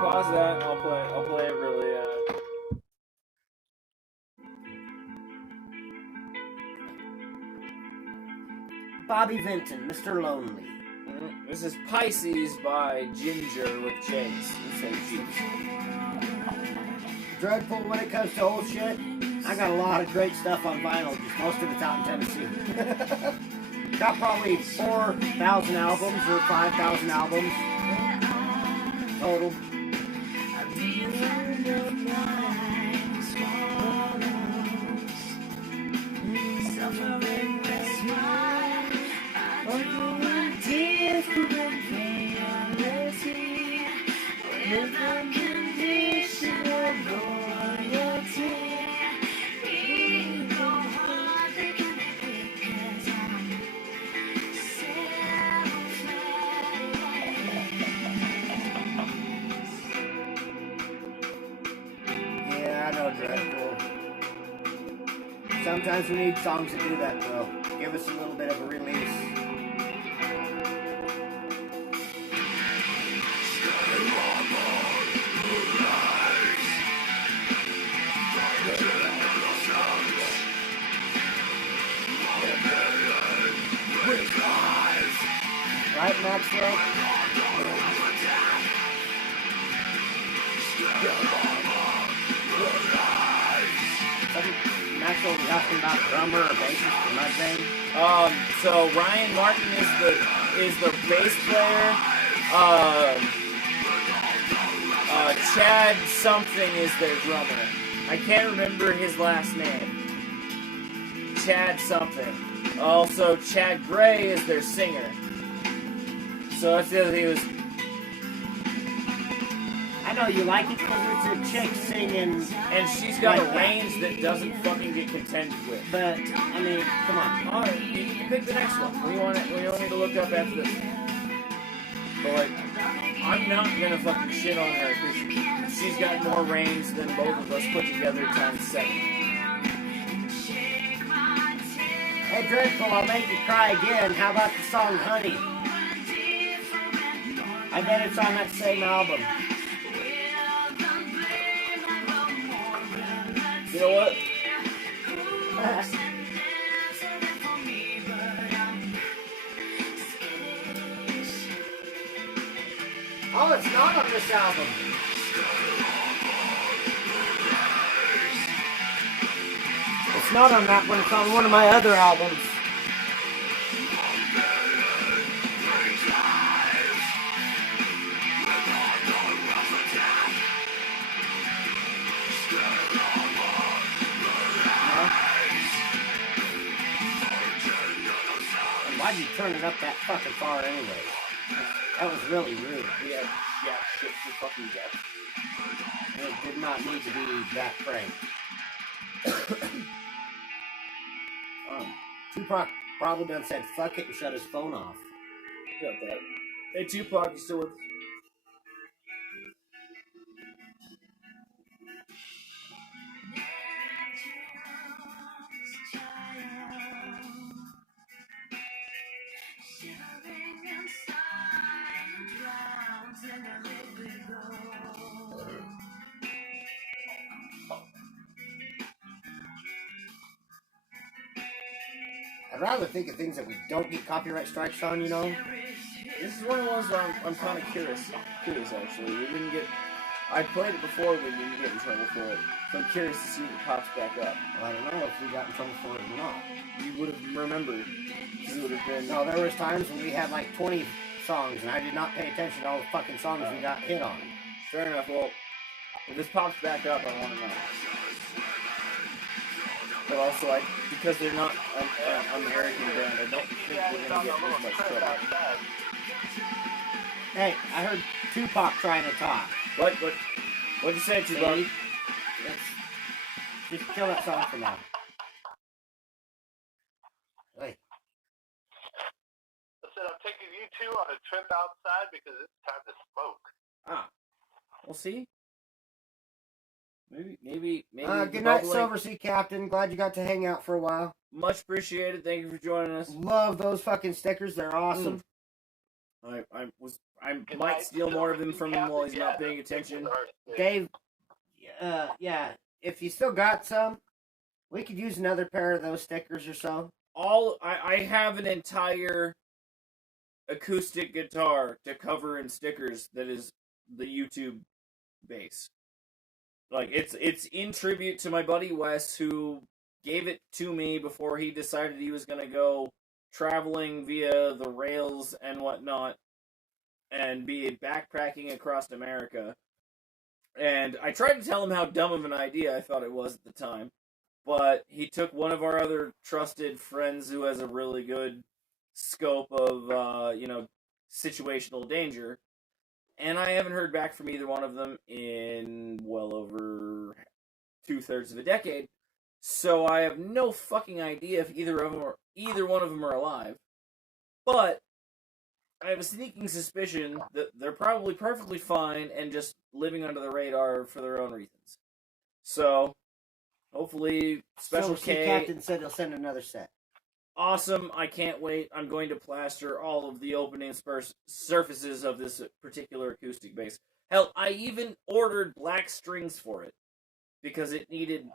Pause that and I'll play it really Bobby Vinton, Mr. Lonely. This is Pisces by Ginger with J's instead of G's. Dreadful when it comes to old shit. I got a lot of great stuff on vinyl, just most of it's out in Tennessee. Got probably 4,000 albums or 5,000 albums total. Yeah, I know, Dreadful. Sometimes we need songs to do that, bro. Give us a little bit of a release. Right, Maxwell? Maxwell was asking about drummer or bassist or Mudvayne. So Ryan Martin is the bass player. Chad something is their drummer. I can't remember his last name. Chad something. Also, Chad Gray is their singer. So that's the other thing. I know you like it because it's a chick singing, And she's got like a range that doesn't fucking get contended with. but I mean, come on. Alright, you can pick the next one. What do you want me to look up after this? But like, I'm not gonna fucking shit on her because she's got more range than both of us put together times 7. Hey, Dreadful, I'll make you cry again. How about the song Honey? I bet it's on that same album. You know what? Oh, it's not on this album. It's not on that one. It's on one of my other albums. Why'd you turn it up that fucking far anyway? That was really rude. Yeah, shit for fucking death. It did not need to be that frank. Tupac probably done said fuck it and shut his phone off. Got that. Hey, Tupac, you still with us? I'd rather think of things that we don't get copyright strikes on, you know? This is one of the ones where I'm kind of curious actually. We didn't get... I played it before, we didn't get in trouble for it. So I'm curious to see if it pops back up. Well, I don't know if we got in trouble for it or not. You would have remembered. Because it would have been... No, there was times when we had like 20 songs and I did not pay attention to all the fucking songs we got hit on. Fair enough. Well, if this pops back up, I want to know. But also, because they're not an American band, I don't think we're going to get as much trouble. Hey, I heard Tupac trying to talk. What'd you say, Tupac? See? Just kill that song for now. Hey, Listen, I'm taking you two on a trip outside because it's time to smoke. Ah. We'll see. Maybe. good night, Silver Sea Captain. Glad you got to hang out for a while. Much appreciated. Thank you for joining us. Love those fucking stickers. They're awesome. I might steal more of them from him while he's not paying attention. Dave, yeah, if you still got some, we could use another pair of those stickers or so. I have an entire acoustic guitar to cover in stickers that is the YouTube base. Like, it's in tribute to my buddy Wes, who gave it to me before he decided he was going to go traveling via the rails and whatnot and be backpacking across America. And I tried to tell him how dumb of an idea I thought it was at the time, but he took one of our other trusted friends who has a really good scope of, situational danger, and I haven't heard back from either one of them in well over 2/3 of a decade. So I have no fucking idea if either one of them are alive. But I have a sneaking suspicion that they're probably perfectly fine and just living under the radar for their own reasons. So hopefully, Special K. Captain said he'll send another set. Awesome! I can't wait. I'm going to plaster all of the opening surfaces of this particular acoustic bass. Hell, I even ordered black strings for it because it needed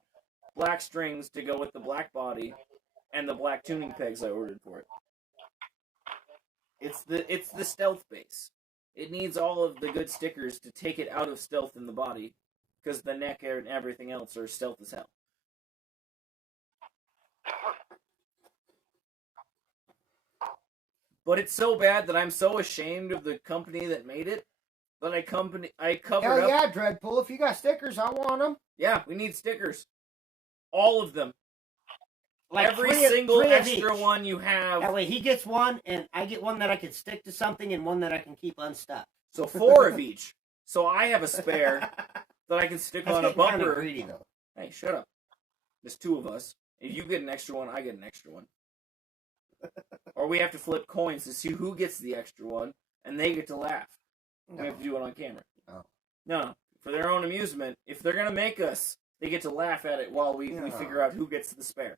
black strings to go with the black body and the black tuning pegs I ordered for it. It's the stealth bass. It needs all of the good stickers to take it out of stealth in the body, because the neck and everything else are stealth as hell. But it's so bad that I'm so ashamed of the company that made it that I covered Hell up. yeah, Dreadpool. If you got stickers, I want them. Yeah, we need stickers. All of them. Like every three single of extra each. one you have. That way he gets one, and I get one that I can stick to something, and one that I can keep unstuck. So 4 of each. So I have a spare that I can stick That's on a getting kinda bumper. greedy, though. Hey, shut up. There's 2 of us. If you get an extra one, I get an extra one. Or we have to flip coins to see who gets the extra one, and they get to laugh. No. We have to do it on camera. Oh. No, for their own amusement. If they're going to make us, they get to laugh at it while we figure out who gets the spare.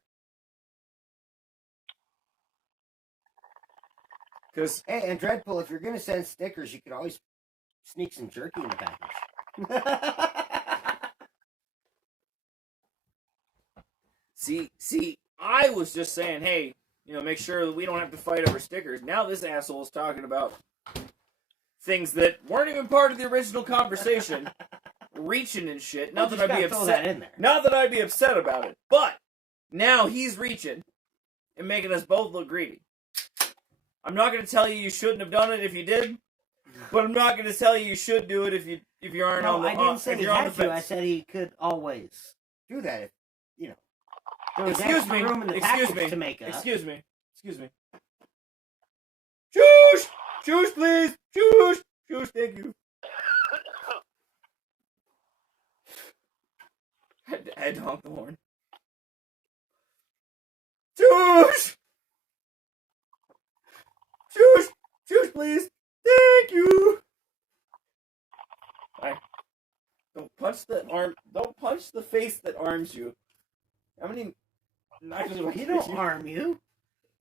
Because Hey, and Dreadpool, if you're going to send stickers, you could always sneak some jerky in the package. See, I was just saying, hey, make sure that we don't have to fight over stickers. Now this asshole is talking about things that weren't even part of the original conversation, reaching and shit. Not that I'd be upset. Not that I'd be upset about it, but now he's reaching and making us both look greedy. I'm not going to tell you shouldn't have done it if you did, but I'm not going to tell you should do it if you aren't on the. I didn't say if he you're on had the to. I fence. said he could always Do that if, there was Excuse extra me. room in the Excuse package me. to make up. Excuse me. Shush! Shush, please! Shush! Shush, thank you. I had to honk the horn. Shush! Shush! Shush, please! Thank you! Alright. Don't punch the face that arms you. How many knives have I He given don't you? harm you.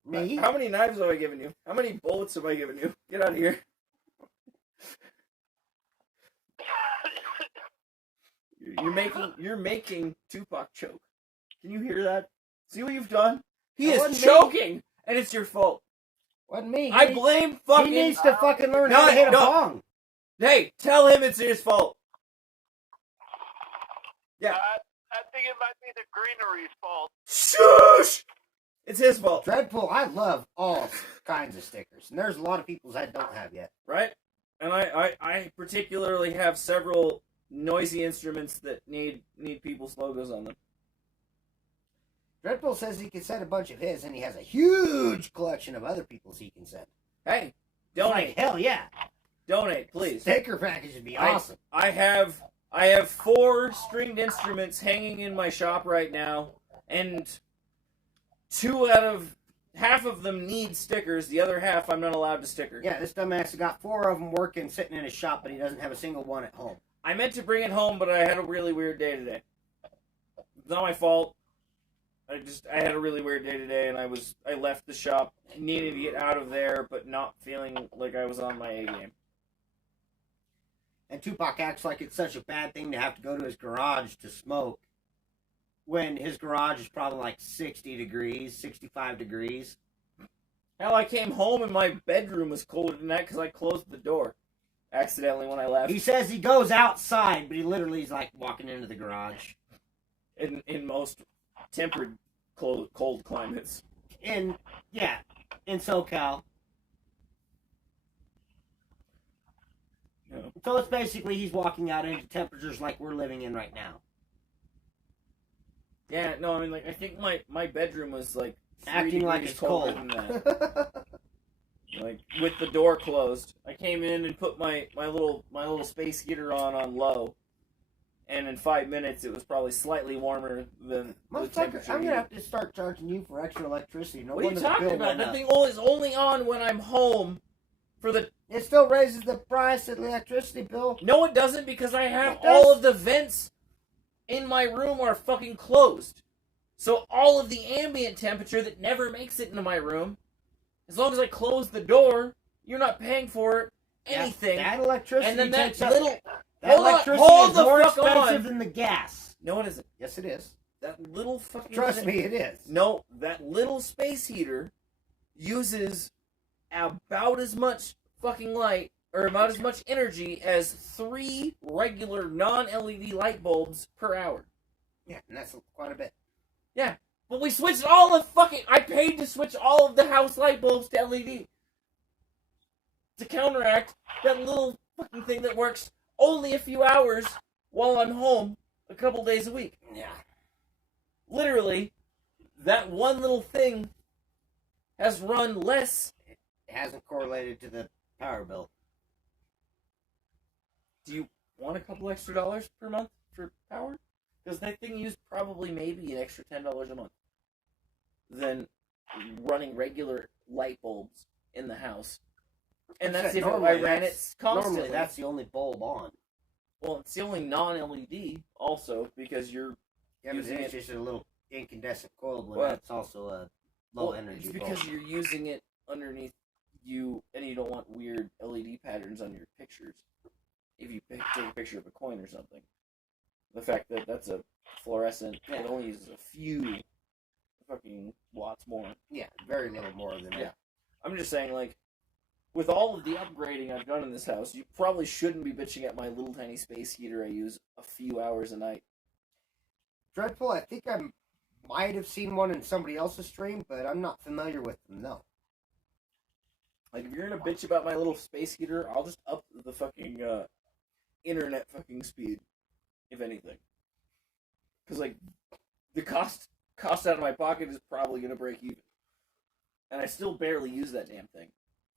Me? How many knives have I given you? How many bullets have I given you? Get out of here. You're making Tupac choke. Can you hear that? See what you've done? He That is wasn't choking, and it's your fault. wasn't me. I blame fucking. He needs to fucking learn No, how to hit a no. bong. Hey, tell him it's his fault. Yeah. I think it might be the greenery's fault. Shush! It's his fault, Dreadpool, I love all kinds of stickers, and there's a lot of people that don't have yet. right? And I particularly have several noisy instruments that need people's logos on them. Dreadpool says he can send a bunch of his, and he has a huge collection of other people's he can send. Hey, It's like, donate, hell yeah. donate, please. Sticker package would be awesome. I have 4 stringed instruments hanging in my shop right now, and 2 out of half of them need stickers. The other half I'm not allowed to sticker. Yeah, this dumbass has got 4 of them working, sitting in his shop, but he doesn't have a single one at home. I meant to bring it home, but I had a really weird day today. It's not my fault. I had a really weird day today, and I left the shop needing to get out of there, but not feeling like I was on my A game. And Tupac acts like it's such a bad thing to have to go to his garage to smoke, when his garage is probably like 60 degrees, 65 degrees. Hell, I came home and my bedroom was colder than that because I closed the door accidentally when I left. He says he goes outside, but he literally is like walking into the garage. In most tempered cold climates. In SoCal. Yeah. So it's basically he's walking out into temperatures like we're living in right now. Yeah, no, I mean, like, I think my bedroom was, like, 3 Acting like degrees it's colder cold. than that. Like, with the door closed. I came in and put my little space heater on low, and in 5 minutes it was probably slightly warmer than the Motherfucker, temperature. I'm gonna have to start charging you for extra electricity. No What are you wonder the talking bill about? went That up. thing is only on when I'm home for the... It still raises the price of the electricity bill. No, it doesn't, because I have It does. all of the vents in my room are fucking closed. So all of the ambient temperature that never makes it into my room, as long as I close the door, you're not paying for it, anything. That electricity And then that takes up- little... that Hold on, electricity hold is the more fuck expensive on. than the gas. No, it isn't. Yes, it is. That little fucking... Trust thing- me, it is. No, that little space heater uses about as much fucking light, or about as much energy as 3 regular non-LED light bulbs per hour. Yeah, and that's quite a bit. Yeah, but we switched all the fucking... I paid to switch all of the house light bulbs to LED. To counteract that little fucking thing that works only a few hours while I'm home a couple days a week. Yeah. Literally, that one little thing has run less. It hasn't correlated to the power bill. Do you want a couple extra dollars per month for power? Because that thing used probably maybe an extra $10 a month than running regular light bulbs in the house. And that's if I Normally ran it that's- constantly. Normally, that's the only bulb on. Well, it's the only non-LED also because you're Yeah, but using it's it. just a little incandescent coiled one. Well, That's also a low Well, energy it's because bulb. you're using it underneath you, and you don't want weird LED patterns on your pictures. If you take a picture of a coin or something, the fact that that's a fluorescent, Yeah. it only uses a few fucking watts more. Yeah, very little more than Yeah. that. I'm just saying, like, with all of the upgrading I've done in this house, you probably shouldn't be bitching at my little tiny space heater I use a few hours a night. Dreadful, I think I might have seen one in somebody else's stream, but I'm not familiar with them, no. Like, if you're gonna bitch about my little space heater, I'll just up the fucking internet fucking speed, if anything. Because, like, the cost out of my pocket is probably gonna break even, and I still barely use that damn thing.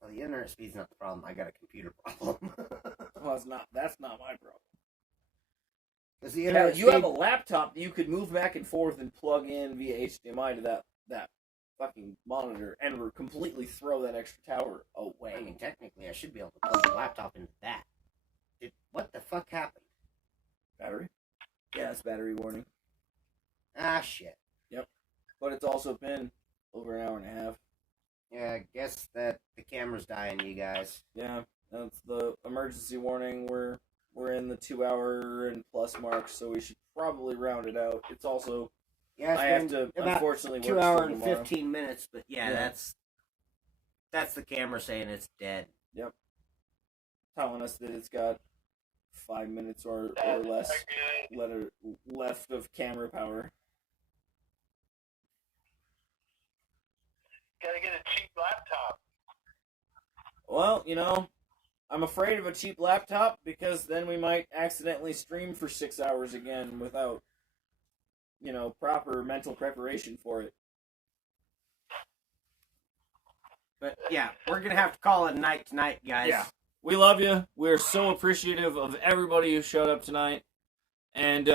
Well, the internet speed's not the problem. I got a computer problem. Well, that's not my problem. Because the Hell, internet you have speed- a laptop that you could move back and forth and plug in via HDMI to that fucking monitor and completely throw that extra tower away. I mean, technically, I should be able to plug the laptop into that. What the fuck happened? Battery? Yeah, it's battery warning. Ah, shit. But it's also been over an hour and a half. Yeah, I guess that the camera's dying, you guys. Yeah, that's the emergency warning. We're in the 2 hour and plus mark, so we should probably round it out. It's also Yeah, it's I have been to about unfortunately 2 work hours still and tomorrow. 15 minutes, but yeah, Yeah. that's the camera saying it's dead. Telling us that it's got 5 minutes or That's less not good. left of camera power. Gotta get a cheap laptop. Well, I'm afraid of a cheap laptop because then we might accidentally stream for 6 hours again without, proper mental preparation for it. But yeah, we're gonna have to call it a night tonight, guys. Yeah. We love you. We're so appreciative of everybody who showed up tonight. And,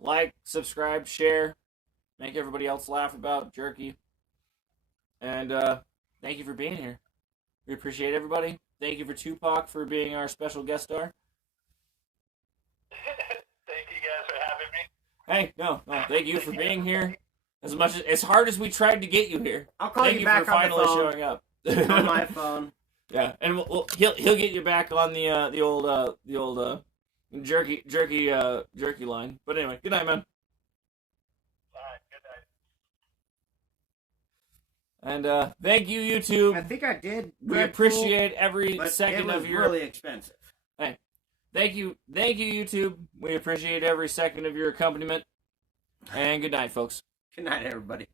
like, subscribe, share, make everybody else laugh about Jerky. And thank you for being here. We appreciate everybody. Thank you for Tupac for being our special guest star. Thank you guys for having me. Hey, no, thank you for being here. As hard as we tried to get you here. I'll call Thank you you back for on the finally phone. showing up. On my phone. Yeah, and he'll get you back on the old jerky line. But anyway, good night, man. All right, good night. And thank you, YouTube. I think I did. We Red appreciate Bull, every but second it was of your. really expensive. Hey, thank you, YouTube. We appreciate every second of your accompaniment. And good night, folks. Good night, everybody.